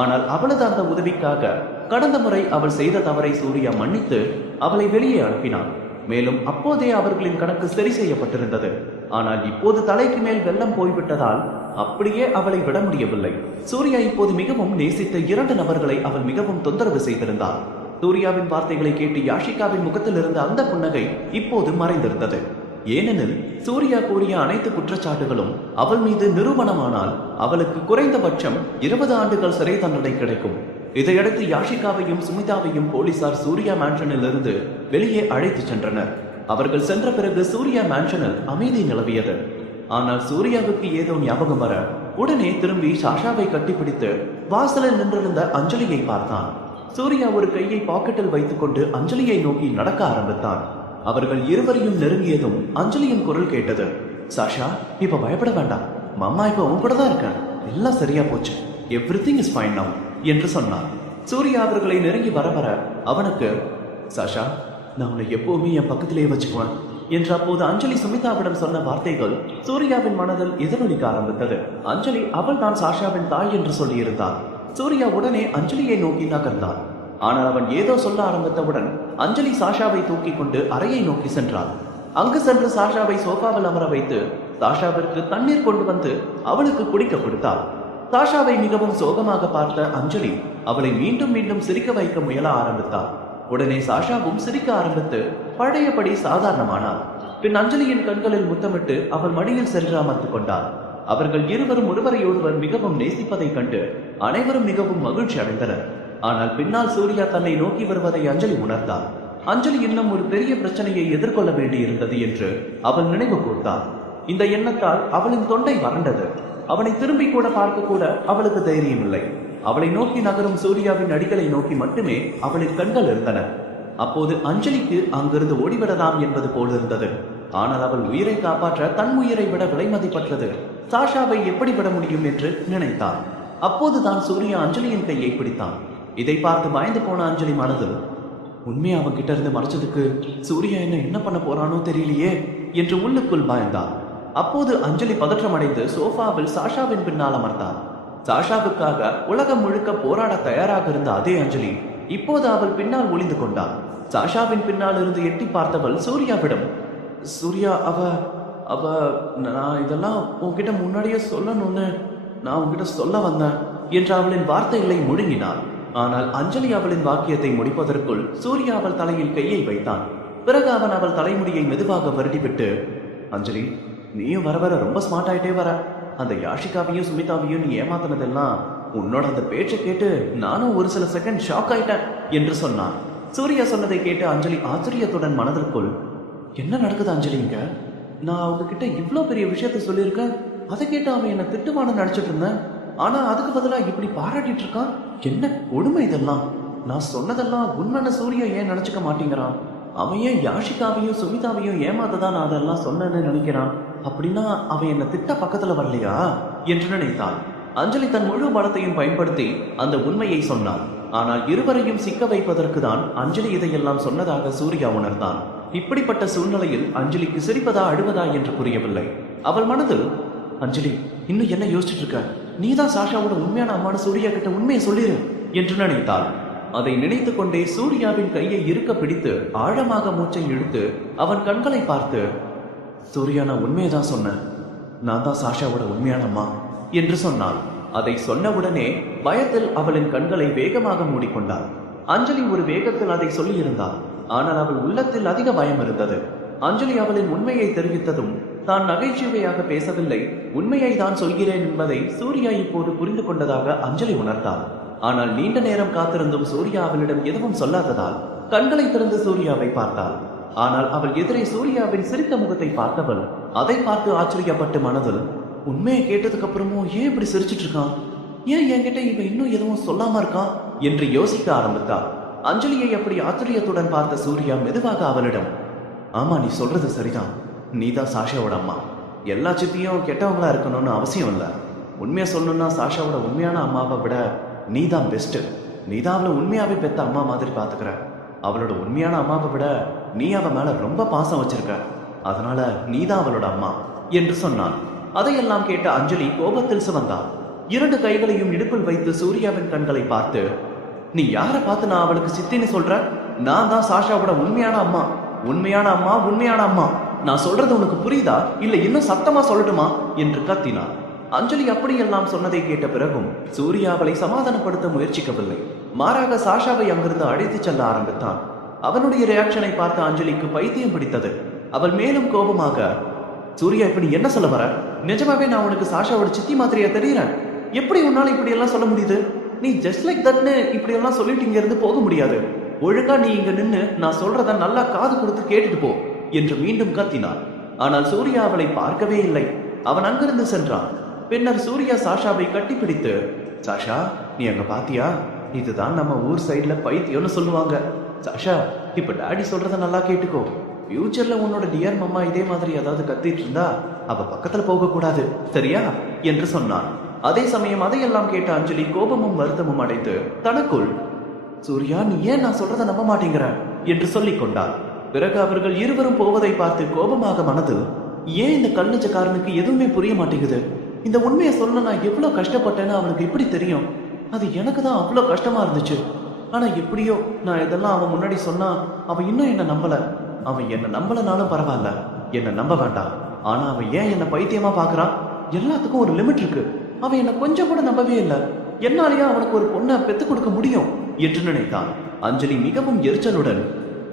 ஆனால் அவளது அந்த உதவிக்காக கடந்த முறை அவள் செய்த தவறை சூர்யா மன்னித்து அவளை வெளியே அனுப்பினான். மேலும் அப்போதே அவர்களின் கணக்கு சரி செய்யப்பட்டிருந்தது. ஆனால் இப்போது தலைக்கு மேல் வெள்ளம் போய்விட்டதால் அப்படியே அவளை விட முடியவில்லை. சூர்யா இப்போது மிகவும் நேசித்த 2 நபர்களை அவள் மிகவும் தொந்தரவு செய்திருந்தாள். சூர்யாவின் வார்த்தைகளை கேட்டு யாஷிகாவின் முகத்தில் இருந்த அந்த புன்னகை இப்போது மறைந்திருந்தது. ஏனெனில் சூர்யா கூறிய அனைத்து குற்றச்சாட்டுகளும் அவள் மீது நிரூபணமானால் அவளுக்கு குறைந்தபட்சம் 20 ஆண்டுகள் சிறை தண்டனை கிடைக்கும். இதையடுத்து யாஷிகாவையும் சுமிதாவையும் போலீசார் சூர்யா மேன்ஷனில் இருந்து வெளியே அழைத்து சென்றனர். அவர்கள் சென்ற பிறகு சூர்யா மேன்ஷனில் அமைதி நிலவியது. ஆனால் சூர்யாவுக்கு ஏதோ ஞாபகம் வர உடனே திரும்பி சாஷாவை கட்டிப்பிடித்து வாசலில் நின்றிருந்த அஞ்சலியை பார்த்தான். சூர்யா ஒரு கையை பாக்கெட்டில் வைத்துக் கொண்டு அஞ்சலியை நோக்கி நடக்க ஆரம்பித்தான். அவர்கள் இருவரையும் நெருங்கியதும் அஞ்சலியின் குரல் கேட்டது. சாஷா, இப்ப பயப்பட வேண்டாம், மாமா இப்ப உன் கூட தான் இருக்கேன், எல்லாம் சரியா போச்சு, எவ்ரிதிங் இஸ் ஃபைன் நவ் என்று சொன்னான். சூர்யா அவர்களை நெருங்கி வர வர அவனுக்கு, சாஷா, நான் உன்னை எப்பவுமே என் பக்கத்திலேயே வச்சுக்குவேன் என்று அப்போது அஞ்சலி சுமிதாவிடம் சொன்ன வார்த்தைகள் சூர்யாவின் மனதில் எதிரொலிக்க ஆரம்பித்தது. அஞ்சலி அவள் தான் சாஷாவின் தாய் என்று சொல்லியிருந்தாள். சூர்யா உடனே அஞ்சலியை நோக்கி நகர்ந்தான். ஆனால் அவன் ஏதோ சொல்ல ஆரம்பித்தவுடன் அஞ்சலி சாஷாவை தூக்கி கொண்டு அறையை நோக்கி சென்றாள். அங்கு சென்று சாஷாவை சோஃபாவில் அமர வைத்து சாஷாவிற்கு தண்ணீர் கொண்டு வந்து அவளுக்கு குடிக்க கொடுத்தாள். சாஷாவை மிகவும் சோகமாக பார்த்த அஞ்சலி அவளை மீண்டும் மீண்டும் சிரிக்க வைக்க முயல ஆரம்பித்தாள். உடனே சாஷாவும் சிரிக்க ஆரம்பித்து பழையபடி சாதாரணமானாள். பின் அஞ்சலியின் கண்களில் முத்தமிட்டு அவள் மடியில் சென்று அமர்ந்து கொண்டாள். அவர்கள் இருவரும் ஒருவரையொருவர் மிகவும் நேசிப்பதைக் கண்டு அனைவரும் மிகவும் மகிழ்ச்சி அடைந்தனர். ஆனால் பின்னால் சூர்யா தன்னை நோக்கி வருவதை அஞ்சலி உணர்ந்தாள். அஞ்சலி இன்னும் ஒரு பெரிய பிரச்சனையை எதிர்கொள்ள வேண்டி இருந்தது என்று அவள் நினைவு கூர்ந்தாள். இந்த எண்ணத்தால் அவளின் தொண்டை வறண்டது. அவனை திரும்பி கூட பார்க்க கூட அவளுக்கு தைரியம் இல்லை. அவளை நோக்கி நகரும் சூர்யாவின் அடிகளை நோக்கி மட்டுமே அவளின் கண்கள் இருந்தன. அப்போது அஞ்சலிக்கு அங்கிருந்து ஓடிவிடலாம் என்பது போல் இருந்தது. ஆனால் அவள் உயிரை காப்பாற்ற தன் உயிரை விட விலை மதிப்பற்றது சாஷாவை எப்படி விட முடியும் என்று நினைத்தாள். அப்போதுதான் சூர்யா அஞ்சலியின் கையை பிடித்தான். இதை பார்த்து பயந்து போன அஞ்சலி மனதில், உண்மையை அவன் கிட்ட இருந்து மறைச்சதுக்கு சூர்யா என்ன பண்ண போறானோ தெரியலையே என்று உள்ளுக்குள் பயந்தாள். அப்போது அஞ்சலி பதற்றமடைந்து சோஃபாவில் சாஷாவின் பின்னால் அமர்ந்தாள். சாஷாவுக்காக உலகம் முழுக்க போராட தயாராக இருந்த அதே அஞ்சலி இப்போது அவள் பின்னால் ஒளிந்து கொண்டாள். சாஷாவின் பின்னால் இருந்து எட்டி பார்த்தவள் சூர்யாவிடம், சூர்யா, அவ நான் இதெல்லாம் உன்கிட்ட முன்னாடியே சொல்லணும்னு நான் உன்கிட்ட சொல்ல வந்தேன் என்று அவளின் வார்த்தைகளை முழுங்கினாள். ஆனால் அஞ்சலி அவளின் வாக்கியத்தை முடிப்பதற்குள் சூர்யா அவள் தலையில் கையை வைத்தான். பிறகு அவன் அவள் தலைமுடியை மெதுவாக வருடிவிட்டு, அஞ்சலி, நீயும் வர வர ரொம்ப ஸ்மார்ட் ஆயிட்டே வர, அந்த யாஷிகாவையும் சுமிதாவையும் நீ ஏமாத்தினதெல்லாம் உன்னோட அந்த பேச்சை கேட்டு நானும் ஒரு சில செகண்ட் ஷாக் ஆயிட்டேன் என்று சொன்னான். சூர்யா சொன்னதை கேட்டு அஞ்சலி ஆச்சரியத்துடன் மனதிற்குள், என்ன நடக்குது அஞ்சலி இங்க? நான் அவங்க கிட்ட இவ்வளோ பெரிய விஷயத்த சொல்லியிருக்கேன், அதை கேட்டு அவன் என்ன திட்டுவான்னு நினைச்சிட்டு இருந்தேன். ஆனா அதுக்கு பதிலா இப்படி பாராட்டிட்டு இருக்கான். என்ன கொடுமை இதெல்லாம்? நான் சொன்னதெல்லாம் உண்மைன்னு சூர்யா ஏன் நினைச்சுக்க மாட்டேங்கிறான்? அவன் ஏன் யாஷிகாவையும் சுமிதாவையும் ஏமாத்ததான் நான் அதெல்லாம் சொன்னேன்னு நினைக்கிறான்? அப்படின்னா அவன் என்ன திட்ட பக்கத்துல வரலையா என்று நினைத்தான். அஞ்சலி தன் முழு பலத்தையும் பயன்படுத்தி அந்த உண்மையை சொன்னாள். ஆனால் இருவரையும் சிக்க வைப்பதற்கு தான் அஞ்சலி இதையெல்லாம் சொன்னதாக சூர்யா உணர்ந்தான். இப்படிப்பட்ட சூழ்நிலையில் அஞ்சலிக்கு சிரிப்பதா அழுவதா என்று புரியவில்லை. அவள் மனதில், அஞ்சலி இன்னும் என்ன யோசிச்சுட்டு இருக்க? நீதான் சாஷாவோட உண்மையான அம்மானு சூர்யா கிட்ட உண்மையை சொல்லிரு என்று நினைத்தாள். அதை நினைத்து கொண்டே சூர்யாவின் கையை இருக்க பிடித்து ஆழமாக மூச்சை இழுத்து அவன் கண்களை பார்த்து, சூர்யா நான் உண்மையை தான் சொன்னேன், நான் தான் சாஷாவோட உண்மையான அம்மா என்று சொன்னாள். அதை சொன்னவுடனே பயத்தில் அவளின் கண்களை வேகமாக மூடிக்கொண்டாள். அஞ்சலி ஒரு வேகத்தில் அதை சொல்லியிருந்தாள். ஆனால் அவள் உள்ளத்தில் அதிக பயம் இருந்தது. அஞ்சலி அவளின் உண்மையை தெரிவித்ததும் தான் நகைச்சுவையாக பேசவில்லை, உண்மையை தான் சொல்கிறேன் என்பதை சூர்யா இப்போது புரிந்து கொண்டதாக அஞ்சலி உணர்ந்தாள். ஆனால் நீண்ட நேரம் காத்திருந்தும் சூர்யா அவளிடம் எதுவும் சொல்லாததால் கண்களை திறந்து சூர்யாவை பார்த்தாள். ஆனால் அவள் எதிரே சூர்யாவின் சிரித்த முகத்தை பார்த்தவள் அதை பார்த்து ஆச்சரியப்பட்டு மனதில், உண்மையை கேட்டதுக்கு அப்புறமும் ஏன் இப்படி சிரிச்சிட்டு இருக்கான்? ஏன் என்கிட்ட இவன் இன்னும் எதுவும் சொல்லாம இருக்கான் என்று யோசிக்க ஆரம்பித்தாள். அஞ்சலியை அப்படி ஆச்சரியத்துடன் பார்த்த சூர்யா மெதுவாக அவளிடம், ஆமா நீ சொல்றது சரிதான், நீதான் சாஷாவோட அம்மா. எல்லா சித்தியும் கெட்டவங்களா இருக்கணும்னு அவசியம் இல்லை. உண்மையை சொல்லணும்னா சாஷாவோட உண்மையான அம்மாவை விட நீதான் பெஸ்ட். நீதான் அவளை உண்மையாவே பெத்த அம்மா மாதிரி பாத்துக்கிற. அவளோட உண்மையான அம்மாவை விட நீ அவ மேல ரொம்ப பாசம் வச்சிருக்க, அதனால நீதான் அவளோட அம்மா என்று சொன்னான். அதையெல்லாம் கேட்ட அஞ்சலி கோபத்தில் சிவந்தாள். இரண்டு கைகளையும் இடுப்பில் வைத்து சூர்யாவின் கண்களை பார்த்து, நீ யாரை பார்த்து நான் அவளுக்கு சித்தின்னு சொல்ற? நான் தான் சாஷாவோட உண்மையான அம்மா. உண்மையான அம்மா, உண்மையான அம்மா. நான் சொல்றது உனக்கு புரியுதா இல்ல இன்னும் சத்தமா சொல்லட்டுமா என்று கத்தினார். அஞ்சலி அப்படியெல்லாம் சொன்னதை கேட்ட பிறகும் சூர்யா அவளை சமாதானப்படுத்த முயற்சிக்கவில்லை. மாறாக சாஷாவை அங்கிருந்து அழைத்து செல்ல ஆரம்பித்தான். அவனுடைய ரியாக்ஷனை பார்த்த அஞ்சலிக்கு பைத்தியம் பிடித்தது. அவள் மேலும் கோபமாக, சூர்யா இப்படி என்ன சொல்ல வர? நிஜமாவே நான் உனக்கு சாஷாவோட சித்தி மாதிரியா தெரியறேன்? எப்படி உன்னால இப்படி எல்லாம் சொல்ல முடியுது? நீ ஜஸ்ட் லைக் தட்னு இப்படி எல்லாம் சொல்லிட்டு இங்க இருந்து போக முடியாது. ஒழுங்கா நீ இங்க நின்னு நான் சொல்றத நல்லா காது கொடுத்து கேட்டுட்டு போ என்று மீண்டும் கத்தினான். ஆனால் சூர்யா அவளை பார்க்கவே இல்லை. அவன் அங்கிருந்து சென்றான். பின்னர் சூர்யா சாஷாவை கட்டிப்பிடித்து, சாஷா நீ அங்க பாத்தியா? இதுதான் நம்ம ஊர் சைட்ல பைத்தியம்னு சொல்லுவாங்க. சாஷா இப்ப டாடி சொல்றத நல்லா கேட்டுக்கோ. ஃபியூச்சர்ல உன்னோட டியர் மம்மா இதே மாதிரி ஏதாவது கத்திட்டு இருந்தா அவ பக்கத்துல போக கூடாது, சரியா என்று சொன்னான். அதே சமயம் அதையெல்லாம் கேட்ட அஞ்சலி கோபமும் வருத்தமும் அடைந்து தனக்குள், சூர்யா நீ ஏன் நான் சொல்றத நம்ப மாட்டேங்கிற என்று சொல்லிக் கொண்டார். பிறகு அவர்கள் இருவரும் போவதை பார்த்து கோபமாக மனதில், ஏன் இந்த கல்நெச்சக்காரனுக்கு எதுவுமே புரிய மாட்டேங்குது? இந்த உண்மையை சொல்ல நான் எவ்வளவு கஷ்டப்பட்டேன்னு அவனுக்கு எப்படி தெரியும்? அது எனக்கு தான் அவ்வளோ கஷ்டமா இருந்துச்சு. ஆனா எப்படியோ நான் இதெல்லாம் அவன் முன்னாடி சொன்னா அவன் இன்னும் என்ன நம்பல. அவன் என்ன நம்பலனாலும் பரவாயில்ல, என்ன நம்ப வேண்டாம். ஆனா அவன் ஏன் என்ன பைத்தியமா பாக்குறான்? எல்லாத்துக்கும் ஒரு லிமிட் இருக்கு. அவன் என்ன கொஞ்சம் கூட நம்பவே இல்லை. என்னாலேயே அவனுக்கு ஒரு பொண்ணை பெத்து கொடுக்க முடியும் என்று நினைத்தான். அஞ்சலி மிகவும் எரிச்சலுடன்,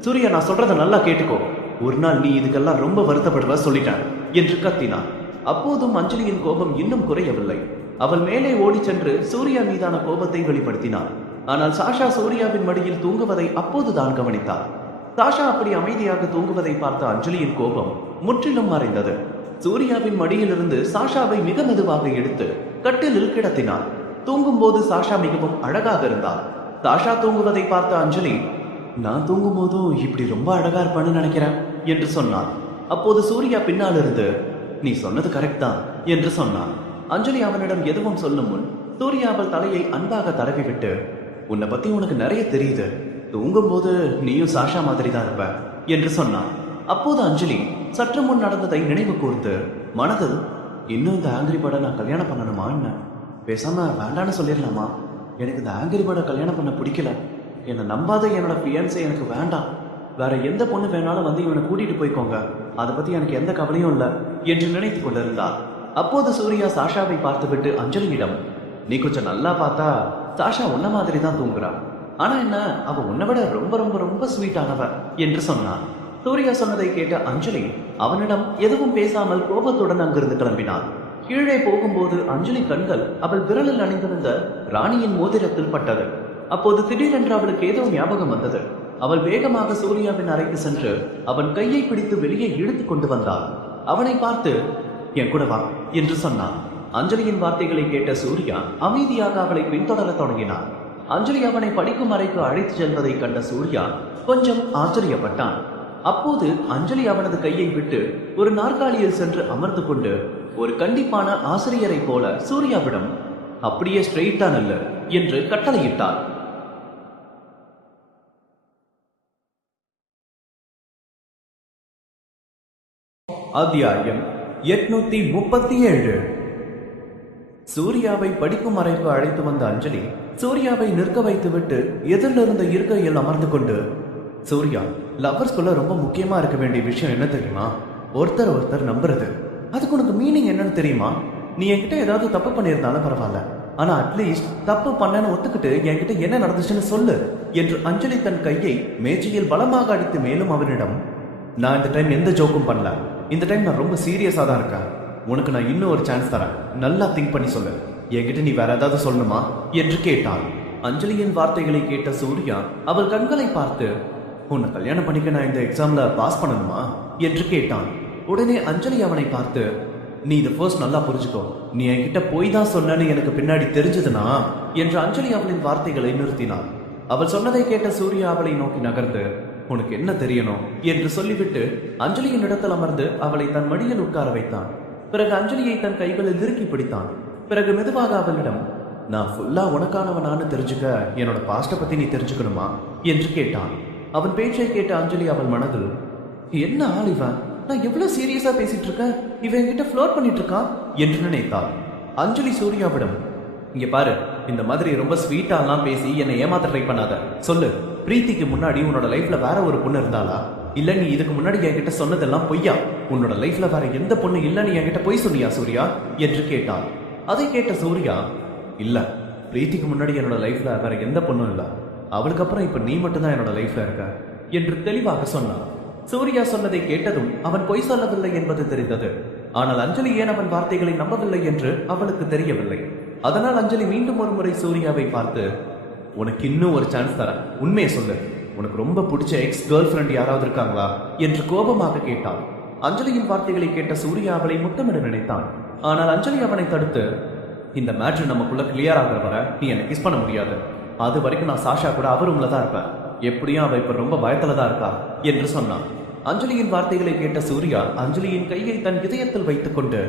சூர்யா நான் சொல்றத நல்லா கேட்டுக்கோ. ஒரு நாள் நீ இதுக்கெல்லாம் ரொம்ப வருத்தப்படுவ சொல்லிட்டான் என்று கத்தினான். அப்போதும் அஞ்சலியின் கோபம் இன்னும் குறையவில்லை. அவள் மேலே ஓடி சென்று சூர்யா மீதான கோபத்தை வெளிப்படுத்தினாள். ஆனால் சாஷா சூர்யாவின் மடியில் தூங்குவதை அப்போதுதான் கவனித்தார். சாஷா அப்படி அமைதியாக தூங்குவதை பார்த்த அஞ்சலியின் கோபம் முற்றிலும் மறைந்தது. சூர்யாவின் மடியிலிருந்து சாஷாவை மிக மெதுவாக எடுத்து கட்டிலில் கிடத்தினாள். தூங்கும் போது சாஷா மிகவும் அழகாக இருந்தாள். சாஷா தூங்குவதை பார்த்த அஞ்சலி, நான் தூங்கும் போதும் இப்படி ரொம்ப அழகா இருப்பான்னு நினைக்கிறேன் என்று சொன்னாள். அப்போது சூர்யா பின்னால் இருந்து, நீ சொன்னது கரெக்ட் தான் என்று சொன்னான். அஞ்சலி அவனிடம் எதுவும் சொல்லும் முன் சூர்யா அவள் தலையை அன்பாக தடவி விட்டு, உன்னை பத்தி உனக்கு நிறைய தெரியுது, தூங்கும் போது நீயும் சாஷா மாதிரி தான் இருப்ப என்று சொன்னான். அப்போது அஞ்சலி சற்று முன் நடந்ததை நினைவு கூர்ந்து மனதில், இன்னும் இந்த ஆங்கிரி பேர்டை நான் கல்யாணம் பண்ணணுமா? என்ன பேசாம வேண்டான்னு சொல்லிடலாமா? எனக்கு இந்த ஆங்கிரி பேர்டை கல்யாணம் பண்ண பிடிக்கல. என்னை நம்பாத என்னோட பியான்ஸை எனக்கு வேண்டாம். வேற எந்த பொண்ணு வேணாலும் வந்து இவனை கூட்டிட்டு போய்க்கோங்க, அதை பத்தி எனக்கு எந்த கவலையும் இல்லை என்று நினைத்து கொண்டிருந்தார். அப்போது சூர்யா சாஷாவை பார்த்துவிட்டு அஞ்சலியிடம், நீ கொஞ்சம் நல்லா பார்த்தா சாஷா உன்ன மாதிரி தான் தூங்குறா. ஆனா என்ன, அவ உன்னை விட ரொம்ப ரொம்ப ரொம்ப ஸ்வீட்டானவ என்று சொன்னான். சூர்யா சொன்னதை கேட்ட அஞ்சலி அவனிடம் எதுவும் பேசாமல் கோபத்துடன் அங்கிருந்து கிளம்பினான். கீழே போகும்போது அஞ்சலி கண்கள் அவள் விரலில் அணிந்திருந்த ராணியின் மோதிரத்தில் பட்டது. அப்போது திடீரென்று அவளுக்கு ஏதோ ஞாபகம் வந்தது. அவள் வேகமாக சூர்யாவின் அறைக்கு சென்று அவன் கையை பிடித்து வெளியே இழுத்து கொண்டு வந்தாள். அவனை பார்த்து என் கூட வா என்று சொன்னான். அஞ்சலியின் வார்த்தைகளை கேட்ட சூர்யா அமைதியாக அவளை பின்தொடர தொடங்கினான். அஞ்சலி அவனை படிக்கும் அறைக்கு அழைத்து செல்வதை கண்ட சூர்யா கொஞ்சம் ஆச்சரியப்பட்டான். அப்போது அஞ்சலி அவனது கையை விட்டு ஒரு நாற்காலியில் சென்று அமர்ந்து கொண்டு ஒரு கண்டிப்பான ஆசிரியரை போல சூர்யாவிடம் அப்படியே ஸ்ட்ரெயிட்டா நல்ல என்று கட்டளையிட்டாள். அத்தியாயம் 837. சூர்யாவை படிக்கும் அறைக்கு அழைத்து வந்த அஞ்சலி சூர்யாவை நிற்க வைத்துவிட்டு எதிரிலிருந்த இருக்கையில் அமர்ந்து கொண்டு, சூர்யா, லவ்வர்ஸ்குள்ள ரொம்ப முக்கியமா இருக்க வேண்டிய விஷயம் என்ன தெரியுமா? ஒருத்தர் நம்புறது. அதுக்கு உனக்கு மீனிங் என்னன்னு தெரியுமா? நீ என்கிட்ட ஏதாவது தப்பு பண்ணியிருந்தாலும் பரவாயில்ல, ஆனா அட்லீஸ்ட் தப்பு பண்ணன்னு ஒத்துக்கிட்டு என்கிட்ட என்ன நடந்துச்சுன்னு சொல்லு என்று அஞ்சலி தன் கையை மேஜையில் பலமாக அடித்து மேலும் அவனிடம், நான் இந்த டைம் எந்த ஜோக்கும் பண்ணல. இந்த டைம் நான் ரொம்ப சீரியஸா தான் இருக்கேன். உனக்கு நான் இன்னும் ஒரு சான்ஸ் தரேன். நல்லா திங்க் பண்ணி சொல்லு. என்கிட்ட நீ வேற ஏதாவது சொல்லணுமா என்று கேட்டாள். அஞ்சலியின் வார்த்தைகளை கேட்ட சூர்யா அவள் கண்களை பார்த்து, உன்னை கல்யாணம் பண்ணிக்க நான் இந்த எக்ஸாம்ல பாஸ் பண்ணணுமா என்று கேட்டான். உடனே அஞ்சலி அவனை பார்த்து, நீ இதை ஃபர்ஸ்ட் நல்லா புரிஞ்சுக்கோ. நீ என்கிட்ட போய் தான் சொன்னன்னு எனக்கு பின்னாடி தெரிஞ்சதுனா என்று அஞ்சலி அவளின் வார்த்தைகளை நிறுத்தினாள். அவள் சொன்னதை கேட்ட சூர்யா அவளை நோக்கி நகர்ந்து, உனக்கு என்ன தெரியணும் என்று சொல்லிவிட்டு அஞ்சலியின் இடத்தில் அமர்ந்து அவளை தன் மடியில் உட்கார வைத்தான். பிறகு அஞ்சலியை தன் கைகளில் இறுக்கி பிடித்தான். பிறகு மெதுவாக அவளிடம், நான் ஃபுல்லா உனக்கானவனான்னு தெரிஞ்சுக்க என்னோட பாஸ்ட பத்தி நீ தெரிஞ்சுக்கணுமா என்று கேட்டான். அவன் பேச்சை கேட்ட அஞ்சலி அவள் மனதில், என்ன ஆள் இவன், நான் எவ்வளவு சீரியஸா பேசிட்டு இருக்கேன், இவன் என்கிட்ட ஃப்ளோட் பண்ணிட்டு இருக்கான் என்று நினைத்தாள். அஞ்சலி சூர்யாவிடம், இங்க பாரு, இந்த மாதிரி ரொம்ப ஸ்வீட்டாலாம் பேசி என்னை ஏமாத்த ட்ரை பண்ணாத. சொல்லு, பிரீத்திக்கு முன்னாடி உன்னோட லைஃப்ல வேற ஒரு பொண்ணு இருந்தாளா? இல்ல நீ இதுக்கு முன்னாடி என்கிட்ட சொன்னதெல்லாம் பொய்யா? உன்னோட லைஃப்ல வேற எந்த பொண்ணு இல்லன்னு என்கிட்ட பொய் சொன்னியா சூர்யா என்று கேட்டாள். அதை கேட்ட சூர்யா, இல்ல, பிரீத்திக்கு முன்னாடி என்னோட லைஃப்ல வேற எந்த பொண்ணும் இல்ல. அவளுக்கு அப்புறம் இப்ப நீ மட்டும்தான் என்னோட லைஃப்ல இருக்க என்று தெளிவாக சொன்னான். சூர்யா சொன்னதை கேட்டதும் அவன் பொய் சொல்லவில்லை என்பது தெரிந்தது. ஆனால் அஞ்சலி ஏன் அவன் வார்த்தைகளை நம்பவில்லை என்று அவளுக்கு தெரியவில்லை. அதனால் அஞ்சலி மீண்டும் ஒரு முறை சூர்யாவை பார்த்து, உனக்கு இன்னும் ஒரு சான்ஸ் தரேன், உண்மையை சொல்லு. உனக்கு ரொம்ப பிடிச்ச எக்ஸ் கேர்ள் ஃப்ரெண்ட் யாராவது இருக்காங்களா என்று கோபமாக கேட்டான். அஞ்சலியின் வார்த்தைகளை கேட்ட சூர்யா அவளை முத்தமிட நினைத்தான். ஆனால் அஞ்சலி அவனை தடுத்து, இந்த மேட்ரு நமக்குள்ள கிளியர் ஆகிற வர நீ என்னை கிஸ் பண்ண முடியாது. அது வரைக்கும் நான் சாஷா கூட அவர் ரூம்ல தான் இருப்பேன். எப்படியும் அவ இப்ப ரொம்ப பயத்துல தான் இருக்கா என்று சொன்னான். அஞ்சலியின் வார்த்தைகளை கேட்ட சூர்யா அஞ்சலியின் கையை தன் இதயத்தில் வைத்துக் கொண்டு,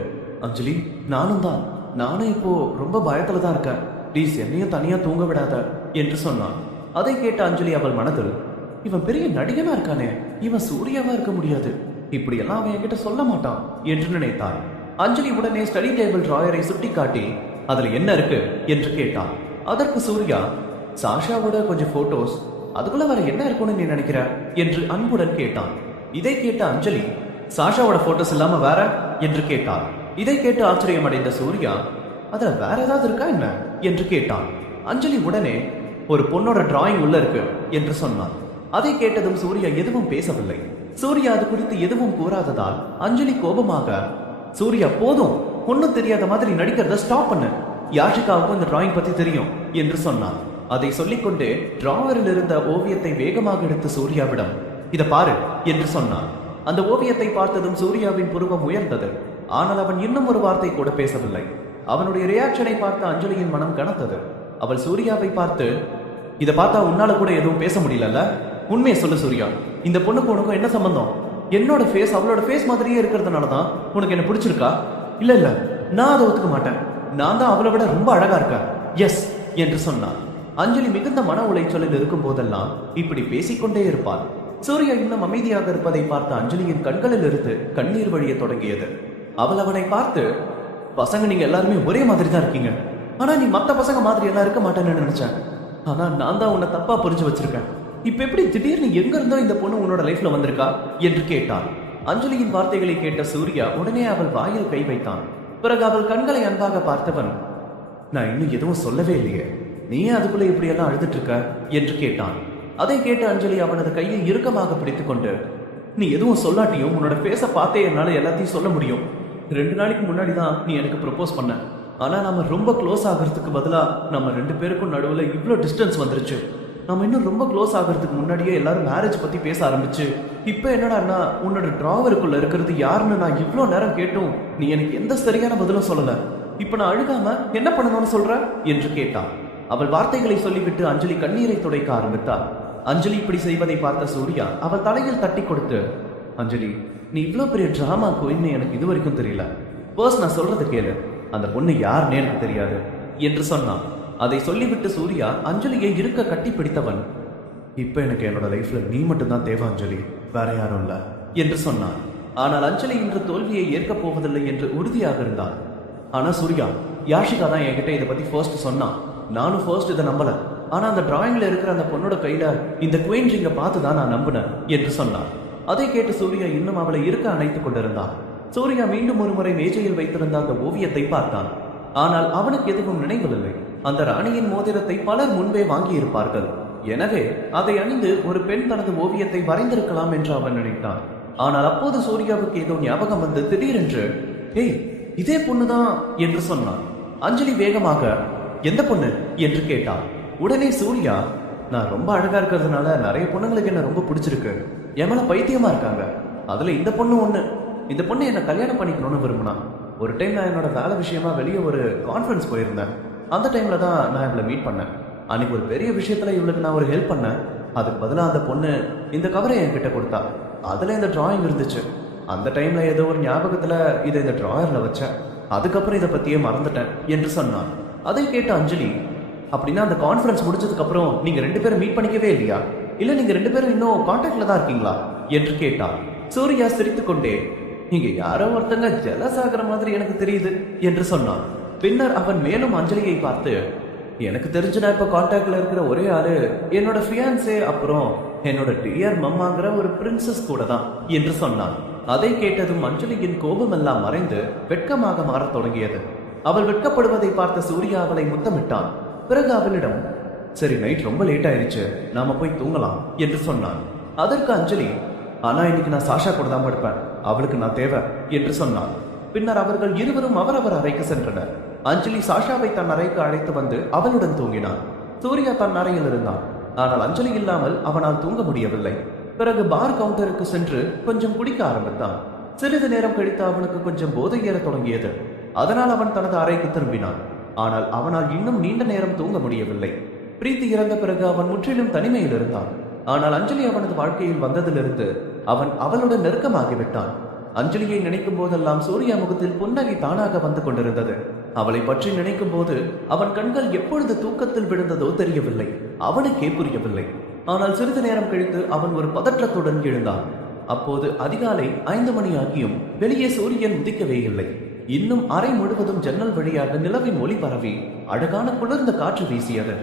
அஞ்சலி, நானும் இப்போ ரொம்ப பயத்துல தான் இருக்கேன். ப்ளீஸ் என்னையும் தனியா தூங்க விடாத என்று சொன்னான். அதை கேட்ட அஞ்சலி அவள் மனதில், இவன் பெரிய நடிகனா இருக்கானே, இவன் சூர்யாவா இருக்க முடியாது, இப்படி எல்லாம் அவன் என்கிட்ட சொல்ல மாட்டான் என்று நினைத்தாள். அஞ்சலி உடனே ஸ்டடி டேபிள் டிராயரை சுட்டி காட்டி, அதுல என்ன இருக்கு என்று கேட்டான். அதற்கு சூர்யா, சாஷாவோட கொஞ்சம் போட்டோஸ், அதுக்குள்ள வேற என்ன இருக்கும்னு நீ நினைக்கிற என்று அன்புடன் கேட்டான். இதை கேட்ட அஞ்சலி, சாஷாவோட போட்டோஸ் இல்லாம வேற என்று கேட்டாள். இதை கேட்டு ஆச்சரியம் அடைந்த சூர்யா, அதுல வேற ஏதாவது இருக்கா என்ன என்று கேட்டான். அஞ்சலி உடனே, ஒரு பொண்ணோட டிராயிங் உள்ள இருக்கு என்று சொன்னான். அதை கேட்டதும் சூர்யா எதுவும் பேசவில்லை. சூர்யா அது குறித்து எதுவும் கூறாததால் அஞ்சலி கோபமாக, சூர்யா போதும், ஒன்னும் தெரியாத மாதிரி நடிக்கிறத ஸ்டாப் பண்ணு. யாஷிகாவுக்கும் இந்த டிராயிங் பத்தி தெரியும் என்று சொன்னான். அதை சொல்லிக்கொண்டே டிராவரில் இருந்த ஓவியத்தை வேகமாக எடுத்து சூர்யாவிடம், இத பாரு என்று சொன்னான். அந்த ஓவியத்தை பார்த்ததும் சூர்யாவின் புருவம் உயர்ந்தது. ஆனால் அவன் இன்னும் ஒரு வார்த்தை கூட பேசவில்லை. அவனுடைய ரியாக்ஷனை பார்த்த அஞ்சலியின் மனம் கனத்தது. அவள் சூர்யாவை பார்த்து, இதை பார்த்தா உன்னால கூட எதுவும் பேச முடியல, உண்மையை சொல்லு சூர்யா, இந்த பொண்ணுக்கு உனக்கும் என்ன சம்பந்தம்? என்னோட ஃபேஸ் அவளோட ஃபேஸ் மாதிரியே இருக்கிறதுனாலதான் உனக்கு என்ன பிடிச்சிருக்கா? இல்ல, நான் அதை ஒத்துக்க மாட்டேன். நான் தான் அவளை விட ரொம்ப அழகா இருக்கேன், எஸ் என்று சொன்னான். அஞ்சலி மிகுந்த மன உளைச்சலில் இருக்கும் போதெல்லாம் இப்படி பேசிக்கொண்டே இருப்பாள். சூர்யா இன்னும் அமைதியாக இருப்பதை பார்த்த அஞ்சலியின் கண்களில் இருந்து கண்ணீர் வழிய தொடங்கியது. அவள் அவனை பார்த்து, பசங்க நீங்க எல்லாருமே ஒரே மாதிரி தான் இருக்கீங்க, ஆனா நீ மத்த பசங்க மாதிரி எல்லாம் இருக்க மாட்டேன்னு நினைச்சேன். ஆனா நான் தான் உன்னை தப்பா புரிஞ்சு வச்சிருக்கேன். இப்ப எப்படி திடீர்னு எங்க இருந்தோ இந்த பொண்ணு உன்னோட லைஃப்ல வந்திருக்கா என்று கேட்டான். அஞ்சலியின் வார்த்தைகளை கேட்ட சூர்யா உடனே அவள் வாயில் கை வைத்தான். பிறகு அவள் கண்களை அன்பாக பார்த்தவன், நான் இன்னும் எதுவும் சொல்லவே இல்லையே, நீ அதுக்குள்ள இப்படி எல்லாம் அழுதுட்டு இருக்க என்று கேட்டான். அதை கேட்ட அஞ்சலி அவனது கையை இறுக்கமாக பிடித்துக் கொண்டு, நீ எதுவும் சொல்லாட்டியும் உன்னோட பேச பார்த்தே என்னால எல்லாத்தையும் சொல்ல முடியும். 2 நாளைக்கு முன்னாடி தான் நீ எனக்கு ப்ரப்போஸ் பண்ண. ஆனா நம்ம ரொம்ப க்ளோஸ் ஆகிறதுக்கு பதிலா நம்ம 2 பேருக்கும் நடுவில் இவ்வளோ டிஸ்டன்ஸ் வந்துருச்சு. நம்ம இன்னும் ரொம்ப க்ளோஸ் ஆகிறதுக்கு முன்னாடியே எல்லாரும் மேரேஜ் பத்தி பேச ஆரம்பிச்சு, இப்போ என்னடான்னா உன்னோட டிராவருக்குள்ள இருக்கிறது யாருன்னு நான் இவ்வளோ நேரம் கேட்டும் நீ எனக்கு எந்த சரியான பதிலும் சொல்லல. இப்போ நான் அழுகாம என்ன பண்ணணும்னு சொல்ற என்று கேட்டான். அவள் வார்த்தைகளை சொல்லிவிட்டு அஞ்சலி கண்ணீரை துடைக்க ஆரம்பித்தாள். அஞ்சலி இப்படி செய்வதை பார்த்த சூர்யா அவள் தலையில் தட்டி கொடுத்து, அஞ்சலி, நீ இவ்வளோ பெரிய டிராமா குயின்னு எனக்கு இது வரைக்கும் தெரியல. பர்ஸ் நான் சொல்றது கேளு, அந்த பொண்ணு யாருன்னே எனக்கு தெரியாது என்று சொன்னான். அதை சொல்லிவிட்டு சூர்யா அஞ்சலியை இருக்க கட்டி பிடித்தவன், இப்ப எனக்கு என்னோட லைஃப்ல நீ மட்டும்தான் தேவை அஞ்சலி, வேற யாரும் இல்ல என்று சொன்னான். ஆனால் அஞ்சலி இன்று தோல்வியை ஏற்கப் போவதில்லை என்று உறுதியாக இருந்தான். ஆனா சூர்யா, யாஷிகா தான் என்கிட்ட இதை பத்தி ஃபர்ஸ்ட் சொன்னான். நானும் ஃபர்ஸ்ட் இதை நம்பல. ஆனா அந்த டிராயிங்ல இருக்கிற அந்த பொண்ணோட கையில இந்த குயின் ரிங்கை பார்த்து தான் நான் நம்பினேன் என்று சொன்னான். அதை கேட்டு சூர்யா இன்னும் அவளை இருக்க அணைத்துக் கொண்டிருந்தான். சூர்யா மீண்டும் ஒரு முறை மேஜையில் வைத்திருந்த அந்த ஓவியத்தை பார்த்தான். ஆனால் அவனுக்கு எதுவும் நினைவில்லை. அந்த ராணியின் மோதிரத்தை பலர் முன்பே வாங்கி இருப்பார்கள். எனவே அதை அணிந்து ஒரு பெண் தனது ஓவியத்தை வரைந்திருக்கலாம் என்று அவன் நினைத்தான். ஆனால் அப்போது சூர்யாவுக்கு ஏதோ ஞாபகம் வந்து திடீரென்று, ஏய், இதே பொண்ணுதான் என்று சொன்னான். அஞ்சலி வேகமாக, எந்த பொண்ணு என்று கேட்டான். உடனே சூர்யா, நான் ரொம்ப அழகா இருக்கிறதுனால நிறைய பொண்ணுங்களுக்கு என்ன ரொம்ப பிடிச்சிருக்கு, என் மேல பைத்தியமா இருக்காங்க, அதுல இந்த பொண்ணு ஒண்ணு. இந்த பொண்ணு என்ன கல்யாணம் பண்ணிக்கணும்னு விரும்பினா. ஒரு டைம் நான் என்னோட வேலை விஷயமா வெளியே ஒரு கான்ஃபரன்ஸ் போயிருந்தேன். அந்த டைம்ல தான் நான் இவளை மீட் பண்ணேன். அன்னைக்கு ஒரு பெரிய விஷயத்துல இவளுக்கு நான் ஒரு ஹெல்ப் பண்ணேன். அதுக்கு பதிலாக அந்த பொண்ணு இந்த கவரை என்கிட்ட கொடுத்தா. அதுல இந்த டிராயிங் இருந்துச்சு. அந்த டைம்ல ஏதோ ஒரு ஞாபகத்துல இதை இந்த டிராயர்ல வச்சேன். அதுக்கப்புறம் இதை பத்தியே மறந்துட்டேன் என்று சொன்னான். அதை கேட்ட அஞ்சலி, அப்படின்னா அந்த கான்ஃபரன்ஸ் முடிச்சதுக்கு அப்புறம் நீங்க 2 பேரும் மீட் பண்ணிக்கவே இல்லையா, இல்ல நீங்க 2 பேரும் இன்னும் கான்டாக்ட்ல தான் இருக்கீங்களா என்று கேட்டான். சூர்யா சிரித்துக்கொண்டே, நீங்க யாரோ ஒருத்தங்க ஜெலஸ் ஆகிற மாதிரி எனக்கு தெரியுது என்று சொன்னான். பின்னர் அவன் மேலும் அஞ்சலியை பார்த்து, எனக்கு தெரிஞ்சு நான் இப்ப கான்டாக்ட்ல இருக்கிற ஒரே ஆளு என்னோட ஃபியான்சே, அப்புறம் என்னோட டியர் மம்மாங்கிற ஒரு பிரின்சஸ் கூட தான் என்று சொன்னான். அதை கேட்டதும் அஞ்சலியின் கோபம் எல்லாம் மறைந்து வெட்கமாக மாறத் தொடங்கியது. அவள் வெட்கப்படுவதை பார்த்த சூர்யா அவளை முத்தமிட்டான். பிறகு அவளிடம், சரி, நைட் ரொம்ப லேட் ஆயிருச்சு, நாம போய் தூங்கலாம் என்று சொன்னான். அதற்கு அஞ்சலி, ஆனா இன்னைக்கு நான் சாஷா கூட தான் படுப்பேன், அவளுக்கு நான் தேவை என்று சொன்னான். பின்னர் அவர்கள் இருவரும் அவரவர் அறைக்கு சென்றனர். அஞ்சலி சாஷாவை தன் அறைக்கு அழைத்து வந்து அவளுடன் தூங்கினான். சூர்யா தன் அறையில் இருந்தான். ஆனால் அஞ்சலி இல்லாமல் அவனால் தூங்க முடியவில்லை. பிறகு பார் கவுண்டருக்கு சென்று கொஞ்சம் குடிக்க ஆரம்பித்தான். சிறிது நேரம் கழித்து அவனுக்கு கொஞ்சம் போதை ஏற தொடங்கியது. அதனால் அவன் தனது அறைக்கு திரும்பினான். ஆனால் அவனால் இன்னும் நீண்ட நேரம் தூங்க முடியவில்லை. பிரீத்தி இறந்த பிறகு அவன் முற்றிலும் தனிமையில் இருந்தான். ஆனால் அஞ்சலி அவனது வாழ்க்கையில் வந்ததிலிருந்து அவன் அவளுடன் நெருக்கமாகிவிட்டான். அஞ்சலியை நினைக்கும் போதெல்லாம் சூர்யா முகத்தில் புன்னகை தானாக வந்து கொண்டிருந்தது. அவளை பற்றி நினைக்கும் போது அவன் கண்கள் எப்பொழுது தூக்கத்தில் விழுந்ததோ தெரியவில்லை. அவனுக்கே புரியவில்லை. ஆனால் சிறிது நேரம் கழித்து அவன் ஒரு பதற்றத்துடன் எழுந்தான். அப்போது அதிகாலை 5 மணி ஆகியும் வெளியே சூரியன் உதிக்கவே இல்லை. இன்னும் அறை முழுவதும் ஜன்னல் வழியாக நிலவின் ஒளி பரவி அழகான குளிர்ந்த காற்று வீசியது.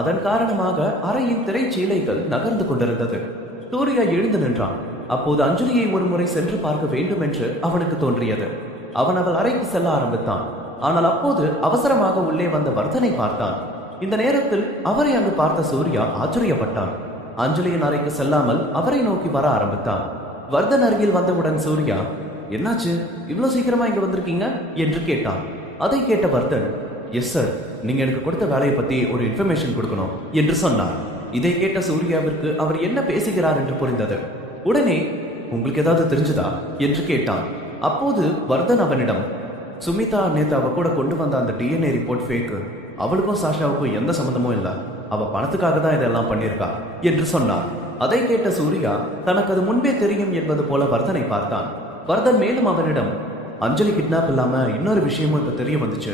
அதன் காரணமாக அறையின் திரைச்சீலைகள் நகர்ந்து கொண்டிருந்தது. சூர்யா எழுந்து நின்றான். அப்போது அஞ்சலியை ஒரு முறை சென்று பார்க்க வேண்டும் என்று அவனுக்கு தோன்றியது. அவன் அவள் அறைக்கு செல்ல ஆரம்பித்தான். ஆனால் அப்போது அவசரமாக உள்ளே வந்த வர்தனை பார்த்தான். இந்த நேரத்தில் அவரை அங்கு பார்த்த சூர்யா ஆச்சரியப்பட்டான். அஞ்சலியின் அறைக்கு செல்லாமல் அவரை நோக்கி வர ஆரம்பித்தான். வர்தன் அருகில் வந்தவுடன் சூர்யா, என்னாச்சு, இவ்வளவு சீக்கிரமா இங்க வந்திருக்கீங்க என்று கேட்டான். அதை கேட்ட வர்தன், எஸ் சார், நீங்க எனக்கு கொடுத்த வேலையை பத்தி ஒரு இன்ஃபர்மேஷன் கொடுக்கணும் என்று சொன்னார். இதை கேட்ட சூர்யாவிற்கு அவர் என்ன பேசுகிறார் என்று புரிந்தது. உடனே, உங்களுக்கு ஏதாவது தெரிஞ்சுதா என்று கேட்டான். அப்போது வர்தன் அவனிடம், சுமிதா நேத்து அவ கூட கொண்டு வந்த அந்த டிஎன்ஏ ரிப்போர்ட் ஃபேக்கு, அவளுக்கும் சாஷாவுக்கும் எந்த சம்மந்தமும் இல்லை, அவ பணத்துக்காக தான் இதெல்லாம் பண்ணியிருக்கா என்று சொன்னார். அதை கேட்ட சூர்யா தனக்கு அது முன்பே தெரியும் என்பது போல வர்தனை பார்த்தான். வர்தன் மேலும் அவனிடம், அஞ்சலி கிட்னாப் இல்லாம இன்னொரு விஷயமும் இப்ப தெரிய வந்துச்சு.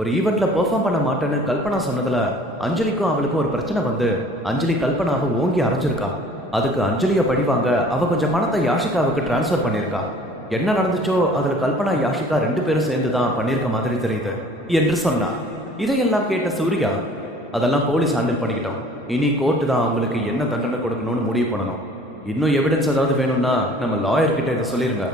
ஒரு ஈவெண்ட்ல பெர்ஃபார்ம் பண்ண மாட்டேன்னு கல்பனா சொன்னதுல அஞ்சலிக்கும் அவளுக்கும் ஒரு பிரச்சனை வந்து அஞ்சலி கல்பனாவை ஓங்கி அரைஞ்சிருக்கா. அதுக்கு அஞ்சலியை பழிவாங்க அவ கொஞ்சம் பணத்தை யாஷிகாவுக்கு டிரான்ஸ்ஃபர் பண்ணியிருக்கா. என்ன நடந்துச்சோ அதுல கல்பனா யாஷிகா 2 பேரும் சேர்ந்து தான் பண்ணியிருக்க மாதிரி தெரியுது என்று சொன்னார். இதையெல்லாம் கேட்ட சூர்யா, அதெல்லாம் போலீஸ் ஹேண்டில் பண்ணிக்கிட்டோம், இனி கோர்ட்டு தான் அவங்களுக்கு என்ன தண்டனை கொடுக்கணும்னு முடிவு பண்ணணும். இன்னும் எவிடன்ஸ் ஏதாவது வேணும்னா நம்ம லாயர் கிட்ட இதை சொல்லிருங்க,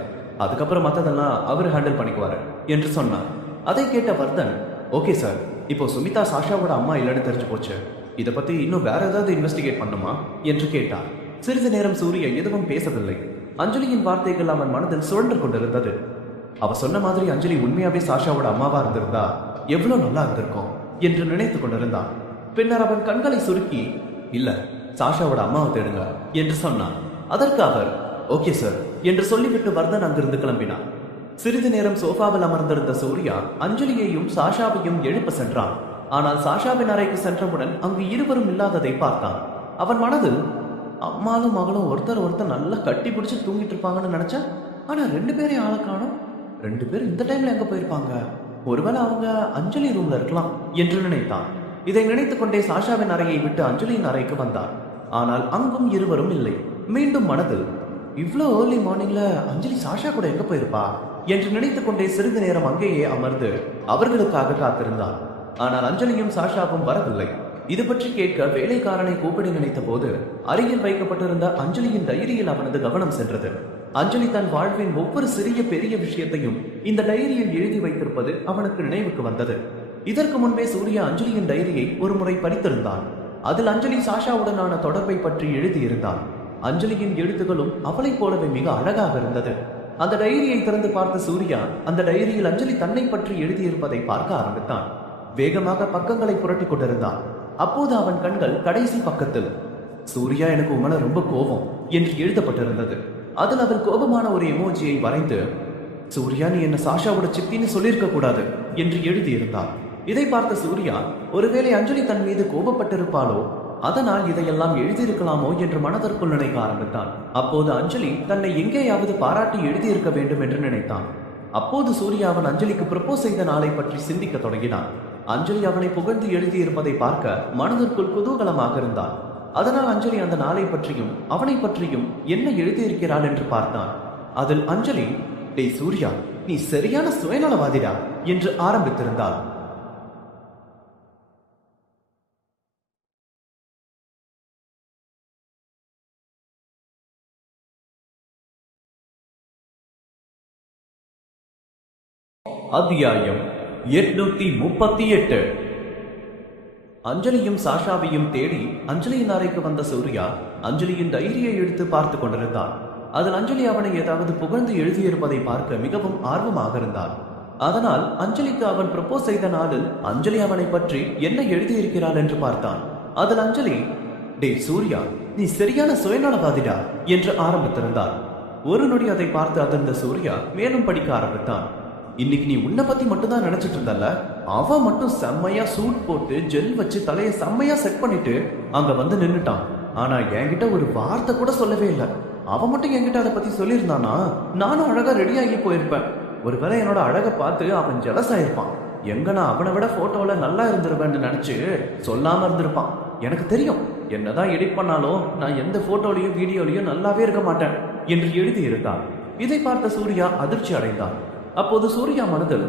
அதுக்கப்புறம் மற்றதெல்லாம் அவர் ஹேண்டில் பண்ணிக்குவாரு என்று சொன்னார். அதை கேட்ட வர்தன், ஓகே சார், இப்போ சுமிதா சாஷாவோட அம்மா இல்லைன்னு தெரிஞ்சு போச்சு, இதை பத்தி இன்னும் வேற ஏதாவது இன்வெஸ்டிகேட் பண்ணுமா என்று கேட்டார். சிறிது நேரம் சூர்யா எதுவும் பேசவில்லை. அஞ்சலியின் வார்த்தைகள் அவன் மனதில் சுழன்று கொண்டிருந்தது. அவ சொன்ன மாதிரி அஞ்சலி உண்மையாவே சாஷாவோட அம்மாவா இருந்திருந்தா எவ்வளவு நல்லா இருந்திருக்கும் என்று நினைத்துக் கொண்டிருந்தான். பின்னர் அவன் கண்களை சுருக்கி, இல்ல, சாஷாவோட அம்மாவை தேடுங்க என்று சொன்னான். அதற்கு அவர் ஓகே சார் என்று சொல்லிவிட்டு வர்தன் அங்கிருந்து கிளம்பினான். சிறிது நேரம் சோஃபாவில் அமர்ந்திருந்த சூர்யா அஞ்சலியையும் சாஷாவையும் எழுப்ப சென்றான். ஆனால் சாஷாவின் அறைக்கு சென்றவுடன் அங்கு இருவரும் இல்லாததை பார்த்தான். அவன் மனதில், அம்மாலும் மகளும் ஒருத்தர் நல்லா கட்டி பிடிச்சு தூங்கிட்டு இருப்பாங்கன்னு நினைச்சேன். ஆனா 2 பேரையும் ஆளை காணோம். 2 பேரும் இந்த டைம்ல எங்க போயிருப்பாங்க? ஒருவேளை அவங்க அஞ்சலி ரூம்ல இருக்கலாம் என்று நினைத்தான். இதை நினைத்துக் கொண்டே சாஷாவின் அறையை விட்டு அஞ்சலியின் அறைக்கு வந்தான். ஆனால் அங்கும் இருவரும் இல்லை. மீண்டும் மனதில், இவ்வளோ ஏர்லி மார்னிங்ல அஞ்சலி சாஷா கூட எங்க போயிருப்பா என்று நினைத்துக் கொண்டே சிறிது நேரம் அங்கேயே அமர்ந்து அவர்களுக்காக காத்திருந்தான். ஆனால் அஞ்சலியும் சாஷாவும் வரவில்லை. இது பற்றி கேட்க வேலைக்காரனை கூப்பிட நினைத்த போது அருகில் வைக்கப்பட்டிருந்த அஞ்சலியின் டைரியில் அவனது கவனம் சென்றது. அஞ்சலி தன் வாழ்வின் ஒவ்வொரு சிறிய பெரிய விஷயத்தையும் இந்த டைரியில் எழுதி வைத்திருப்பது அவனுக்கு நினைவுக்கு வந்தது. இதற்கு முன்பே சூர்யா அஞ்சலியின் டைரியை ஒரு முறை படித்திருந்தான். அதில் அஞ்சலி சாஷாவுடனான தொடர்பை பற்றி எழுதியிருந்தான். அஞ்சலியின் எழுத்துகளும் அவளைப் போலவே மிக அழகாக இருந்தது. அந்த டைரியை திறந்து பார்த்த சூர்யா அந்த டைரியில் அஞ்சலி தன்னை பற்றி எழுதியிருப்பதை பார்க்க ஆரம்பித்தான். வேகமாக பக்கங்களை புரட்டி கொண்டிருந்தான். அப்போது அவன் கண்கள் கடைசி பக்கத்தில், சூர்யா எனக்கு உமன ரொம்ப கோபம் என்று எழுதப்பட்டிருந்தது. அதில் அவள் கோபமான ஒரு எமோஜியை வரைந்து, சூர்யா நீ என்ன சாஷாவோட சித்தின்னு சொல்லியிருக்க கூடாது என்று எழுதியிருந்தான். இதை பார்த்த சூர்யா ஒருவேளை அஞ்சலி தன் மீது கோபப்பட்டிருப்பாளோ, அதனால் இதையெல்லாம் எழுதியிருக்கலாமோ என்று மனதிற்குள் நினைக்க ஆரம்பித்தான். அப்போது அஞ்சலி தன்னை எங்கேயாவது பாராட்டி எழுதியிருக்க வேண்டும் என்று நினைத்தான். அப்போது சூர்யா அவன் அஞ்சலிக்கு ப்ரப்போஸ் செய்த நாளை பற்றி சிந்திக்க தொடங்கினான். அஞ்சலி அவனை புகழ்ந்து எழுதியிருப்பதை பார்க்க மனதிற்குள் குதூகலமாக இருந்தான். அதனால் அஞ்சலி அந்த நாளை பற்றியும் அவனை பற்றியும் என்ன எழுதியிருக்கிறாள் என்று பார்த்தான். அதில் அஞ்சலி, டேய் சூர்யா, நீ சரியான சுயநலவாதிடா என்று ஆரம்பித்திருந்தாள். அத்தியாயம் 838. அஞ்சலியும் சாஷாவையும் தேடி அஞ்சலியின் அறைக்கு வந்த சூர்யா அஞ்சலியின் டைரியை எடுத்து பார்த்து கொண்டிருந்தான். அதில் அஞ்சலி அவனை ஏதாவது புகழ்ந்து எழுதியிருப்பதை பார்க்க மிகவும் ஆர்வமாக இருந்தான். அதனால் அஞ்சலிக்கு அவன் ப்ரப்போஸ் செய்த நாளில் அஞ்சலி அவனை பற்றி என்ன எழுதியிருக்கிறாள் என்று பார்த்தான். அதில் அஞ்சலி, டேய் சூர்யா, நீ சரியான சுயநலவாதிடா என்று ஆரம்பித்திருந்தாள். ஒரு நொடி அதை பார்த்து அதிர்ந்த சூர்யா மேலும் படிக்க ஆரம்பித்தான். இன்னைக்கு நீ உன்னை பத்தி மட்டும் தான் நினைச்சிட்டு இருந்தல்ல, அவ மட்டும் செம்மையா சூட் போட்டு ஜெல் வச்சு தலையை செம்மையா செட் பண்ணிட்டு அங்க வந்து நின்னுட்டான். ஆனா என்கிட்ட ஒரு வார்த்தை கூட சொல்லவே இல்லை. அவ மட்டும் என்கிட்ட அதை பத்தி சொல்லியிருந்தானா நானும் அழகா ரெடி ஆகி போயிருப்பேன். ஒருவேளை என்னோட அழகை பார்த்து அவன் ஜெலஸ் ஆயிருப்பான். எங்க நான் அவனை விட போட்டோல நல்லா இருந்திருவேன்னு நினைச்சு சொல்லாம இருந்திருப்பான். எனக்கு தெரியும், என்னதான் எடிட் பண்ணாலும் நான் எந்த போட்டோலையும் வீடியோலையும் நல்லாவே இருக்க மாட்டேன் என்று எழுதி இருந்தான். இதை பார்த்த சூர்யா அதிர்ச்சி அடைந்தான். அப்போது சூர்யா மனதில்,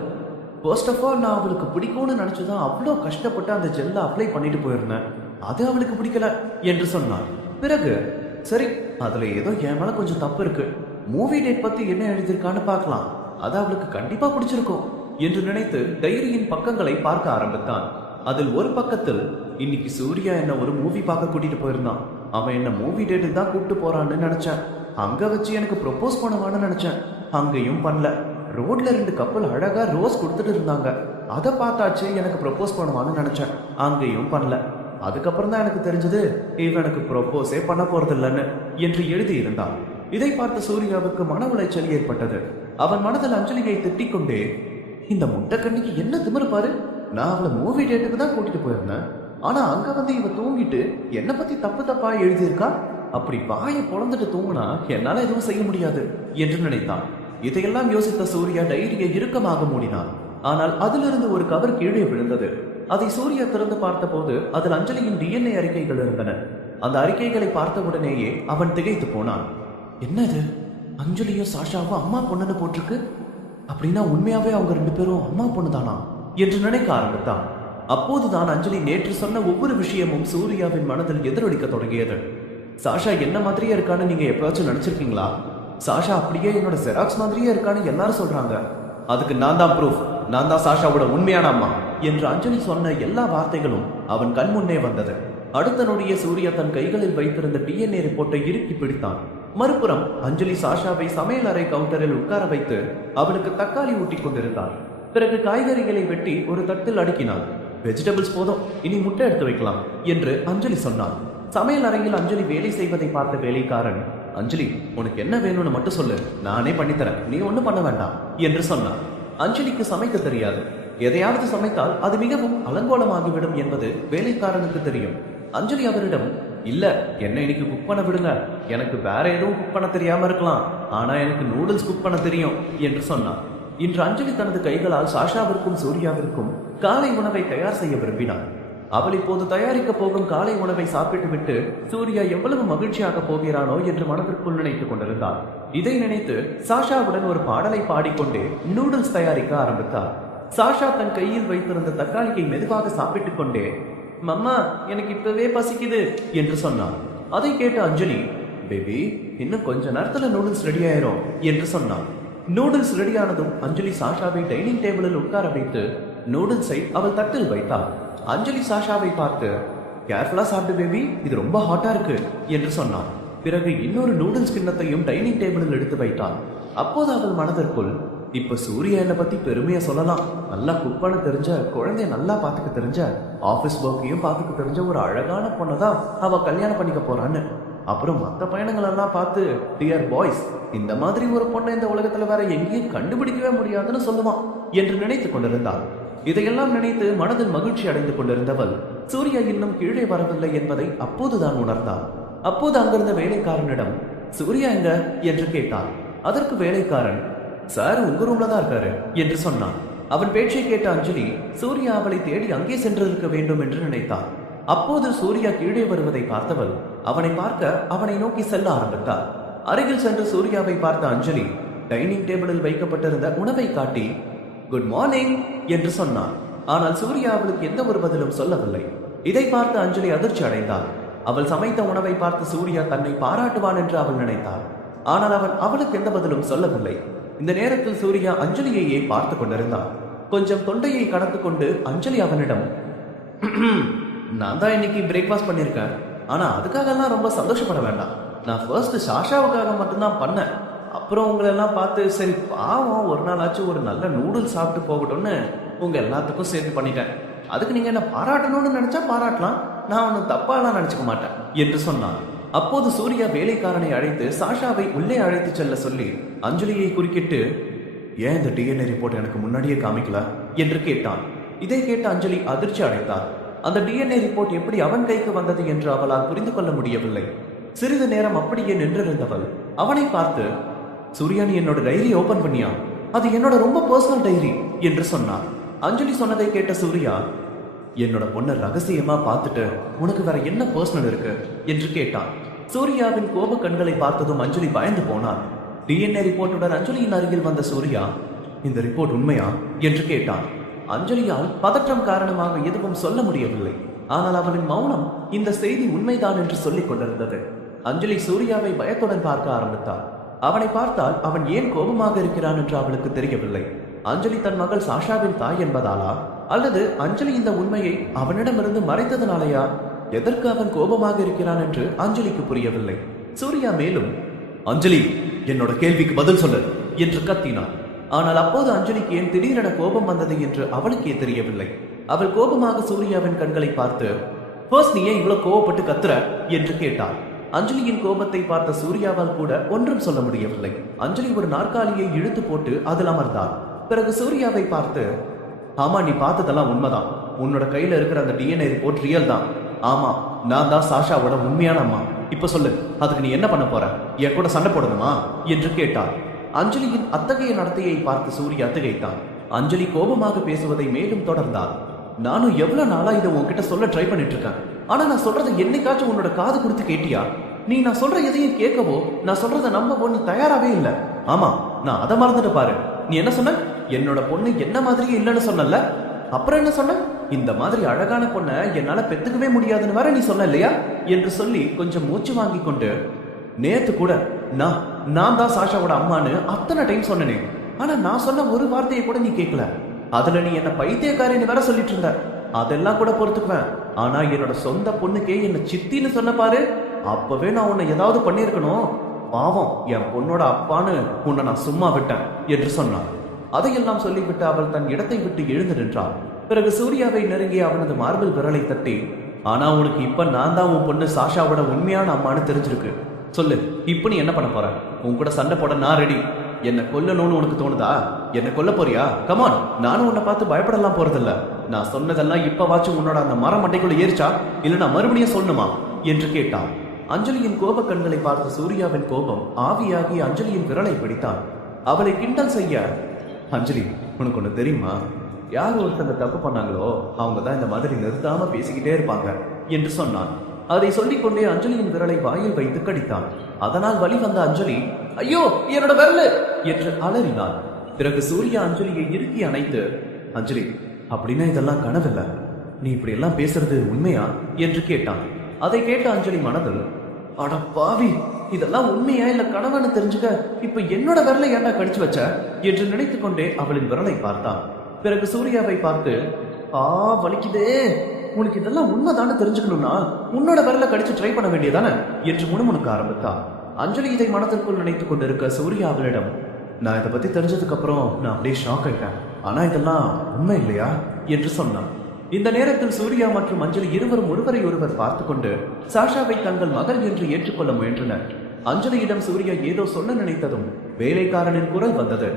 ஃபர்ஸ்ட் ஆஃப் ஆல் நான் அவளுக்கு பிடிக்கும்னு நினைச்சுதான் அவ்வளோ கஷ்டப்பட்டு அந்த ஜெல்லை அப்ளை பண்ணிட்டு போயிருந்தேன். அது அவளுக்கு பிடிக்கல என்று சொன்னான். பிறகு, சரி, அதுல ஏதோ என் மேல கொஞ்சம் தப்பு இருக்கு. மூவி டேட் பத்தி என்ன எழுதியிருக்கான்னு பார்க்கலாம், அது அவளுக்கு கண்டிப்பா பிடிச்சிருக்கும் என்று நினைத்து டைரியின் பக்கங்களை பார்க்க ஆரம்பித்தான். அதில் ஒரு பக்கத்தில், இன்னைக்கு சூர்யா என்ன ஒரு மூவி பார்க்க கூட்டிட்டு போயிருந்தான். அவன் என்ன மூவி டேட்டுக்கு தான் கூப்பிட்டு போறான்னு நினைச்சேன். அங்க வச்சு எனக்கு ப்ரொப்போஸ் பண்ணுவான்னு நினைச்சேன். அங்கேயும் பண்ணல. ரோட்ல 2 கப்பல் அழகா ரோஸ் கொடுத்துட்டு இருந்தாங்க. அதை பார்த்தாச்சு எனக்கு ப்ரொப்போஸ் பண்ணுவான்னு நினைச்சேன். அங்கேயும் பண்ணல. அதுக்கப்புறம் தான் எனக்கு தெரிஞ்சது இவனுக்கு ப்ரொப்போஸே பண்ண போறது இல்லைன்னு என்று எழுதி இருந்தான். இதை பார்த்த சூர்யாவுக்கு மன உளைச்சல் ஏற்பட்டது. அவன் மனதில் அஞ்சலியை திட்டிக் கொண்டே, இந்த முட்டைக்கண்ணிக்கு என்ன திமிரு பாரு, நான் அவளை மூவி டேட்டுக்கு தான் கூட்டிட்டு போயிருந்தேன். ஆனா அங்க வந்து இவ தூங்கிட்டு என்னை பத்தி தப்பு தப்பா எழுதியிருக்கா. அப்படி வாயை பொழந்துட்டு தூங்கினா என்னால எதுவும் செய்ய முடியாது என்று நினைத்தான். இதையெல்லாம் யோசித்த சூர்யா டைரியை இறுக்கமாக மூடினான். ஆனால் அதிலிருந்து ஒரு கவர் கீழே விழுந்தது. அதை சூர்யா திறந்து பார்த்த போது அதில் அஞ்சலியின் DNA அறிக்கைகள் இருந்தன. அந்த அறிக்கைகளை பார்த்தவுடனேயே அவன் திகைத்து போனான். என்னது, அஞ்சலியும் சாஷாவும் அம்மா பொண்ணுன்னு போட்டிருக்கு? அப்படின்னா உண்மையாவே அவங்க 2 பேரும் அம்மா பொண்ணுதானா என்று நினைக்க ஆரம்பித்தான். அப்போதுதான் அஞ்சலி நேற்று சொன்ன ஒவ்வொரு விஷயமும் சூர்யாவின் மனதில் எதிரொலிக்க தொடங்கியது. சாஷா என்ன மாதிரியே இருக்கான்னு நீங்க எப்பயாச்சும் நினைச்சிருக்கீங்களா? சாஷா அப்படியே என்னோட ஜெராக்ஸ் மாதிரியே இருக்கான்னு எல்லாரும் சொல்றாங்க. அதுக்கு நான் தான் ப்ரூஃப். நான் தான் சாஷாவோட உண்மையான அம்மா என்று அஞ்சலி சொன்ன எல்லா வார்த்தைகளும் அவன் கண் முன்னே வந்தது. அடுத்த நொடியே சூர்யா தன் கைகளில் வைத்திருந்த DNA ரிப்போர்ட்டை இறுக்கி பிடித்தான். மறுபுறம் அஞ்சலி சாஷாவை சமையல் அறை கவுண்டரில் உட்கார வைத்து அவளுக்கு தக்காளி ஊட்டி கொண்டிருந்தாள். பிறகு காய்கறிகளை வெட்டி ஒரு தட்டில் அடுக்கினாள். வெஜிடபிள்ஸ் போதும், இனி முட்டை எடுத்து வைக்கலாம் என்று அஞ்சலி சொன்னாள். சமையல் அறையில் அஞ்சலி வேலை செய்வதை பார்த்த வேலைக்காரன், அஞ்சலி உனக்கு என்ன வேணும்னு மட்டும் சொல்லு, நானே பண்ணித்தரேன், நீ ஒன்னும் பண்ண வேண்டாம் என்று சொன்னான். அஞ்சலிக்கு சமைக்க தெரியாது. எதையாவது சமைத்தால் அது மிகவும் அலங்கோலமாகிவிடும் என்பது வேலைக்காரனுக்கு தெரியும். அஞ்சலி அவரிடம், இல்ல என்ன இன்னைக்கு குக் பண்ண விடுங்க, எனக்கு வேற எதுவும் குக் பண்ண தெரியாம இருக்கலாம், ஆனா எனக்கு நூடுல்ஸ் குக் பண்ண தெரியும் என்று சொன்னான். இன்று அஞ்சலி தனது கைகளால் சாஷாவிற்கும் சூர்யாவிற்கும் காலை உணவை தயார் செய்ய விரும்பினார். அவள் இப்போது தயாரிக்க போகும் காலை உணவை சாப்பிட்டு விட்டு சூர்யா எவ்வளவு மகிழ்ச்சியாக போகிறானோ என்று மனதிற்குள் நினைத்துக் கொண்டிருந்தார். இதை நினைத்து சாஷாவுடன் ஒரு பாடலை பாடிக்கொண்டே நூடுல்ஸ் தயாரிக்க ஆரம்பித்தார். சாஷா தன் கையில் வைத்திருந்த தக்காளியை மெதுவாக சாப்பிட்டுக் கொண்டே, மம்மா எனக்கு இப்பவே பசிக்குது என்று சொன்னான். அதை கேட்ட அஞ்சலி, பேபி இன்னும் கொஞ்ச நேரத்துல நூடுல்ஸ் ரெடி ஆயிரும் என்று சொன்னான். நூடுல்ஸ் ரெடியானதும் அஞ்சலி சாஷாவை டைனிங் டேபிளில் உட்கார வைத்து நூடுல்ஸை அவள் தட்டில் வைத்தாள். அஞ்சலி சாஷாவை பார்த்து, கேர்ஃபுல்லா சாப்பிட்டு பேபி, இது ரொம்ப ஹாட்டா இருக்கு என்று சொன்னான். பிறகு இன்னொரு நூடுல்ஸ் கிண்ணத்தையும் டைனிங் டேபிளில் எடுத்து வைத்தாள். அப்போது அவள் மனதிற்குள், இப்ப சூர்யா என்னை பத்தி பெருமையா சொல்லலாம், நல்லா குக் பண்ண தெரிஞ்ச, குழந்தைய நல்லா பாத்துக்க தெரிஞ்ச, ஆபீஸ் ஒர்க்கையும் பாத்துக்க தெரிஞ்ச ஒரு அழகான பொண்ணதான் அவ கல்யாணம் பண்ணிக்க போறான்னு. அப்புறம் மற்ற பயணங்கள் எல்லாம் பார்த்து, டியர் பாய்ஸ், இந்த மாதிரி ஒரு பொண்ணை இந்த உலகத்துல வேற எங்கேயும் கண்டுபிடிக்கவே முடியாதுன்னு சொல்லுவான் என்று நினைத்துக் கொண்டிருந்தாள். இதையெல்லாம் நினைத்து மனதில் மகிழ்ச்சி அடைந்து கொண்டிருந்தவள் சூர்யா இன்னும் கீழே வரவில்லை என்பதை அப்போதுதான் உணர்ந்தாள். அப்போது அங்கிருந்த வேலைக்காரனிடம், சூர்யா எங்க என்று கேட்டாள். அதற்கு வேலைக்காரன், சார் உங்க ரூம்ல தான் இருக்காரு என்று சொன்னான். அவன் பேச்சை கேட்ட அஞ்சலி சூர்யா அவளை தேடி அங்கே சென்றிருக்க வேண்டும் என்று நினைத்தாள். அப்போது சூர்யா கீழே வருவதை பார்த்தவள் அவனை பார்க்க அவனை நோக்கி செல்ல ஆரம்பித்தாள். அருகில் சென்று சூர்யாவை பார்த்த அஞ்சலி டைனிங் டேபிளில் வைக்கப்பட்டிருந்த உணவை காட்டி, குட் மார்னிங் என்று சொன்னான். ஆனால் சூர்யா அவளுக்கு எந்த ஒரு பதிலும் சொல்லவில்லை. இதை பார்த்து அஞ்சலி அதிர்ச்சி அடைந்தாள். அவள் சமைத்த உணவை பார்த்து சூர்யா தன்னை பாராட்டுவான் என்று அவள் நினைத்தாள். ஆனால் அவன் அவளுக்கு எந்த பதிலும் சொல்லவில்லை. இந்த நேரத்தில் சூர்யா அஞ்சலியையே பார்த்து கொண்டிருந்தான். கொஞ்சம் தொண்டையை கடந்து கொண்டு அஞ்சலி அவனிடம், நான் தான் இன்னைக்கு பிரேக்ஃபாஸ்ட் பண்ணிருக்கேன், ஆனா அதுக்காகலாம் ரொம்ப சந்தோஷப்பட வேண்டாம், நான் ஃபர்ஸ்ட் சாஷாவுக்காக மட்டும்தான் பண்ணேன். அப்புறம் உங்களை எல்லாம் பார்த்து சரி பாவம் ஒரு நாள் ஆச்சு ஒரு நல்ல நூடுல்ஸ் சாப்பிட்டு போகட்டும்னு உங்க எல்லாத்துக்கும் சேர்த்து பண்ணிட்டேன். அதுக்கு நீங்க என்ன பாராட்டணும்னு நினைச்சா பாராட்டலாம், நான் ஒன்னும் தப்பாலாம் நினைச்சுக்க மாட்டேன் என்று சொன்னான். அப்போது சூர்யா வேலைக்காரனை அழைத்து சாஷாவை உள்ளே அழைத்து செல்ல சொல்லி அஞ்சலியை குறுக்கிட்டு, ஏன் இந்த டிஎன்ஏ ரிப்போர்ட் எனக்கு முன்னாடியே காமிக்கல என்று கேட்டான். இதை கேட்ட அஞ்சலி அதிர்ச்சி அடைந்தார். அந்த டிஎன்ஏ ரிப்போர்ட் எப்படி அவன் கைக்கு வந்தது என்று அவளால் புரிந்து கொள்ள முடியவில்லை. சிறிது நேரம் அப்படியே நின்றிருந்தவள் அவனை பார்த்து, சூர்யா நீ என்னோட டைரி ஓபன் பண்ணியா? அது என்னோட ரொம்ப பர்சனல் டைரி என்று சொன்னார். அஞ்சலி சொன்னதை கேட்ட சூர்யா, என்னோட பொண்ணை ரகசியமா பார்த்துட்டு உனக்கு வேற என்ன பர்சனல் இருக்கு என்று கேட்டான். சூர்யாவின் கோப கண்களை பார்த்ததும் அஞ்சலி பயந்து போனார். டிஎன்ஏ ரிப்போர்ட்டுடன் அஞ்சலியின் அருகில் வந்த சூர்யா, இந்த ரிப்போர்ட் உண்மையா என்று கேட்டான். அஞ்சலியால் பதற்றம் காரணமாக எதுவும் சொல்ல முடியவில்லை. ஆனால் அவனின் மௌனம் இந்த செய்தி உண்மைதான் என்று சொல்லிக் கொண்டிருந்தது. அஞ்சலி சூர்யாவை பயத்துடன் பார்க்க ஆரம்பித்தார். அவனை பார்த்தால் அவன் ஏன் கோபமாக இருக்கிறான் என்று அவளுக்கு தெரியவில்லை. அஞ்சலி தன் மகள் சாஷாவின் தாய் என்பதாலா, அல்லது அஞ்சலி இந்த உண்மையை அவனிடமிருந்து மறைத்ததனாலயா, எதற்கு அவன் கோபமாக இருக்கிறான் என்று அஞ்சலிக்கு புரியவில்லை. சூர்யா மேலும், அஞ்சலி என்னோட கேள்விக்கு பதில் சொல்லு என்று கத்தினான். ஆனால் அப்போது அஞ்சலிக்கு ஏன் திடீரென கோபம் வந்தது என்று அவளுக்கே தெரியவில்லை. அவள் கோபமாக சூர்யாவின் கண்களை பார்த்து, ஃபர்ஸ்ட் நீ ஏன் இவ்வளவு கோபப்பட்டு கத்துற என்று கேட்டாள். அஞ்சலியின் கோபத்தை பார்த்த சூர்யாவால் கூட ஒன்றும் சொல்ல முடியவில்லை. அஞ்சலி ஒரு நாற்காலியை இழுத்து போட்டு அதில் அமர்ந்தாள். பிறகு சூர்யாவை பார்த்து, ஆமா நீ பார்த்ததெல்லாம் உண்மைதான், உன்னோட கையில இருக்கிற அந்த டிஎன்ஏ ரிப்போர்ட் ரியல் தான். ஆமா நான் தான் சாஷாவோட உண்மையான அம்மா. இப்ப சொல்லு, அதுக்கு நீ என்ன பண்ண போற? என் கூட சண்டை போடணுமா என்று கேட்டாள். அஞ்சலியின் அத்தகைய நடத்தையை பார்த்து சூர்யா திகைத்தான். அஞ்சலி கோபமாக பேசுவதை மேலும் தொடர்ந்தாள். நானும் எவ்வளவு நாளா இதை உன்கிட்ட சொல்ல ட்ரை பண்ணிட்டு இருக்கேன், ஆனா நான் சொல்றதை என்னைக்காச்சும் உன்னோட காது கொடுத்து கேட்டியா? நீ நான் சொல்ற எதையும் கேட்கவோ நான் சொல்றதை நம்பவோ நீ தயாராவே இல்ல. ஆமா நான் அதை மறந்துட்டு பாரு. நீ என்ன சொன்ன? என்னோட பொண்ணு என்ன மாதிரியே இல்லைன்னு சொன்னல, அப்புறம் என்ன சொன்ன? இந்த மாதிரி அழகான பொண்ணை என்னால பெத்துக்கவே முடியாதுன்னு வேற நீ சொன்ன இல்லையா என்று சொல்லி கொஞ்சம் மூச்சு வாங்கி கொண்டு, நேத்து கூட நான் தான் சாஷாவோட அம்மான்னு அத்தனை டைம் சொன்னனே, ஆனா நான் சொன்ன ஒரு வார்த்தையை கூட நீ கேட்கல. அதுல நீ என்ன பைத்தியக்காரின்னு வேற சொல்லிட்டு இருந்த. அதெல்லாம் கூட பொறுத்துக்குவேன், ஆனா என்னோட சொந்த பொண்ணுக்கே என்ன சித்தின்னு சொன்ன பாரு, அப்பவே நான் உன்னை ஏதாவது பண்ணிருக்கணும். பாவம் என் பொண்ணோட அப்பான்னு உன்னை நான் சும்மா விட்டேன் என்று சொன்னான். அதையெல்லாம் சொல்லிவிட்டு அவள் தன் இடத்தை விட்டு எழுந்து நின்றாள். பிறகு சூர்யாவை நெருங்கி அவனது மார்பிள் விரலை தட்டி, ஆனா உனக்கு இப்ப நான் தான் உன் பொண்ணு சாஷாவோட உண்மையான அம்மான்னு தெரிஞ்சிருக்கு. சொல்லு, இப்ப நீ என்ன பண்ண போற? உன் கூட சண்டை போட நான் ரெடி. என்ன கொல்லணும்னு உனக்கு தோணுதா? என்ன கொல்ல போறியா? கமான், நானும் உன்னை பார்த்து பயப்படலாம் போறதில்ல. நான் சொன்னதெல்லாம் இப்பவாச்சும் உன்னோட அந்த மரம் மண்டைக்குள்ள ஏறிச்சா, இல்ல நான் மறுபடியும் சொல்லணுமா என்று கேட்டான். அஞ்சலியின் கோப கண்களை பார்த்த சூர்யாவின் கோபம் ஆவியாகி அஞ்சலியின் விரலை பிடித்தான். அவளை கிண்டல் செய்ய, அஞ்சலி உனக்கு ஒண்ணு தெரியுமா, யார் ஒருத்தங்க தப்பு பண்ணாங்களோ அவங்க தான் இந்த மாதிரி நிறுத்தாம பேசிக்கிட்டே இருப்பாங்க என்று சொன்னான். அதை சொல்லிக்கொண்டே அஞ்சலியின் விரலை வாயில் வைத்து கடித்தான். அதனால் வலி வந்த அஞ்சலி, ஐயோ என்னோட விரலு என்று அலறினான். பிறகு சூர்யா அஞ்சலியை இறுக்கி அணைத்து, அஞ்சலி அப்படின்னா இதெல்லாம் கனவில்ல, நீ இப்படி எல்லாம் பேசுறது உண்மையா என்று கேட்டான். அதை கேட்ட அஞ்சலி மனதில், அட பாவி, இதெல்லாம் உண்மையா இல்ல கனவான்னு தெரிஞ்சுக்க இப்ப என்னோட விரலை ஏண்டா கடிச்சு வச்ச என்று நினைத்துக் கொண்டே அவளின் விரலை பார்த்தான். பிறகு சூர்யாவை பார்த்து, வலிக்குதே, உனக்கு இதெல்லாம் உண்மைதானே தெரிஞ்சுக்கணும்னா உன்னோட விரலை கடிச்சு ட்ரை பண்ண வேண்டியதானே என்று முணுமுணுக்க ஆரம்பித்தான். அஞ்சலி இதை மனத்திற்குள் நினைத்துக் கொண்டிருக்க சூர்யா அவளிடம், நான் இதை பத்தி தெரிஞ்சதுக்கு அப்புறம் நான் அப்படியே ஷாக் ஆயிட்டேன், ஆனா இதெல்லாம் உண்மை இல்லையா என்று சொன்னான். இந்த நேரத்தில் சூர்யா மற்றும் அஞ்சலி இருவரும் ஒருவரை ஒருவர் பார்த்து கொண்டு சாஷாவை தங்கள் மகள் என்று ஏற்றுக்கொள்ள முயன்றனர். அஞ்சலியிடம் சூர்யா ஏதோ சொல்ல நினைத்ததும் வேலைக்காரனின் குரல் வந்தது.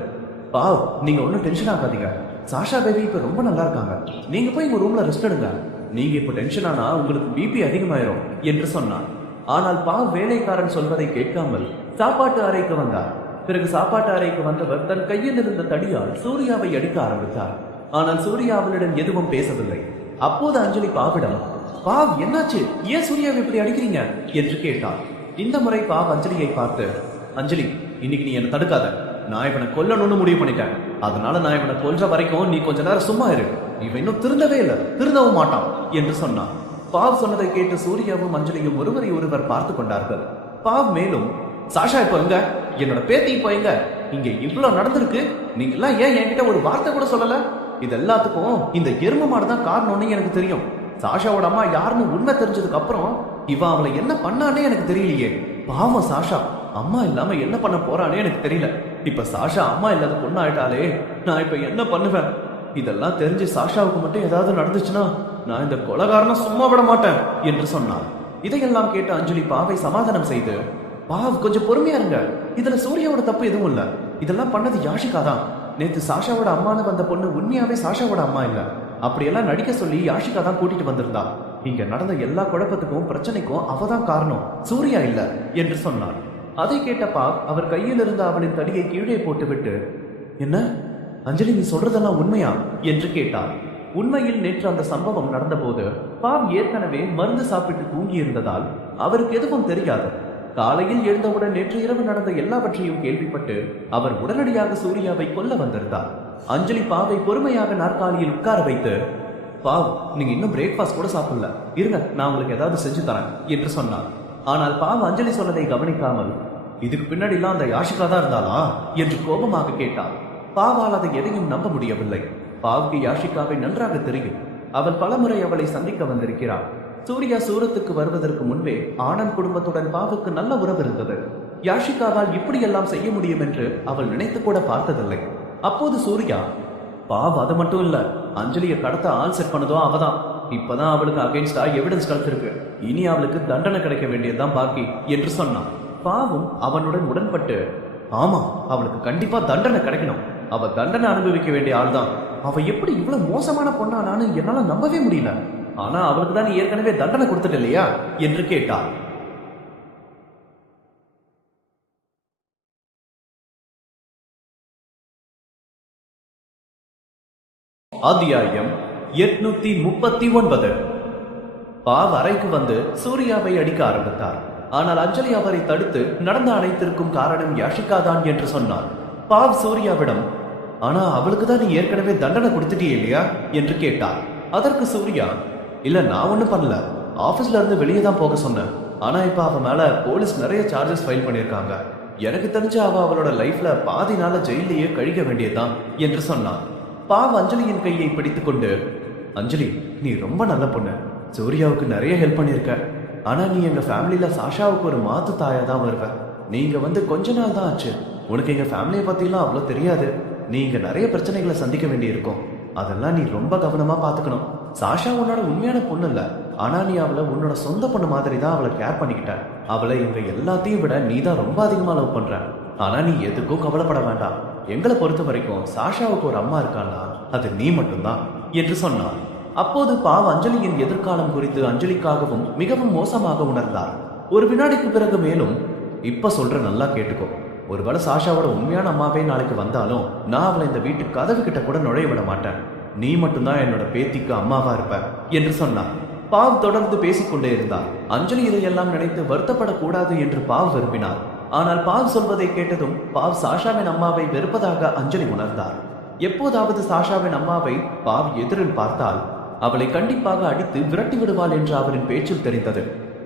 பாவ், நீங்க ஒன்னும் டென்ஷன் ஆகாதீங்க, சாஷா பேபி இப்ப ரொம்ப நல்லா இருக்காங்க, நீங்க போய் உங்க ரூம்ல ரெஸ்ட் எடுங்க, நீங்க இப்ப டென்ஷன் ஆனா உங்களுக்கு பிபி அதிகமாயிரும் என்று சொன்னான். ஆனால் பாவ் வேலைக்காரன் சொல்வதை கேட்காமல் சாப்பாட்டு அறைக்கு வந்தார். பிறகு சாப்பாட்டு அறைக்கு வந்தவர் தன் கையில் இருந்த தடியால் சூர்யாவை அடிக்க ஆரம்பித்தார். ஆனால் சூர்யா அவளிடம் எதுவும் பேசவில்லை. அப்போது அஞ்சலி பாவிடம், பாவ் என்னாச்சு, ஏன் சூர்யாவை இப்படி அடிக்கிறீங்க என்று கேட்டார். இந்த முறை பாவ் அஞ்சலியை பார்த்து, அஞ்சலி இன்னைக்கு நீ என்ன தடுக்காத, நான் இவனை கொல்லணும்னு முடிவு பண்ணிட்டேன், அதனால நான் இவனை கொல்ற வரைக்கும் நீ கொஞ்ச நேரம் சும்மா இரு, இவன் இன்னும் திருந்தவே இல்லை, திருந்தவும் மாட்டான் என்று சொன்னான். பாவ் சொன்னதை கேட்டு சூர்யாவும் அஞ்சலியும் ஒருவரை ஒருவர் பார்த்து கொண்டார்கள். பாவ் மேலும், சாஷா இப்போ எங்க, என்னோட பேத்தி இப்போ எங்க, இங்க இவ்வளவு நடந்திருக்கு, நீங்க எல்லாம் ஏன் என்கிட்ட ஒரு வார்த்தை கூட சொல்லல? இது எல்லாத்துக்கும் இந்த எரும மாடுதான் காரணம்னு எனக்கு தெரியும். சாஷாவோட அம்மா யாருன்னு உண்மை தெரிஞ்சதுக்கு அப்புறம் இவன் அவளை என்ன பண்ணானே எனக்கு தெரியலையே. பாவம் சாஷா, அம்மா இல்லாம என்ன பண்ண போறானே எனக்கு தெரியல. இப்ப சாஷா அம்மா இல்லாத பொண்ணு ஆயிட்டாலே, நான் இப்ப என்ன பண்ணுவேன்? இதெல்லாம் தெரிஞ்சு சாஷாவுக்கு மட்டும் ஏதாவது நடந்துச்சுன்னா நான் இந்த கொலைகாரனை சும்மா விட மாட்டேன் என்று சொன்னான். இதையெல்லாம் கேட்டு அஞ்சலி பாவை சமாதானம் செய்து, பாவ் கொஞ்சம் பொறுமையா இருங்க, இதுல சூர்யாவோட தப்பு எதுவும் இல்ல, இதெல்லாம் பண்ணது யாஷிகா தான். நேத்து சாஷாவோட அம்மானு வந்த பொண்ணு உண்மையாவே சாஷாவோட அம்மா இல்ல, அப்படியெல்லாம் நடிக்க சொல்லி யாஷிகா தான் கூட்டிட்டு வந்திருந்தா. இங்க நடந்த எல்லா குழப்பத்துக்கும் பிரச்சனைக்கும் அவதான் காரணம், சூர்யா இல்ல என்று சொன்னார். அதை கேட்ட பாவ் அவர் கையில் இருந்த அவளின் தடியை கீழே போட்டுவிட்டு, என்ன அஞ்சலி நீ சொல்றதெல்லாம் உண்மையா என்று கேட்டார். உண்மையில் நேற்று அந்த சம்பவம் நடந்த போது பாவ் ஏற்கனவே மருந்து சாப்பிட்டு தூங்கி இருந்ததால் அவருக்கு எதுவும் தெரியாது. காலையில் எழுந்தவுடன் நேற்று இரவு நடந்த எல்லாவற்றையும் கேள்விப்பட்டு அவர் உடனடியாக சூர்யாவை கொல்ல வந்திருந்தார். அஞ்சலி பாவை பொறுமையாக நாற்காலியில் உட்கார வைத்து, பாவ் நீங்க இன்னும் பிரேக்ஃபாஸ்ட் கூட சாப்பிடல, இருங்க நான் உங்களுக்கு ஏதாவது செஞ்சு தரேன் என்று சொன்னார். ஆனால் பாவ் அஞ்சலி சொன்னதை கவனிக்காமல், இதுக்கு பின்னாடிலாம் அந்த யாஷிகா தான் இருந்தாளா என்று கோபமாக கேட்டார். பாவால் அதை எதையும் நம்ப முடியவில்லை. பாவுக்கு யாஷிகாவை நன்றாக தெரியும். அவள் பலமுறை அவளை சந்திக்க வந்திருக்கிறாள். சூர்யா சூரத்துக்கு வருவதற்கு முன்பே ஆனந்த் குடும்பத்துடன் பாவுக்கு நல்ல உறவு இருந்தது. யாஷிகாவால் இப்படியெல்லாம் செய்ய முடியும் என்று அவள் நினைத்து கூட பார்த்ததில்லை. அப்போது சூர்யா, பாவ் அது மட்டும் இல்ல, அஞ்சலியை கடத்த ஆள் செட் பண்ணதோ அவதான், இப்பதான் அவளுக்கு அகைன்ஸ்டா எவிடன்ஸ் கிடைச்சிருக்கு, இனி அவளுக்கு தண்டனை கிடைக்க வேண்டியதுதான் பாக்கி என்று சொன்னான். பாவும் அவனுடன் உடன்பட்டு, ஆமா அவளுக்கு கண்டிப்பா தண்டனை கிடைக்கணும், அவ தண்டனை அனுபவிக்க வேண்டிய ஆள் தான், அவ எப்படி இவ்வளவு மோசமான பொண்ணானான்னு என்னால நம்பவே முடியல, ஆனா அவளுக்கு தான் ஏற்கனவே தண்டனை கொடுத்துட்டு இல்லையா என்று கேட்டார். அத்தியாயம் 839. பாவ் அறைக்கு வந்து சூர்யாவை அடிக்க ஆரம்பித்தார். ஆனால் அஞ்சலி அவரை தடுத்து நடந்த அனைத்திற்கும் காரணம் யாஷிகா தான் என்று சொன்னார். பாவ் சூர்யாவிடம், ஆனா அவளுக்கு தான் நீ ஏற்கனவே தண்டனை கொடுத்துட்டே இல்லையா என்று கேட்டார். அதற்கு சூர்யா, இல்ல நான் ஒண்ணும் பண்ணல, ஆபீஸ்ல இருந்து வெளியே தான் போக சொன்னேன், ஆனா இப்ப அவ மேல போலீஸ் நிறைய சார்ஜஸ் ஃபைல் பண்ணிருக்காங்க, எனக்கு தெரிஞ்ச அவளோட லைஃப்ல பாதி நாள ஜெயிலேயே கழிக்க வேண்டியதுதான் என்று சொன்னான். பாவ் அஞ்சலியின் கையை பிடித்துக் கொண்டு, அஞ்சலி நீ ரொம்ப நல்ல பொண்ணு, சூர்யாவுக்கு நிறைய ஹெல்ப் பண்ணிருக்க, ஆனா நீ எங்க ஃபேமிலியில சாஷாவுக்கு ஒரு மாத்து தாயா தான் வருவ, நீங்க வந்து கொஞ்ச நாள் தான் ஆச்சு. உனக்கு எங்க ஃபேமிலியை பத்திலாம் அவ்வளோ தெரியாது. நீங்க நிறைய பிரச்சனைகளை சந்திக்க வேண்டியிருக்கும். அதெல்லாம் நீ ரொம்ப கவனமா பாத்துக்கணும். சாஷா உன்னோட உண்மையான பொண்ணு இல்ல. ஆனா நீ அவளை உன்னோட சொந்த பொண்ணு மாதிரி தான் அவளை கேர் பண்ணிக்கிட்ட. அவளை இவங்க எல்லாத்தையும் விட நீ தான் ரொம்ப அதிகமா லவ் பண்ற. ஆனா நீ எதுக்கும் கவலைப்பட வேண்டாம். எங்களை பொறுத்த வரைக்கும் சாஷாவுக்கு ஒரு அம்மா இருக்கான்னா அது நீ மட்டும்தான் என்று சொன்னார். அப்போது பாவ் அஞ்சலியின் எதிர்காலம் குறித்து அஞ்சலிக்காகவும் மிகவும் மோசமாக உணர்ந்தார். ஒரு வினாடிக்கு பிறகு மேலும், இப்ப சொல்ற நல்லா கேட்டுக்கோ. ஒருவேளை சாஷாவோட உண்மையான அம்மாவே நாளைக்கு வந்தாலும் நான் அவளை இந்த வீட்டு கதவு கிட்ட கூட நுழைய விட மாட்டேன். நீ மட்டும்தான் என்னோட பேத்திக்கு அம்மாவா இருப்ப என்று சொன்னார். பாவ் தொடர்ந்து பேசிக்கொண்டே இருந்தார். அஞ்சலி இதையெல்லாம் நினைத்து வருத்தப்படக்கூடாது என்று பாவ் விரும்பினார். ஆனால் பாவ் சொல்வதை கேட்டதும் பாவ் சாஷாவின் அம்மாவை வெறுப்பதாக அஞ்சலி உணர்ந்தார். எப்போதாவது சாஷாவின் அம்மாவை பாவ் எதிரில் பார்த்தால் அவளை கண்டிப்பாக அடித்து விரட்டி விடுவாள் என்று அவரின் பேச்சில் தெரிந்தது.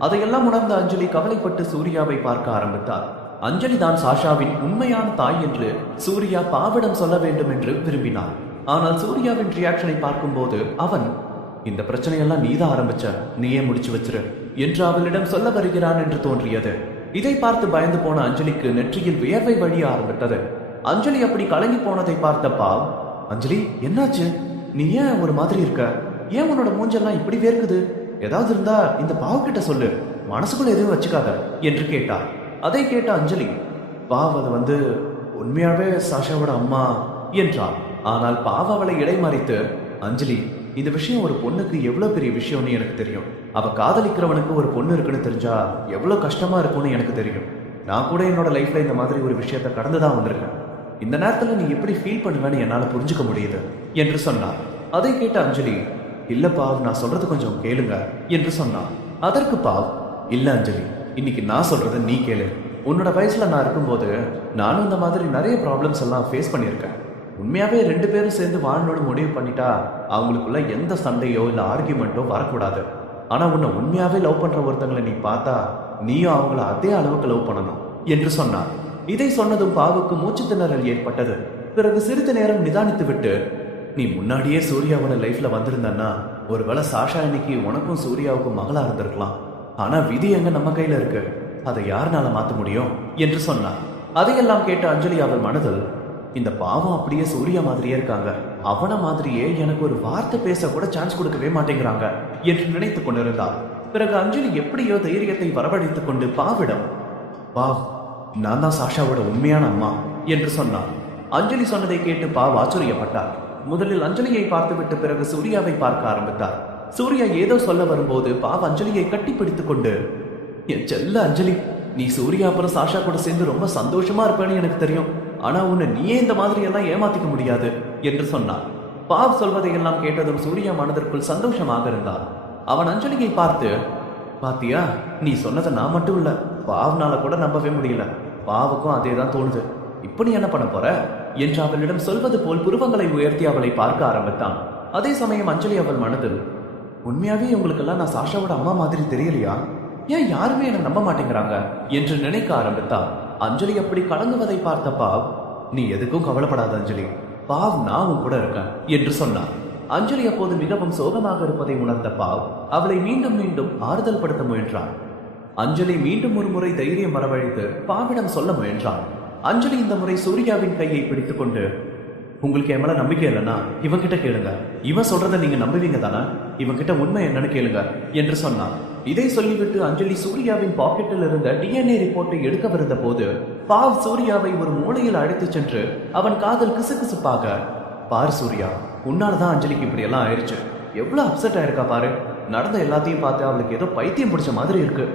அதையெல்லாம் உணர்ந்த அஞ்சலி கவலைப்பட்டு சூர்யாவை பார்க்க ஆரம்பித்தார். அஞ்சலி தான் சாஷாவின் உண்மையான தாய் என்று சூர்யா பாவிடம் சொல்ல வேண்டும் என்று விரும்பினார். ஆனால் சூர்யாவின் ரியாக்ஷனை பார்க்கும்போது அவன், இந்த பிரச்சனையெல்லாம் நீதான் ஆரம்பிச்ச, நீயே முடிச்சு வச்சிரு என்று அவளிடம் சொல்ல வருகிறான் என்று தோன்றியது. இதை பார்த்து பயந்து போன அஞ்சலிக்கு நெற்றியில் வியர்வை வழிய ஆரம்பித்தது. அஞ்சலி அப்படி கலங்கி போனதை பார்த்த பாவ், அஞ்சலி என்னாச்சு? நீ ஏன் ஒரு மாதிரி இருக்க? ஏன் உன்னோட மூஞ்செல்லாம் இப்படி வேர்க்குது? ஏதாவது இருந்தா இந்த பாவ் கிட்ட சொல்லு, மனசுக்குள்ள எதுவும் வச்சுக்காத என்று கேட்டார். அதை கேட்ட அஞ்சலி, பாவ் அது வந்து உண்மையாவே சாஷாவோட அம்மா என்றார். ஆனால் பாவ் அவளை இடைமறித்து, அஞ்சலி இந்த விஷயம் ஒரு பொண்ணுக்கு எவ்வளவு பெரிய விஷயம்னு எனக்கு தெரியும். அவ காதலிக்கிறவனுக்கு ஒரு பொண்ணு இருக்குன்னு தெரிஞ்சா எவ்வளவு கஷ்டமா இருக்கும்னு எனக்கு தெரியும். நான் கூட என்னோட லைஃப்ல இந்த மாதிரி ஒரு விஷயத்த கடந்துதான் வந்திருக்கேன். இந்த நேரத்துல நீ எப்படி ஃபீல் பண்ணுவேன்னு என்னால புரிஞ்சுக்க முடியுது என்று சொன்னார். அதை கேட்ட அஞ்சலி, இல்ல பாவ், நான் சொல்றது கொஞ்சம் கேளுங்க என்று சொன்னார். அதற்கு பாவ், இல்ல அஞ்சலி, இன்னைக்கு நான் சொல்றத நீ கேளு. உன்னோட வயசுல நான் இருக்கும்போது நானும் இந்த மாதிரி நிறைய ப்ராப்ளம்ஸ் எல்லாம் ஃபேஸ் பண்ணியிருக்கேன். உண்மையாவே 2 பேரும் சேர்ந்து வாழணும்னு முடிவு பண்ணிட்டா அவங்களுக்குள்ள எந்த சண்டையோ இல்ல ஆர்கியூமெண்ட்டோ வரக்கூடாது. ஆனா உன்னை உண்மையாவே லவ் பண்ற ஒருத்தங்களை நீ பார்த்தா நீயும் அவங்கள அதே அளவுக்கு லவ் பண்ணணும் என்று சொன்னார். இதை சொன்னதும் பாவுக்கு மூச்சு திணறல் ஏற்பட்டது. பிறகு சிறிது நேரம் நிதானித்து விட்டு, நீ முன்னாடியே சூர்யாவோட லைஃப்ல வந்திருந்தன்னா ஒருவேளை சாஷா இன்னைக்கு உனக்கும் சூர்யாவுக்கும் மகளா இருந்திருக்கலாம். ஆனா விதி எங்க நம்ம கையில இருக்கு, அதை யாருனால மாத்த முடியும் என்று சொன்னார். அதையெல்லாம் கேட்ட அஞ்சலி அவள் மனதில், இந்த பாவம் அப்படியே சூர்யா மாதிரியே இருக்காங்க, அவன மாதிரியே எனக்கு ஒரு வார்த்தை பேச கூட சான்ஸ் கொடுக்கவே மாட்டேங்கிறாங்க என்று நினைத்துக் கொண்டிருந்தார். பிறகு அஞ்சலி எப்படியோ தைரியத்தை வரவழைத்துக் கொண்டு பாவிடம், பாவ், நான் தான் சாஷாவோட உண்மையான அம்மா என்று சொன்னார். அஞ்சலி சொன்னதை கேட்டு பாவ் ஆச்சரியப்பட்டார். முதலில் அஞ்சலியை பார்த்துவிட்டு பிறகு சூர்யாவை பார்க்க ஆரம்பித்தார். சூர்யா ஏதோ சொல்ல வரும்போது பாவ் அஞ்சலியை கட்டி பிடித்துக் கொண்டு, என் செல்ல அஞ்சலி, நீ சூர்யா அப்புறம் சாஷா கூட சேர்ந்து ரொம்ப சந்தோஷமா இருப்பேன்னு எனக்கு தெரியும். ஆனா உன்னை நீயே இந்த மாதிரி எல்லாம் ஏமாத்திக்க முடியாது என்று சொன்னார். பாவ் சொல்வதையெல்லாம் கேட்டதும் சூர்யா மனதிற்குள் சந்தோஷமாக இருந்தார். அவன் அஞ்சலியை பார்த்து, பாத்தியா, நீ சொன்னதை நான் மட்டும் இல்ல, பாவ்னால கூட நம்பவே முடியல. பாவுக்கும் அதே தான் தோணுது. இப்ப நீ என்ன பண்ண போற என்று அவளிடம் சொல்வது போல் புருவங்களை உயர்த்தி அவளை பார்க்க ஆரம்பித்தான். அதே சமயம் அஞ்சலி அவள் மனதில், உண்மையாவே உங்களுக்கெல்லாம் நான் சாஷாவோட அம்மா மாதிரி தெரியலையா? ஏன் யாருமே என்ன நம்ப மாட்டேங்கிறாங்க என்று நினைக்க ஆரம்பித்தாள். அஞ்சலி அப்படி கலங்குவதை பார்த்த பாவ், நீ எதுக்கும் கவலைப்படாத அஞ்சலி, பாவ் நான் உன் கூட இருக்கேன் என்று சொன்னார். அஞ்சலி அப்போது மிகவும் சோகமாக இருப்பதை உணர்ந்த பாவ் அவளை மீண்டும் மீண்டும் ஆறுதல் படுத்த முயன்றான். அஞ்சலி மீண்டும் ஒரு முறை தைரியம் வரவழைத்து பாவிடம் சொல்ல முயன்றான். அஞ்சலி இந்த முறை சூர்யாவின் கையை பிடித்துக் கொண்டு, உங்களுக்கு என் மேல நம்பிக்கை இல்லைன்னா இவன் கிட்ட கேளுங்க, இவன் சொல்றதை நீங்க நம்புவீங்க தானே, இவன் கிட்ட உண்மை என்னன்னு கேளுங்க என்று சொன்னான். இதை சொல்லிவிட்டு அஞ்சலி சூர்யாவின் பாக்கெட்டில் இருந்த டிஎன்ஏ ரிப்போர்ட்டை எடுக்க வந்த போது பாவ் சூர்யாவை ஒரு மூலையில் அழைத்து சென்று அவன் காதல் கிசுகிசுப்பாக, பாரு சூர்யா, உன்னாலதான் அஞ்சலிக்கு இப்படி எல்லாம் ஆயிடுச்சு, எவ்வளவு அப்செட் ஆயிருக்கா பாரு, நடந்த எல்லாத்தையும் பார்த்து அவளுக்கு ஏதோ பைத்தியம் பிடிச்ச மாதிரி இருக்கு.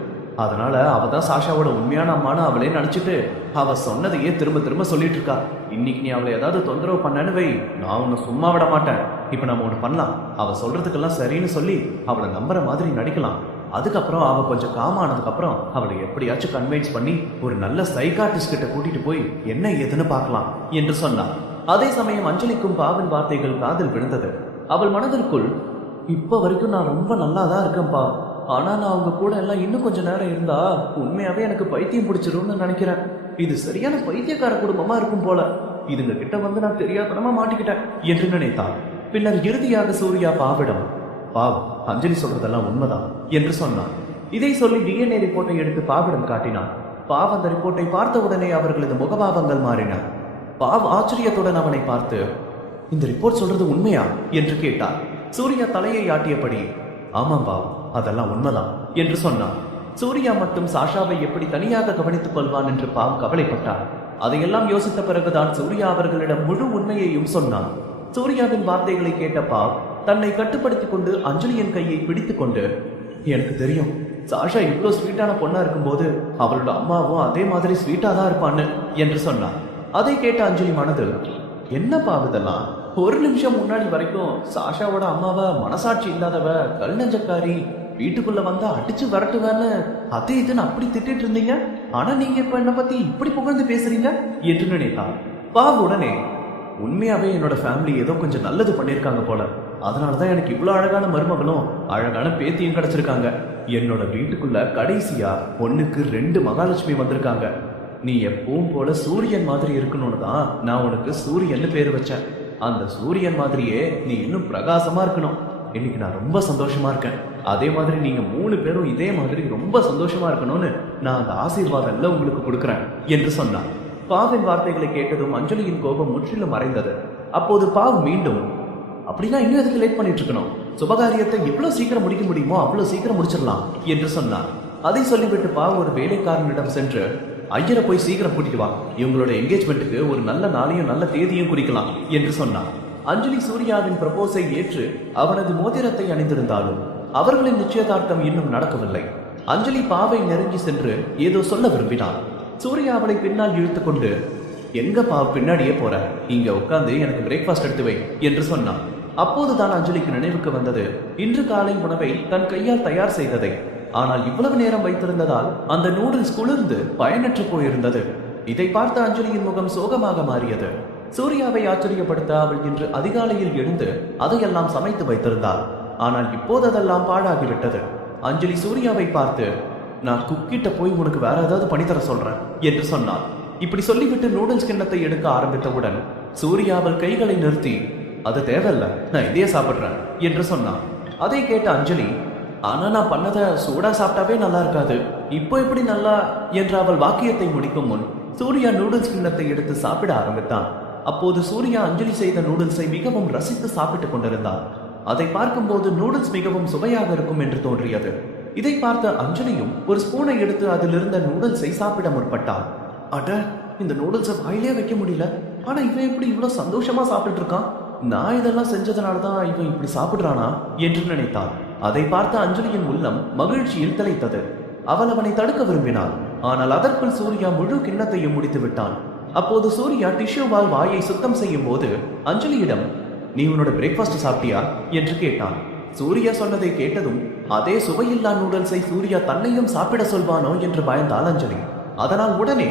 அதனால அவ தான் சாஷாவோட உண்மையான அம்மானு அவளே நினைச்சிட்டு அவ சொன்னதையே திரும்ப திரும்ப சொல்லிட்டு இருக்கா. இன்னைக்கு நீ அவளை ஏதாவது தொந்தரவு பண்ணனு வை, நான் உன்னை சும்மா விட மாட்டேன். இப்ப நம்ம ஒண்ணு பண்ணலாம், அவ சொல்றதுக்கெல்லாம் சரின்னு சொல்லி அவளை நம்புற மாதிரி நடிக்கலாம். அதுக்கப்புறம் அவ கொஞ்சம் காமானதுக்கு அப்புறம் அவளை எப்படியாச்சும் கன்வின்ஸ் பண்ணி ஒரு நல்ல சைக்காட்டிஸ்ட் கிட்ட கூட்டிட்டு போய் என்ன ஏதுன்னு பார்க்கலாம் என்று சொன்னார். அதே சமயம் அஞ்சலிக்கும் பாவின் வார்த்தைகள் காதில் விழுந்தது. அவள் மனதிற்குள், இப்ப வரைக்கும் நான் ரொம்ப நல்லாதான் இருக்கேன்பா, ஆனா நான் அவங்க கூட எல்லாம் இன்னும் கொஞ்ச நேரம் இருந்தா உண்மையாவே எனக்கு பைத்தியம் பிடிச்சிரும்னு நினைக்கிறேன். இது சரியான பைத்தியக்கார குடும்பமா இருக்கும் போல, இதுங்க கிட்ட வந்து நான் தெரியாதனமா மாட்டிக்கிட்டேன் என்று நினைத்தான். பின்னர் இறுதியாக சூர்யா பாவிடம், பாவ், அஞ்சலி சொல்றதெல்லாம் உண்மைதான் என்று சொன்னான். இதை சொல்லி டிஎன்ஏ ரிப்போர்ட்டை எடுத்து பாவிடம் காட்டினான். பாவ் அந்த ரிப்போர்ட்டை பார்த்த உடனே அவர்களது முகபாவங்கள் மாறின. பாவ் ஆச்சரியத்துடன் அவனை பார்த்து, இந்த ரிப்போர்ட் சொல்றது உண்மையா என்று கேட்டார். சூர்யா தலையை ஆட்டியபடி, ஆமாம் பாவ், அதெல்லாம் உண்மைதான் என்று சொன்னான். சூர்யா மட்டும் சாஷாவை எப்படி தனியாக கவனித்துக் கொள்வான் என்று பாவ் கவலைப்பட்டார். அதையெல்லாம் யோசித்த பிறகுதான் சூர்யா அவர்களிடம் முழு உண்மையையும் சொன்னான். சூர்யாவின் வார்த்தைகளை கேட்ட பாவ் தன்னை கட்டுப்படுத்திக் கொண்டு அஞ்சலியின் கையை பிடித்துக் கொண்டு, எனக்கு தெரியும், சாஷா இவ்வளோ ஸ்வீட்டான பொண்ணா இருக்கும்போது அவளோட அம்மாவும் அதே மாதிரி ஸ்வீட்டா தான் இருப்பான்னு என்று சொன்னான். அதை கேட்ட அஞ்சலி மனது, என்ன பாவ் இதெல்லாம், ஒரு நிமிஷம் முன்னாடி வரைக்கும் சாஷாவோட அம்மாவை மனசாட்சி இல்லாதவ, கல் நெஞ்சக்காரி, வீட்டுக்குள்ள வந்தா அடிச்சு விரட்டுவேன்னு அது இதுன்னு அப்படி திட்டிட்டு இருந்தீங்க, ஆனா நீங்க இப்ப என்ன பத்தி இப்படி புகழ்ந்து பேசுறீங்க என்று நினைத்தான். பாவ் உடனே, உண்மையாவே என்னோட ஃபேமிலி ஏதோ கொஞ்சம் நல்லது பண்ணிருக்காங்க போல, அதனாலதான் எனக்கு இவ்வளவு அழகான மருமகளும் அழகான பேத்தியும் கிடைச்சிருக்காங்க. என்னோட வீட்டுக்குள்ள கடைசியா பொண்ணுக்கு 2 மகாலட்சுமி வந்திருக்காங்க. நீ எப்பவும் போல சூரியன் மாதிரி இருக்கணும்னு தான் நான் உனக்கு சூரியன் பேர் வச்சேன். அந்த சூரியன் மாதிரியே நீ இன்னும் பிரகாசமா இருக்கணும். இன்னைக்கு நான் ரொம்ப சந்தோஷமா இருக்கேன். அதே மாதிரி நீங்க 3 பேரும் இதே மாதிரி ரொம்ப சந்தோஷமா இருக்கணும்னு நான் அந்த ஆசீர்வாதம் எல்லாம் உங்களுக்கு கொடுக்குறேன் என்று சொன்னான். பாவின் வார்த்தைகளை கேட்டதும் அஞ்சலியின் கோபம் முற்றிலும் மறைந்தது. அப்போது பாவ் மீண்டும், அப்படின்னா இன்னும் எதுக்கு லேட் பண்ணிட்டு இருக்கணும், சுபகாரியத்தை எவ்வளவு சீக்கிரம் முடிக்க முடியுமோ அவ்வளவு சீக்கிரம் முடிச்சிடலாம் என்று சொன்னார். அதை சொல்லிவிட்டு பாவ் ஒரு வேலைக்காரனிடம் சென்று, ஐயரை போய் சீக்கிரம் கூட்டிட்டு வா, இவங்களோட என்கேஜ்மெண்ட்டுக்கு ஒரு நல்ல நாளையும் நல்ல தேதியும் குறிக்கலாம் என்று சொன்னார். அஞ்சலி சூர்யாவின் ப்ரப்போஸை ஏற்று அவனது மோதிரத்தை அணிந்திருந்தாலும் அவர்களின் நிச்சயதார்த்தம் இன்னும் நடக்கவில்லை. அஞ்சலி பாவை நெருங்கி சென்று ஏதோ சொல்ல விரும்பினார். சூர்யா அவளை பின்னால் இழுத்துக் கொண்டு, எங்க பாவ் பின்னாடியே போற, இங்க உட்கார்ந்து எனக்கு பிரேக்ஃபாஸ்ட் எடுத்து வை என்று சொன்னான். அப்போதுதான் அஞ்சலிக்கு நினைவுக்கு வந்தது இன்று காலை உணவை தன் கையால் தயார் செய்ததை. ஆனால் இவ்வளவு நேரம் வைத்திருந்ததால் அந்த நூடுல்ஸ் குளிர்ந்து பயனற்று போயிருந்தது. இதை பார்த்த அஞ்சலியின் முகம் சோகமாக மாறியது. சூர்யாவை ஆச்சரியப்படுத்த அவள் இன்று அதிகாலையில் எழுந்து அதையெல்லாம் சமைத்து வைத்திருந்தாள். ஆனால் இப்போது அதெல்லாம் பாழாகிவிட்டது. அஞ்சலி சூர்யாவை பார்த்து, நான் குக்கிட்ட போய் உனக்கு வேற ஏதாவது பண்ணித்தர சொல்றேன் என்று சொன்னாள். இப்படி சொல்லிவிட்டு நூடுல்ஸ் கிண்ணத்தை எடுக்க ஆரம்பித்தவுடன் சூர்யா அவள் கைகளை நிறுத்தி, அது தேவையில்ல, நான் இதையே சாப்பிடுறேன் என்று சொன்னான். அதை கேட்ட அஞ்சலி, ஆனா நான் பண்ணதை சூடா சாப்பிட்டாவே நல்லா இருக்காது, இப்போ எப்படி நல்லா என்று அவள் வாக்கியத்தை முடிக்கும் முன் சூர்யா நூடுல்ஸ் கிண்ணத்தை எடுத்து சாப்பிட ஆரம்பித்தான். அப்போது சூர்யா அஞ்சலி செய்த நூடுல்ஸை மிகவும் ரசித்து சாப்பிட்டுக் கொண்டிருந்தான். அதை பார்க்கும்போது நூடுல்ஸ் மிகவும் சுவையாக இருக்கும் என்று தோன்றியது. இதை பார்த்த அஞ்சலியும் ஒரு ஸ்பூனை எடுத்து அதில் இருந்த நூடுல்ஸை சாப்பிட முற்பட்டாள். அட, இந்த நூடுல்ஸை வாயிலே வைக்க முடியல, ஆனா இவன் எப்படி இவ்வளவு சந்தோஷமா சாப்பிட்டு இருக்கான், நான் இதெல்லாம் செஞ்சதுனாலதான் இவன் இப்படி சாப்பிடுறானா என்று நினைத்தாள். அதை பார்த்த அஞ்சலியின் உள்ளம் மகிழ்ச்சியில் திளைத்தது. அவள் அவனை தடுக்க விரும்பினாள். ஆனால் அதற்குள் சூர்யா முழு கிண்ணத்தையும் முடித்து விட்டான். அப்போது சூர்யா டிஷ்யூவால் வாயை சுத்தம் செய்யும் போது அஞ்சலியிடம், நீ உன்னோட பிரேக்ஃபாஸ்ட் சாப்பிட்டியா என்று கேட்டான். சூர்யா சொன்னதை கேட்டதும் அதே சுவையில்லா நூடுல்ஸை சூர்யா தன்னையும் சாப்பிட சொல்வானோ என்று பயந்தாள் அஞ்சலி. அதனால் உடனே,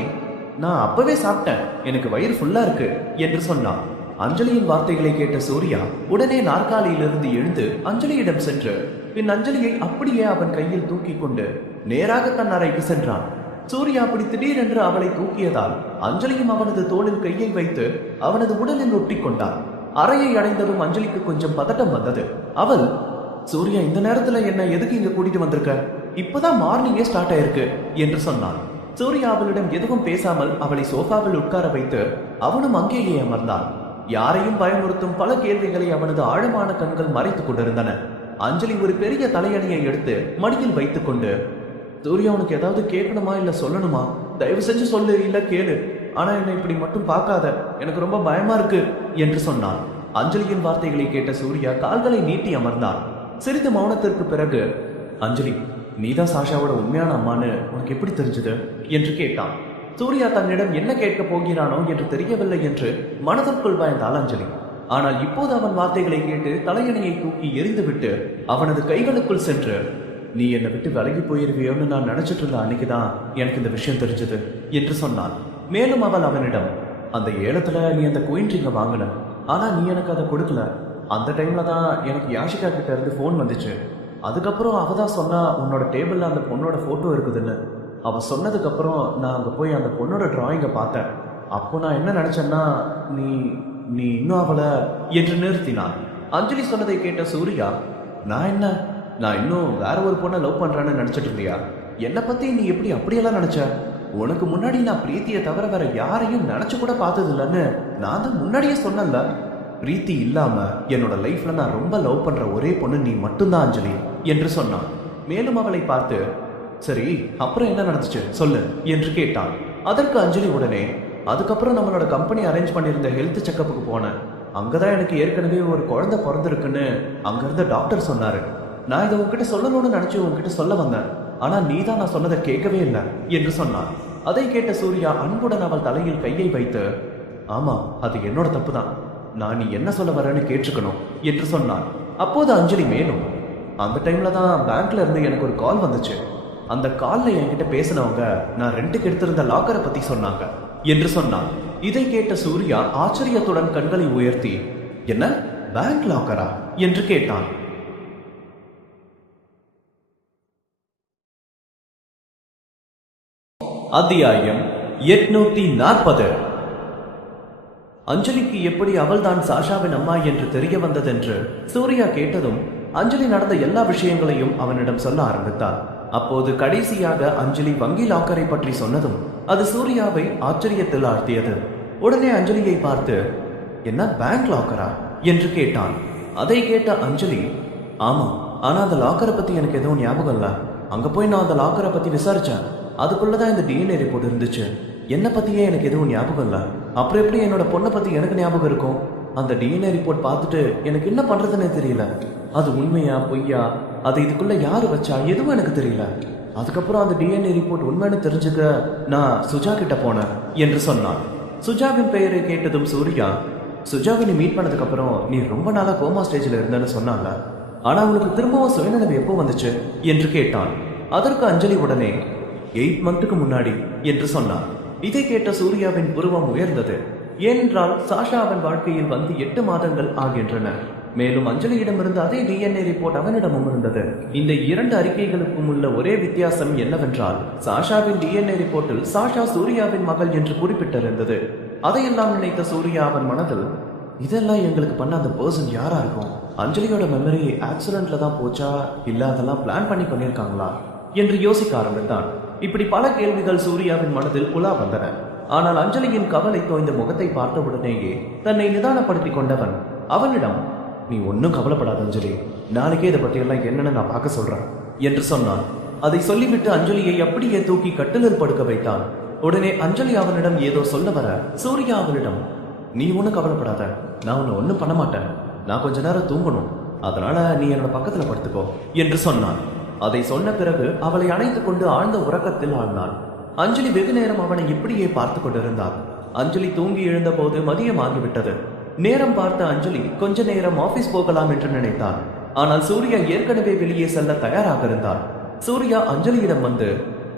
நான் அப்பவே சாப்பிட்டேன், எனக்கு வயிறு ஃபுல்லா இருக்கு என்று சொன்னான். அஞ்சலியின் வார்த்தைகளை கேட்ட சூர்யா உடனே நாற்காலியிலிருந்து எழுந்து அஞ்சலியிடம் சென்று பின் அஞ்சலியை அப்படியே அவன் கையில் தூக்கி கொண்டு நேராக தன் அறைக்கு சென்றான். சூர்யா அப்படி திடீரென்று அவளை தூக்கியதால் அஞ்சலியும் அவனது தோளில் கையை வைத்து அவனது உடலில் ஒட்டி கொண்டாள். அறையை அடைந்ததும் அஞ்சலிக்கு கொஞ்சம் பதட்டம் வந்தது. அவள், சூர்யா இந்த நேரத்துல என்ன எதுக்கு இங்க கூட்டிட்டு வந்திருக்க, இப்பதான் மார்னிங்கே ஸ்டார்ட் ஆயிருக்கு என்று சொன்னான். சூர்யா அவளிடம் எதுவும் பேசாமல் அவளை சோஃபாவில் உட்கார வைத்து அவனும் அங்கேயே அமர்ந்தான். யாரையும் பயமுறுத்தும் பல கேள்விகளை அவனது ஆழமான கண்கள் மறைத்துக் கொண்டிருந்தன. அஞ்சலி ஒரு பெரிய தலையணியை எடுத்து மடியில் வைத்துக் கொண்டு, சூர்யா உனக்கு ஏதாவது கேட்கணுமா இல்ல சொல்லணுமா, தயவு செஞ்சு சொல்லு, இல்ல கேளு, ஆனா என்னை இப்படி மட்டும் பார்க்காத, எனக்கு ரொம்ப பயமா இருக்கு என்று சொன்னான். அஞ்சலியின் வார்த்தைகளை கேட்ட சூர்யா கால்களை நீட்டி அமர்ந்தான். சிறிது மௌனத்திற்கு பிறகு, அஞ்சலி, நீதான் சாஷாவோட உண்மையான அம்மான்னு உனக்கு எப்படி தெரிஞ்சது என்று கேட்டான். சூர்யா தன்னிடம் என்ன கேட்கப் போகிறானோ என்று தெரியவில்லை என்று மனதிற்குள் பயந்தாள் அஞ்சலி. ஆனால் இப்போது அவன் வார்த்தைகளை கேட்டு தலையணையை தூக்கி எரிந்துவிட்டு அவனது கைகளுக்குள் சென்று, நீ என்னை விட்டு விலகி போயிருவியோன்னு நான் நினைச்சிட்டு இருந்த அன்னைக்குதான் எனக்கு இந்த விஷயம் தெரிஞ்சது என்று சொன்னான். மேலும் அவள் அவனிடம், அந்த ஏலத்துல நீ அந்த குயின் ரிங்கை வாங்கின, ஆனா நீ எனக்கு அதை கொடுக்கல. அந்த டைம்ல தான் எனக்கு யாஷிகா கிட்ட இருந்து போன் வந்துச்சு. அதுக்கப்புறம் அவ தான் சொன்னா உன்னோட டேபிள்ல அந்த பொண்ணோட போட்டோ இருக்குதுன்னு. அவ சொன்னதுக்கு அப்புறம் நான் அங்க போய் அந்த பொண்ணோட டிராயிங்கை பார்த்தேன். அப்போ நான் என்ன நினைச்சேன்னா, நீ நீ இன்னும் அவளை என்று நிறுத்தினான். அஞ்சலி சொன்னதை கேட்ட சூர்யா, நான் இன்னும் வேற ஒரு பொண்ணை லவ் பண்றேன்னு நினைச்சிட்டு இருந்தியா? என்னை பத்தி நீ எப்படி அப்படியெல்லாம் நினைச்ச? உனக்கு முன்னாடி நான் பிரீத்தியை தவிர வேற யாரையும் நினைச்சு கூட பார்த்தது இல்லைன்னு நான் தான் முன்னாடியே சொன்னேன்ல. பிரீத்தி இல்லாம என்னோட லைஃப்ல நான் ரொம்ப லவ் பண்ற ஒரே பொண்ணு நீ மட்டும்தான் அஞ்சலி என்று சொன்னான். மேலும் அவளை பார்த்து, சரி அப்புறம் என்ன நடந்துச்சு சொல்லு என்று கேட்டான். அதற்கு அஞ்சலி உடனே, அதுக்கப்புறம் நம்மளோட கம்பெனி அரேஞ்ச் பண்ணியிருந்த ஹெல்த் செக்கப்புக்கு போனேன். அங்கதான் எனக்கு ஏற்கனவே ஒரு குழந்தை பிறந்திருக்குன்னு அங்க இருந்த டாக்டர் சொன்னாரு. நான் இதை உன்கிட்ட சொல்லணும்னு நினைச்சு உன்கிட்ட சொல்ல வந்தேன். ஆனா நீ தான் நான் சொன்னதை கேட்கவே இல்லை என்று சொன்னான். அதை கேட்ட சூர்யா அன்புடன் அவள் தலையில் கையை வைத்து, ஆமா அது என்னோட தப்பு தான், நான் நீ என்ன சொல்ல வரேன்னு கேட்டுக்கணும் என்று சொன்னான். அப்போது அஞ்சலி மேலும், அந்த டைம்ல தான் பேங்க்ல இருந்து எனக்கு ஒரு கால் வந்துச்சு. அந்த கால்ல என்கிட்ட பேசினவங்க நான் ரெண்டுக்கு எடுத்திருந்த லாக்கரை பத்தி சொன்னாங்க என்று சொன்னான். இதை கேட்ட சூர்யா ஆச்சரியத்துடன் கண்களை உயர்த்தி, என்ன பேங்க் லாக்கரா என்று கேட்டான். அத்தியாயம் 840. அஞ்சலிக்கு எப்படி அவள்தான் சாஷாவின் அம்மா என்று தெரிய வந்ததென்று சூர்யா கேட்டதும் அஞ்சலி நடந்த எல்லா விஷயங்களையும் அவனிடம் சொல்ல ஆரம்பித்தார். அப்போது கடைசியாக அஞ்சலி வங்கி லாக்கரை பற்றி சொன்னதும் அது சூர்யாவை ஆச்சரியத்தில் ஆழ்த்தியது. உடனே அஞ்சலியை பார்த்து, என்ன பேங்க் லாக்கரா என்று கேட்டான். அதை கேட்ட அஞ்சலி, ஆமா, ஆனா அந்த லாக்கரை பத்தி எனக்கு எதுவும் ஞாபகம் இல்ல. அங்க போய் நான் அந்த லாக்கரை பத்தி விசாரிச்சேன். அதுக்குள்ளதான் இந்த டிஎன்ஏ ரிப்போர்ட் இருந்துச்சு. என்ன பத்தியே எனக்கு எதுவும் ஞாபகம் இல்ல. அப்புறம் எப்படி என்னோட பொண்ணை பத்தி எனக்கு ஞாபகம் இருக்கும்? அந்த டிஎன்ஏ ரிப்போர்ட் பார்த்துட்டு எனக்கு என்ன பண்றதுன்னே தெரியல. அது உண்மையா பொய்யா, அது இதுக்குள்ள யாரு வச்சா எதுவும் எனக்கு தெரியல. அதுக்கப்புறம் அந்த டிஎன்ஏ ரிப்போர்ட் உண்மைன்னு தெரிஞ்சுக்க நான் சுஜா கிட்ட போனேன் என்று சொன்னான். சுஜாவின் பெயரை கேட்டதும் சூர்யா, சுஜாவை நீ மீட் பண்ணதுக்கு அப்புறம் நீ ரொம்ப நாளா கோமா ஸ்டேஜ்ல இருந்தேன்னு சொன்னாங்க. ஆனா உனக்கு திரும்பவும் சுயநினைவு எப்போ வந்துச்சு என்று கேட்டான். அதற்கு அஞ்சலி உடனே 8 மந்த்துக்கு முன்னாடி என்று சொன்னான். இதை கேட்ட சூர்யாவின் புருவம் உயர்ந்தது. ஏனென்றால் சாஷா அவன் வாழ்க்கையில் வந்து 8 மாதங்கள் ஆகின்றன. மேலும் அஞ்சலியிடமிருந்து அதே டிஎன்ஏ ரிப்போர்ட் அவனிடமும் இருந்தது. இந்த 2 அறிக்கைகளுக்கும் உள்ள ஒரே வித்தியாசம் என்னவென்றால், சாஷாவின் டிஎன்ஏ ரிப்போர்ட்டில் சாஷா சூர்யாவின் மகள் என்று குறிப்பிட்டிருந்தது. அதையெல்லாம் நினைத்த சூர்யா அவன் மனதில், இதெல்லாம் எங்களுக்கு பண்ண அந்த பர்சன் யாரா இருக்கும்? அஞ்சலியோட மெமரி ஆக்சிடென்ட்ல தான் போச்சா, இல்ல அதெல்லாம் பிளான் பண்ணிருக்காங்களா என்று யோசிக்க ஆரம்பித்தான். இப்படி பல கேள்விகள் சூர்யாவின் மனதில் உலா வந்தன. ஆனால் அஞ்சலியின் கவலை தோய்ந்த முகத்தை பார்த்தவுடனேயே தன்னை நிதானப்படுத்திக் கொண்டவன் அவளிடம், நீ ஒன்னும் கவலைப்படாத அஞ்சலி, நாளைக்கே இதை பற்றியெல்லாம் என்னன்னு நான் பார்க்க சொல்றேன் என்று சொன்னான். அதை சொல்லிவிட்டு அஞ்சலியை அப்படியே தூக்கி கட்டிலில் படுக்க வைத்தான். உடனே அஞ்சலி அவனிடம் ஏதோ சொல்ல வர சூர்யா அவளிடம், நீ ஒன்னும் கவலைப்படாத, நான் உன்னை ஒன்னும் பண்ண மாட்டேன், நான் கொஞ்ச நேரம் தூங்கணும், அதனால நீ என்னோட பக்கத்துல படுத்துக்கோ என்று சொன்னான். அதை சொன்ன பிறகு அவளை அணைத்துக் கொண்டு ஆழ்ந்த உறக்கத்தில் ஆழ்ந்தாள். அஞ்சலி வெகு நேரம் அவனை இப்படியே பார்த்து கொண்டிருந்தாள். அஞ்சலி தூங்கி எழுந்த போது மதியம் ஆகிவிட்டது. நேரம் பார்த்த அஞ்சலி கொஞ்ச நேரம் ஆபீஸ் போகலாம் என்று நினைத்தாள். ஆனால் சூர்யா ஏற்கனவே வெளியே செல்ல தயாராக இருந்தார். சூர்யா அஞ்சலியிடம் வந்து,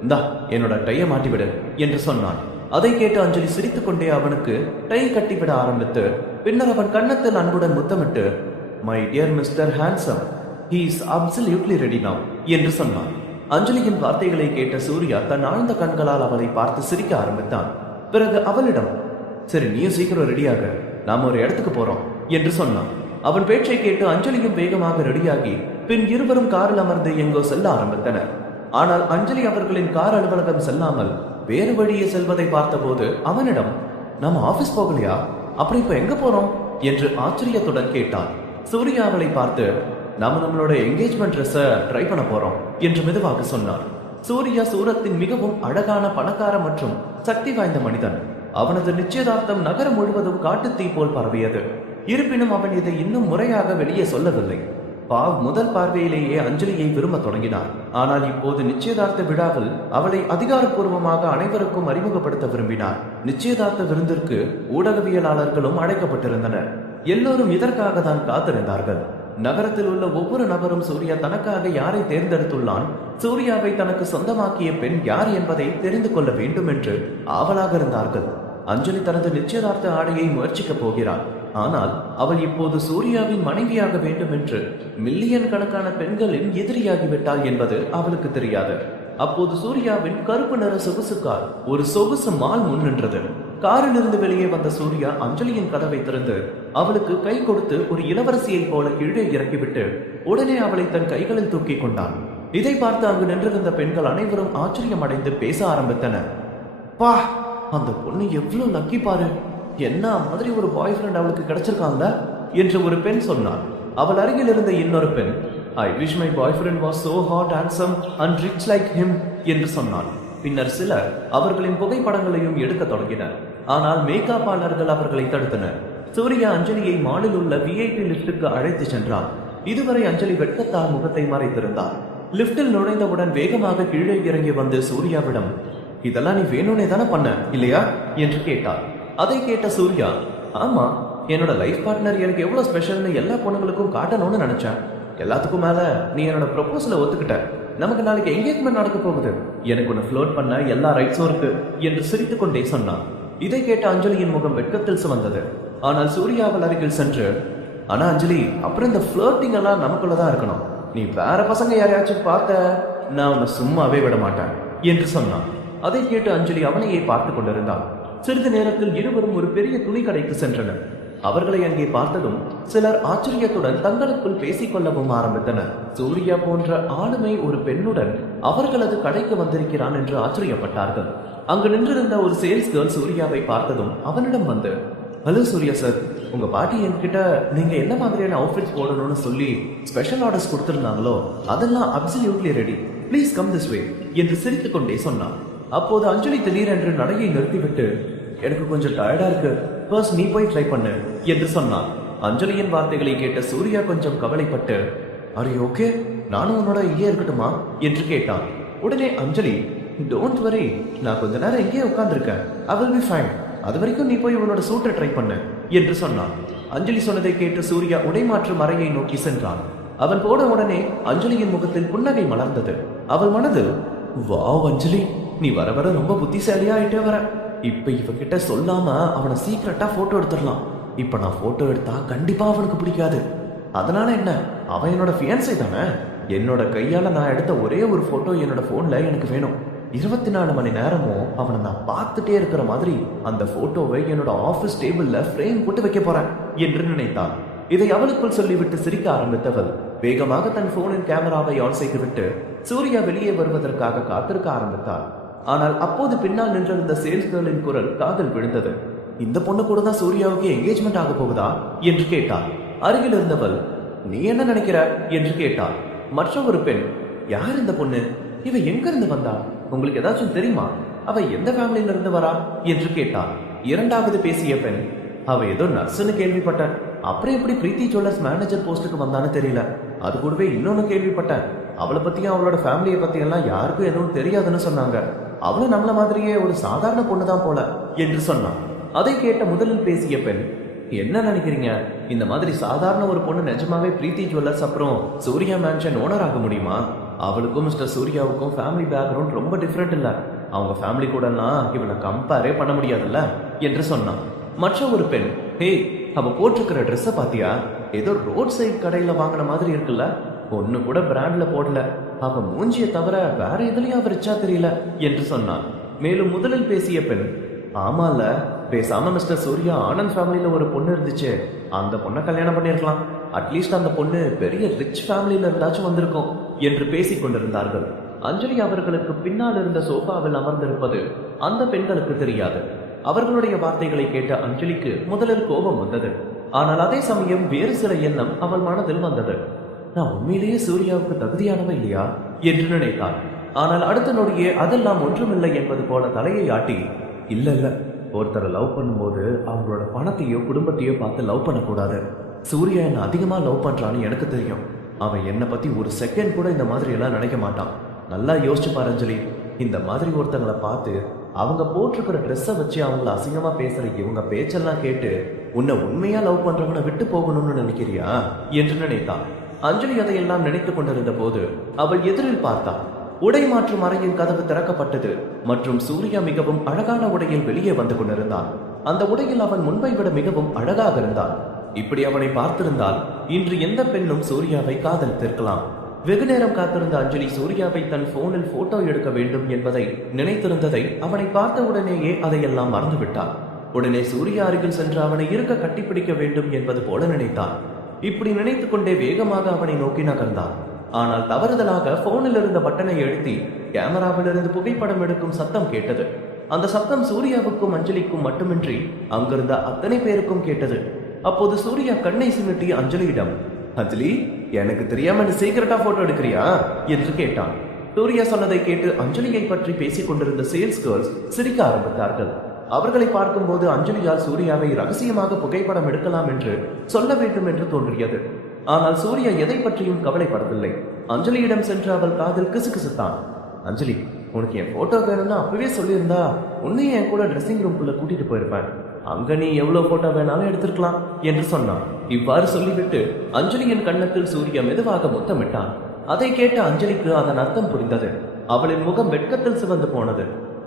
இந்தா என்னோட டைய மாட்டிவிடு என்று சொன்னான். அதை கேட்டு அஞ்சலி சிரித்துக் கொண்டே அவனுக்கு டை கட்டிவிட ஆரம்பித்து பின்னர் அவன் கன்னத்தில் அன்புடன் முத்தமிட்டு, my dear mister handsome, he is absolutely ready now என்று சொன்னான். அஞ்சலியின் வார்த்தைகளை கேட்ட சூர்யா தன் ஆழ்ந்த கண்களால் அவளை பார்த்து சிரிக்க ஆரம்பித்தான். பிறகு அவளிடம், சரி நீயும் சீக்கிரம் ரெடியாக, நாம் ஒரு இடத்துக்கு போறோம் என்று சொன்னான். அவன் பேச்சை கேட்டு அஞ்சலியும் வேகமாக ரெடியாகி பின் இருவரும் காரில் அமர்ந்து எங்கோ செல்ல ஆரம்பித்தனர். ஆனால் அஞ்சலி அவர்களின் கார் அலுவலகம் செல்லாமல் வேறு வழியே செல்வதை பார்த்தபோது அவனிடம், நம்ம ஆபீஸ் போகலையா, அப்புறம் இப்ப எங்க போறோம் என்று ஆச்சரியத்துடன் கேட்டான். சூர்யா அவளை பார்த்து, நாம நம்மளோட என்கேஜ்மெண்ட் ட்ரெஸ்ஸை ட்ரை பண்ண போறோம் என்று மெதுவாக சொன்னார். சூர்யா சூரத்தின் மிகவும் அழகான பணக்கார மற்றும் சக்தி வாய்ந்த மனிதன். அவனது நிச்சயதார்த்தம் நகரம் முழுவதும் காட்டுத்தீ போல் பரவியது. இருப்பினும் அவன் இதை இன்னும் முறையாக வெளியே சொல்லவில்லை. பாவ் முதல் பார்வையிலேயே அஞ்சலியை விரும்ப தொடங்கினார். ஆனால் இப்போது நிச்சயதார்த்த விழாவில் அவளை அதிகாரப்பூர்வமாக அனைவருக்கும் அறிமுகப்படுத்த விரும்பினார். நிச்சயதார்த்த விருந்திற்கு ஊடகவியலாளர்களும் அழைக்கப்பட்டிருந்தனர். எல்லோரும் இதற்காக தான் காத்திருந்தார்கள். நகரத்தில் உள்ள ஒவ்வொரு நபரும் சூர்யா தனக்காக யாரை தேர்ந்தெடுத்துள்ளான், சூர்யாவை தனக்கு சொந்தமாக்கிய பெண் யார் என்பதை தெரிந்து கொள்ள வேண்டும் என்று ஆவலாக இருந்தார்கள். அஞ்சலி தனது நிச்சயதார்த்த ஆடையை முயற்சிக்கப் போகிறாள். ஆனால் அவள் இப்போது சூர்யாவின் மனைவியாக வேண்டும் என்று மில்லியன் கணக்கான பெண்களின் எதிரியாகிவிட்டாள் என்பது அவளுக்கு தெரியாது. அப்போது சூர்யாவின் கருப்பு நிற சொகுசு கார் ஒரு சொகுசு மால் முன் நின்றது. காரிலிருந்து வெளியே வந்த சூர்யா அஞ்சலியின் கதவை திறந்து அவளுக்கு கை கொடுத்து ஒரு இளவரசியை போல கீழே இறக்கிவிட்டு உடனே அவளை தன் கைகளில் தூக்கி கொண்டான். இதை பார்த்து அங்கு நின்றிருந்த பெண்கள் அனைவரும் ஆச்சரியம் அடைந்து பேச ஆரம்பித்தனர். பா, அந்த பொண்ணு எவ்வளவு லக்கி பாரு, என்ன மாதிரி ஒரு பாய் ஃப்ரெண்ட் அவளுக்கு கிடைச்சிருக்காங்க என்று ஒரு பெண் சொன்னார். அவள் அருகில் இருந்த இன்னொரு பெண், I wish my boy friend was so hot handsome and rich like him என்று சொன்னாள். பின்னர் சிலர் அவர்களின் புகைப்படங்களையும் எடுக்க தொடங்கினர். ஆனால் மேக்கப்பாளர்கள் அவர்களை தடுத்தனர். சூர்யா அஞ்சலியை மாலில் உள்ள விஐபி லிப்டுக்கு அழைத்து சென்றார். இதுவரை அஞ்சலி வெட்கத்தால் முகத்தை மறைத்திருந்தார். லிப்டில் நுழைந்தவுடன் வேகமாக கீழே இறங்கி வந்து சூர்யாவிடம், இதெல்லாம் நீ வேணும்னே தானே பண்ண இல்லையா என்று கேட்டார். அதை கேட்ட சூர்யா, ஆமா, என்னோட லைஃப் பார்ட்னர் எனக்கு எவ்வளவு ஸ்பெஷல்னு எல்லா பொண்ணுங்களுக்கும் காட்டணும்னு நினைச்சேன். எல்லாத்துக்கும் மேல நீ என்னோட ப்ரொபோசலை ஒத்துக்கிட்ட. நமக்கு நாளைக்கு எங்கேஜ்மெண்ட் நடக்க போகுது. எனக்கு ஒன்று ஃப்ளோட் பண்ண எல்லா ரைட்ஸும் இருக்கு என்று சிரித்துக் கொண்டே சொன்னான். இதை கேட்ட அஞ்சலியின் முகம் வெட்கத்தில் சிவந்தது. ஆனால் சூர்யா அவள் அருகில் சென்று, ஆனா அஞ்சலி, அப்புறம் இந்த ஃப்ளோட்டிங் எல்லாம் நமக்குள்ளதான் இருக்கணும். நீ வேற பசங்க யாரையாச்சும் பார்த்த நான் உன்னை சும்மாவே விட மாட்டேன் என்று சொன்னான். அதை கேட்டு அஞ்சலி அவனையே பார்த்து கொண்டிருந்தான். சிறிது நேரத்தில் இருவரும் ஒரு பெரிய துணி கடைக்கு சென்றனர். அவர்களை அங்கே பார்த்ததும் சிலர் ஆச்சரியத்துடன் தங்களுக்குள் பேசிக் கொள்ளவும் ஆரம்பித்தனர். சூர்யா போன்ற ஆளுமை ஒரு பெண்ணுடன் அவர்களது கடைக்கு வந்திருக்கிறான் என்று ஆச்சரியப்பட்டார்கள். அங்கு நின்றிருந்த ஒரு சேல்ஸ் கேர்ள் சூர்யாவை பார்த்ததும் அவனிடம் வந்து, ஹலோ சூர்யா சார், உங்க பாட்டி என்கிட்ட நீங்க என்ன மாதிரியான அவுட்ஃபிட்ஸ் போடணும்னு சொல்லி ஸ்பெஷல் ஆர்டர்ஸ் கொடுத்திருந்தாங்களோ அதெல்லாம் absolutely ready, please come this way என்று சிரித்துக் கொண்டே சொன்னான். அப்போது அஞ்சலி திடீரென்று நடையை நிறுத்திவிட்டு, எனக்கு கொஞ்சம் டயர்டா இருக்கு, பர்ஸ் நீ போய் ட்ரை பண்ணு என்று சொன்னான். அஞ்சலியின் வார்த்தைகளை கேட்ட சூர்யா கொஞ்சம் கவலைப்பட்டு, ஆர் யூ ஓகே, நானும் உன்னோட இங்கே இருக்கட்டுமா என்று கேட்டான். உடனே அஞ்சலி, டோன்ட் வரி, நான் கொஞ்ச நேரம் இங்கே உட்கார்ந்துருக்கேன், ஐ வில் பி ஃபைன், அது வரைக்கும் நீ போய் உன்னோட சூட்டை ட்ரை பண்ணு என்று சொன்னான். அஞ்சலி சொன்னதை கேட்டு சூர்யா உடைமாற்றும் அறையை நோக்கி சென்றான். அவன் போன உடனே அஞ்சலியின் முகத்தில் புன்னகை மலர்ந்தது. அவள் மனது, வாவ் அஞ்சலி, நீ வர வர ரொம்ப புத்திசாலியா ஆயிட்டே வர. இப்ப இவகிட்ட சொல்லாம அவனை சீக்கிரட்டா போட்டோ எடுத்துடலாம். இப்ப நான் போட்டோ எடுத்தா கண்டிப்பா அவனுக்கு பிடிக்காது. அதனால என்ன, அவன் என்னோட ஃபியான்சே தானே. என்னோட கையால நான் எடுத்த ஒரே ஒரு போட்டோ என்னோட போன்ல எனக்கு வேணும். 24 மணி நேரமும் அவனை நான் பார்த்துட்டே இருக்கிற மாதிரி அந்த போட்டோவை என்னோட ஆபீஸ் டேபிள்ல ஃப்ரேம் போட்டு வைக்க போறேன் என்று நினைத்தான். இதை அவளுக்குள் சொல்லிவிட்டு சிரிக்க ஆரம்பித்தவள் வேகமாக தன் போனின் கேமராவை ஆன் செய்துவிட்டு சூர்யா வெளியே வருவதற்காக காத்திருக்க ஆரம்பித்தாள். ஆனால் அப்போது பின்னால் நின்றிருந்த சேல்ஸ் கேர்ளின் குரல் காதில் விழுந்தது. இந்த பொண்ணு கூட தான் சூர்யாவுக்கு என்கேஜ்மெண்ட் ஆக போகுதா என்று கேட்டாள். அருகில் இருந்தவள், நீ என்ன நினைக்கிற என்று கேட்டாள். மற்ற ஒரு பெண், யார் இந்த பொண்ணு, இவ எங்க இருந்து வந்தா, உங்களுக்கு ஏதாச்சும் தெரியுமா, அவ எந்த ஃபேமிலியில இருந்து வரா என்று கேட்டாள். இரண்டாவது பேசிய பெண், அவ ஏதோ நர்ஸ்ன்னு கேள்விப்பட்டேன், அப்புறம் எப்படி பிரீத்தி ஜுவல்லர்ஸ் மேனேஜர் போஸ்டுக்கு வந்தான்னு தெரியல. அது கூடவே இன்னொன்னு கேள்விப்பட்டேன், அவளை பத்தியும் அவளோட ஃபேமிலியை பத்தி எல்லாம் யாருக்கும் எதுவும் தெரியாதுன்னு சொன்னாங்க. அவளும் நம்மள மாதிரியே ஒரு சாதாரண பொண்ணுதான் போல என்று சொன்னான். அதை கேட்ட முதலில் பேசிய பெண், என்ன நினைக்கிறீங்க, இந்த மாதிரி சாதாரண ஒரு பொண்ணு நிஜமாவே பிரீத்தி ஜுவல்லர்ஸ் அப்புறம் சூர்யா மேன்ஷன் ஓனர் ஆக முடியுமா? அவளுக்கும் மிஸ்டர் சூர்யாவுக்கும் ஃபேமிலி பேக்ரவுண்ட் ரொம்ப டிஃப்ரெண்ட் இல்ல, அவங்க ஃபேமிலி கூடலாம் இவனை கம்பேரே பண்ண முடியாதுல்ல என்று சொன்னான். மற்ற ஒரு பெண், ஹே, அவ போட்டிருக்கிற ட்ரெஸ்ஸை பாத்தியா, ஏதோ ரோட் சைட் கடையில வாங்கின மாதிரி இருக்குல்ல, ஒண்ணு கூட பிராண்ட்ல போடல, அவ மூஞ்சியை தவிர வேற எதுலயும் அவர் ரிச்சா தெரியல என்று சொன்னான். மேலும் முதலில் பேசிய பெண், ஆமால, பேசாம மிஸ்டர் சூர்யா ஆனந்த் ஃபேமிலியில ஒரு பொண்ணு இருந்துச்சு, அந்த பொண்ணை கல்யாணம் பண்ணிருக்கலாம், அட்லீஸ்ட் அந்த பொண்ணு பெரிய ரிச் ஃபேமிலியில இருந்தாச்சும் வந்திருக்கும் என்று பேசிக் கொண்டிருந்தார்கள். அஞ்சலி அவர்களுக்கு பின்னால் இருந்த சோஃபாவில் அமர்ந்திருப்பது அந்த பெண்களுக்கு தெரியாது. அவர்களுடைய வார்த்தைகளை கேட்ட அஞ்சலிக்கு முதலில் கோபம் வந்தது. ஆனால் அதே சமயம் வேறு சில எண்ணம் அவள் மனதில் வந்தது. நான் உண்மையிலேயே சூர்யாவுக்கு தகுதியானவ இல்லையா என்று நினைத்தாள். ஆனால் அடுத்த நொடியே அதெல்லாம் ஒன்றுமில்லை என்பது போல தலையை ஆட்டி, இல்ல இல்ல, ஒருத்தரை லவ் பண்ணும்போது அவங்களோட பணத்தையோ குடும்பத்தையோ பார்த்து லவ் பண்ணக்கூடாது. சூர்யா என்ன அதிகமா லவ் பண்றான்னு எனக்கு தெரியும். அவன் என்னை பத்தி ஒரு செகண்ட் கூட இந்த மாதிரி எல்லாம் நினைக்க மாட்டான். நல்லா யோசிச்சு பாரு அஞ்சலி, இந்த மாதிரி ஒருத்தங்களை பார்த்து அவங்க போட்டிருக்கிற ட்ரெஸ்ஸை வச்சு அவங்கள அசிங்கமா பேசுற இவங்க பேச்செல்லாம் கேட்டு உன்னை உண்மையா லவ் பண்றவனை விட்டு போகணும்னு நினைக்கிறியா என்று நினைத்தான். அஞ்சலி அதையெல்லாம் நினைத்துக் கொண்டிருந்த போது அவள் எதிரில் பார்த்தாள். உடை மாற்றும் அறையின் கதவு திறக்கப்பட்டது மற்றும் சூர்யா மிகவும் அழகான உடையில் வெளியே வந்து கொண்டிருந்தான். அந்த உடையில் அவன் முன்பை விட மிகவும் அழகாக இருந்தான். இப்படி அவனை பார்த்திருந்தால் இன்று எந்த பெண்ணும் சூர்யாவை காதலித்திருக்கலாம். வெகு நேரம் காத்திருந்த அஞ்சலி சூர்யாவை தன் போனில் போட்டோ எடுக்க வேண்டும் என்பதை நினைத்திருந்ததை அவனை பார்த்த உடனேயே அதையெல்லாம் மறந்துவிட்டான். உடனே சூர்யா அருகில் சென்று அவனை இருக்க கட்டிப்பிடிக்க வேண்டும் என்பது போல நினைத்தான். இப்படி நினைத்துக் கொண்டே வேகமாக அவனை நோக்கி நகர்ந்தான். ஆனால் தவறுதலாக போனில் இருந்த பட்டனை அழுத்தி கேமராவில் இருந்து புகைப்படம் எடுக்கும் சத்தம் கேட்டது. அந்த சத்தம் சூர்யாவுக்கும் அஞ்சலிக்கும் மட்டுமின்றி அங்கிருந்த அத்தனை பேருக்கும் கேட்டது. அப்போது சூர்யா கண்ணை சிமிட்டி அஞ்சலியிடம், அஞ்சலி, எனக்கு தெரியாம நீ சீக்கிரட்டா போட்டோ எடுக்கிறியா என்று கேட்டான். சூர்யா சொன்னதை கேட்டு அஞ்சலியை பற்றி பேசிக் கொண்டிருந்த சேல்ஸ் கேர்ள்ஸ் சிரிக்க ஆரம்பித்தார்கள். அவர்களை பார்க்கும்போது அஞ்சலியால் சூர்யாவை ரகசியமாக புகைப்படம் எடுக்கலாம் என்று சொல்ல வேண்டும் என்று தோன்றியது. ஆனால் சூர்யா எதை பற்றியும் கவலைப்படவில்லை. அஞ்சலியிடம் சென்று அவள் காதில் கிசுகிசுத்தான். அஞ்சலி, உனக்கு என் போட்டோ வேணும்னா அப்பவே சொல்லியிருந்தா உன்னையும் என் கூட ட்ரெஸ்ஸிங் ரூம்குள்ள கூட்டிட்டு போயிருப்பேன். அங்க நீ எவ்வளவு போட்டோ வேணாலும் எடுத்திருக்கலாம் என்று சொன்னான். இவ்வாறு சொல்லிவிட்டு அஞ்சலியின் கன்னத்தில் சூர்யா மெதுவாக முத்தமிட்டான். அதை கேட்ட அஞ்சலிக்கு அதன் அர்த்தம் புரிந்தது. அவளின் முகம் வெட்கத்தில் சிவந்து போனது.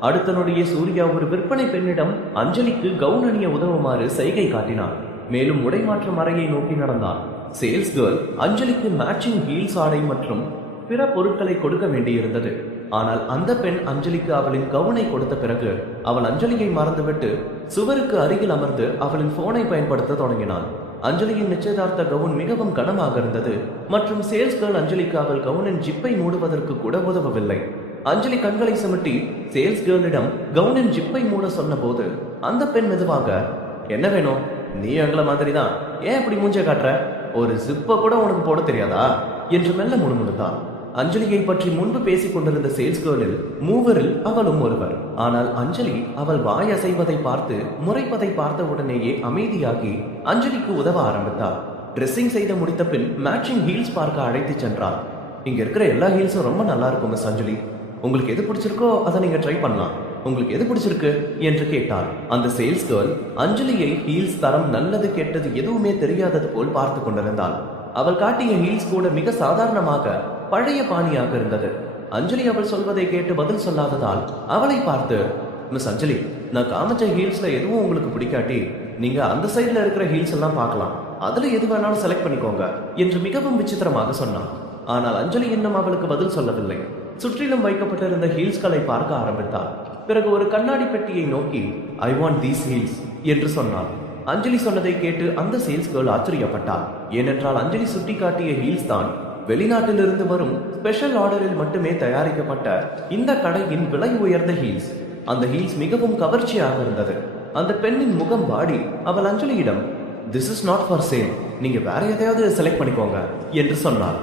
அடுத்த நொடியே சூர்யா ஒரு விற்பனை பெண்ணிடம் அஞ்சலிக்கு கவுன் அணிய உதவுமாறு சைகை காட்டினான். மேலும் உடைமாற்றும் அறையை நோக்கி நடந்தான். சேல்ஸ் கேர்ள் அஞ்சலிக்கு மேட்சிங் ஹீல்ஸ் ஆடை மற்றும் பிற பொருட்களை கொடுக்க வேண்டியிருந்தது. ஆனால் அந்த பெண் அஞ்சலிக்கு அவளின் கவுனை கொடுத்த பிறகு அவள் அஞ்சலியை மறந்துவிட்டு சுவருக்கு அருகில் அமர்ந்து அவளின் போனை பயன்படுத்த தொடங்கினான். அஞ்சலியின் நிச்சயதார்த்த கவுன் மிகவும் கனமாக இருந்தது மற்றும் சேல்ஸ் கேர்ள் அஞ்சலிக்கு அவள் கவுனின் ஜிப்பை மூடுவதற்கு கூட உதவவில்லை. அஞ்சலி கண்களை சுமட்டி சேல்ஸ் கேர்ளிடம் கவுனின் ஜிப்பை மூட சொன்ன போது அந்த பெண் மெதுவாக, என்ன வேணும், நீ எங்களை மாதிரி தான், ஏன் இப்படி மூஞ்ச காட்டுற, ஒரு ஜிப்பை கூட உனக்கு போட தெரியாதா என்று மெல்ல முணுமுணுத்தான். அஞ்சலியை பற்றி முன்பு பேசிக் கொண்டிருந்த சேல்ஸ் கேர்ளில் மூவரில் அவளும் ஒருவர். ஆனால் அஞ்சலி அவள் வாய் அசைவதை பார்த்து முறைப்பதை பார்த்த உடனேயே அமைதியாகி அஞ்சலிக்கு உதவ ஆரம்பித்தார். ட்ரெஸ்ஸிங் செய்து முடித்த பின் மேட்சிங் ஹீல்ஸ் பார்க்க அழைத்து சென்றார். இங்க இருக்கிற எல்லா ஹீல்ஸும் ரொம்ப நல்லா இருக்கும் மிஸ் அஞ்சலி, உங்களுக்கு எது பிடிச்சிருக்கோ அதை நீங்க ட்ரை பண்ணலாம், உங்களுக்கு எது பிடிச்சிருக்கு என்று கேட்டார். அந்த சேல்ஸ் கேர்ள் அஞ்சலியை ஹீல்ஸ் தரம் நல்லது கெட்டது எதுவுமே தெரியாதது போல் பார்த்து கொண்டிருந்தாள். அவள் காட்டிய ஹீல்ஸ் கூட மிக சாதாரணமாக பழைய பாணியாக இருந்தது. அஞ்சலி அவள் சொல்வதை கேட்டு பதில் சொல்லாததால் அவளை பார்த்து, மிஸ் அஞ்சலி, நான் காமிச்ச ஹீல்ஸ்ல எதுவும் உங்களுக்கு பிடிக்காட்டி நீங்க அந்த சைட்ல இருக்கிற ஹீல்ஸ் எல்லாம் பார்க்கலாம், அதுல எது வேணாலும் செலக்ட் பண்ணிக்கோங்க என்று மிகவும் விசித்திரமாக சொன்னான். ஆனால் அஞ்சலி இன்னும் அவளுக்கு பதில் சொல்லவில்லை. சுற்றிலும் வைக்கப்பட்டிருந்த ஹீல்ஸ்களை பார்க்க ஆரம்பித்தாள். பிறகு ஒரு கண்ணாடி பெட்டியை நோக்கி, ஐ வாண்ட் தீஸ் ஹீல்ஸ் என்று சொன்னாள். அஞ்சலி சொன்னதை கேட்டு அந்த சேல்ஸ் கேர்ள் ஆச்சரியப்பட்டாள். ஏனென்றால் அஞ்சலி சுட்டி காட்டிய ஹீல்ஸ் தான் வெளிநாட்டிலிருந்து வரும் ஸ்பெஷல் ஆர்டரில் மட்டுமே தயாரிக்கப்பட்ட இந்த கடையின் விலை உயர்ந்த ஹீல்ஸ். அந்த ஹீல்ஸ் மிகவும் கவர்ச்சியாக இருந்தது. அந்த பெண்ணின் முகம் வாடி அவள் அஞ்சலியிடம், this is not for sale, நீங்க வேற எதையாவது செலக்ட் பண்ணிக்கோங்க என்று சொன்னாள்.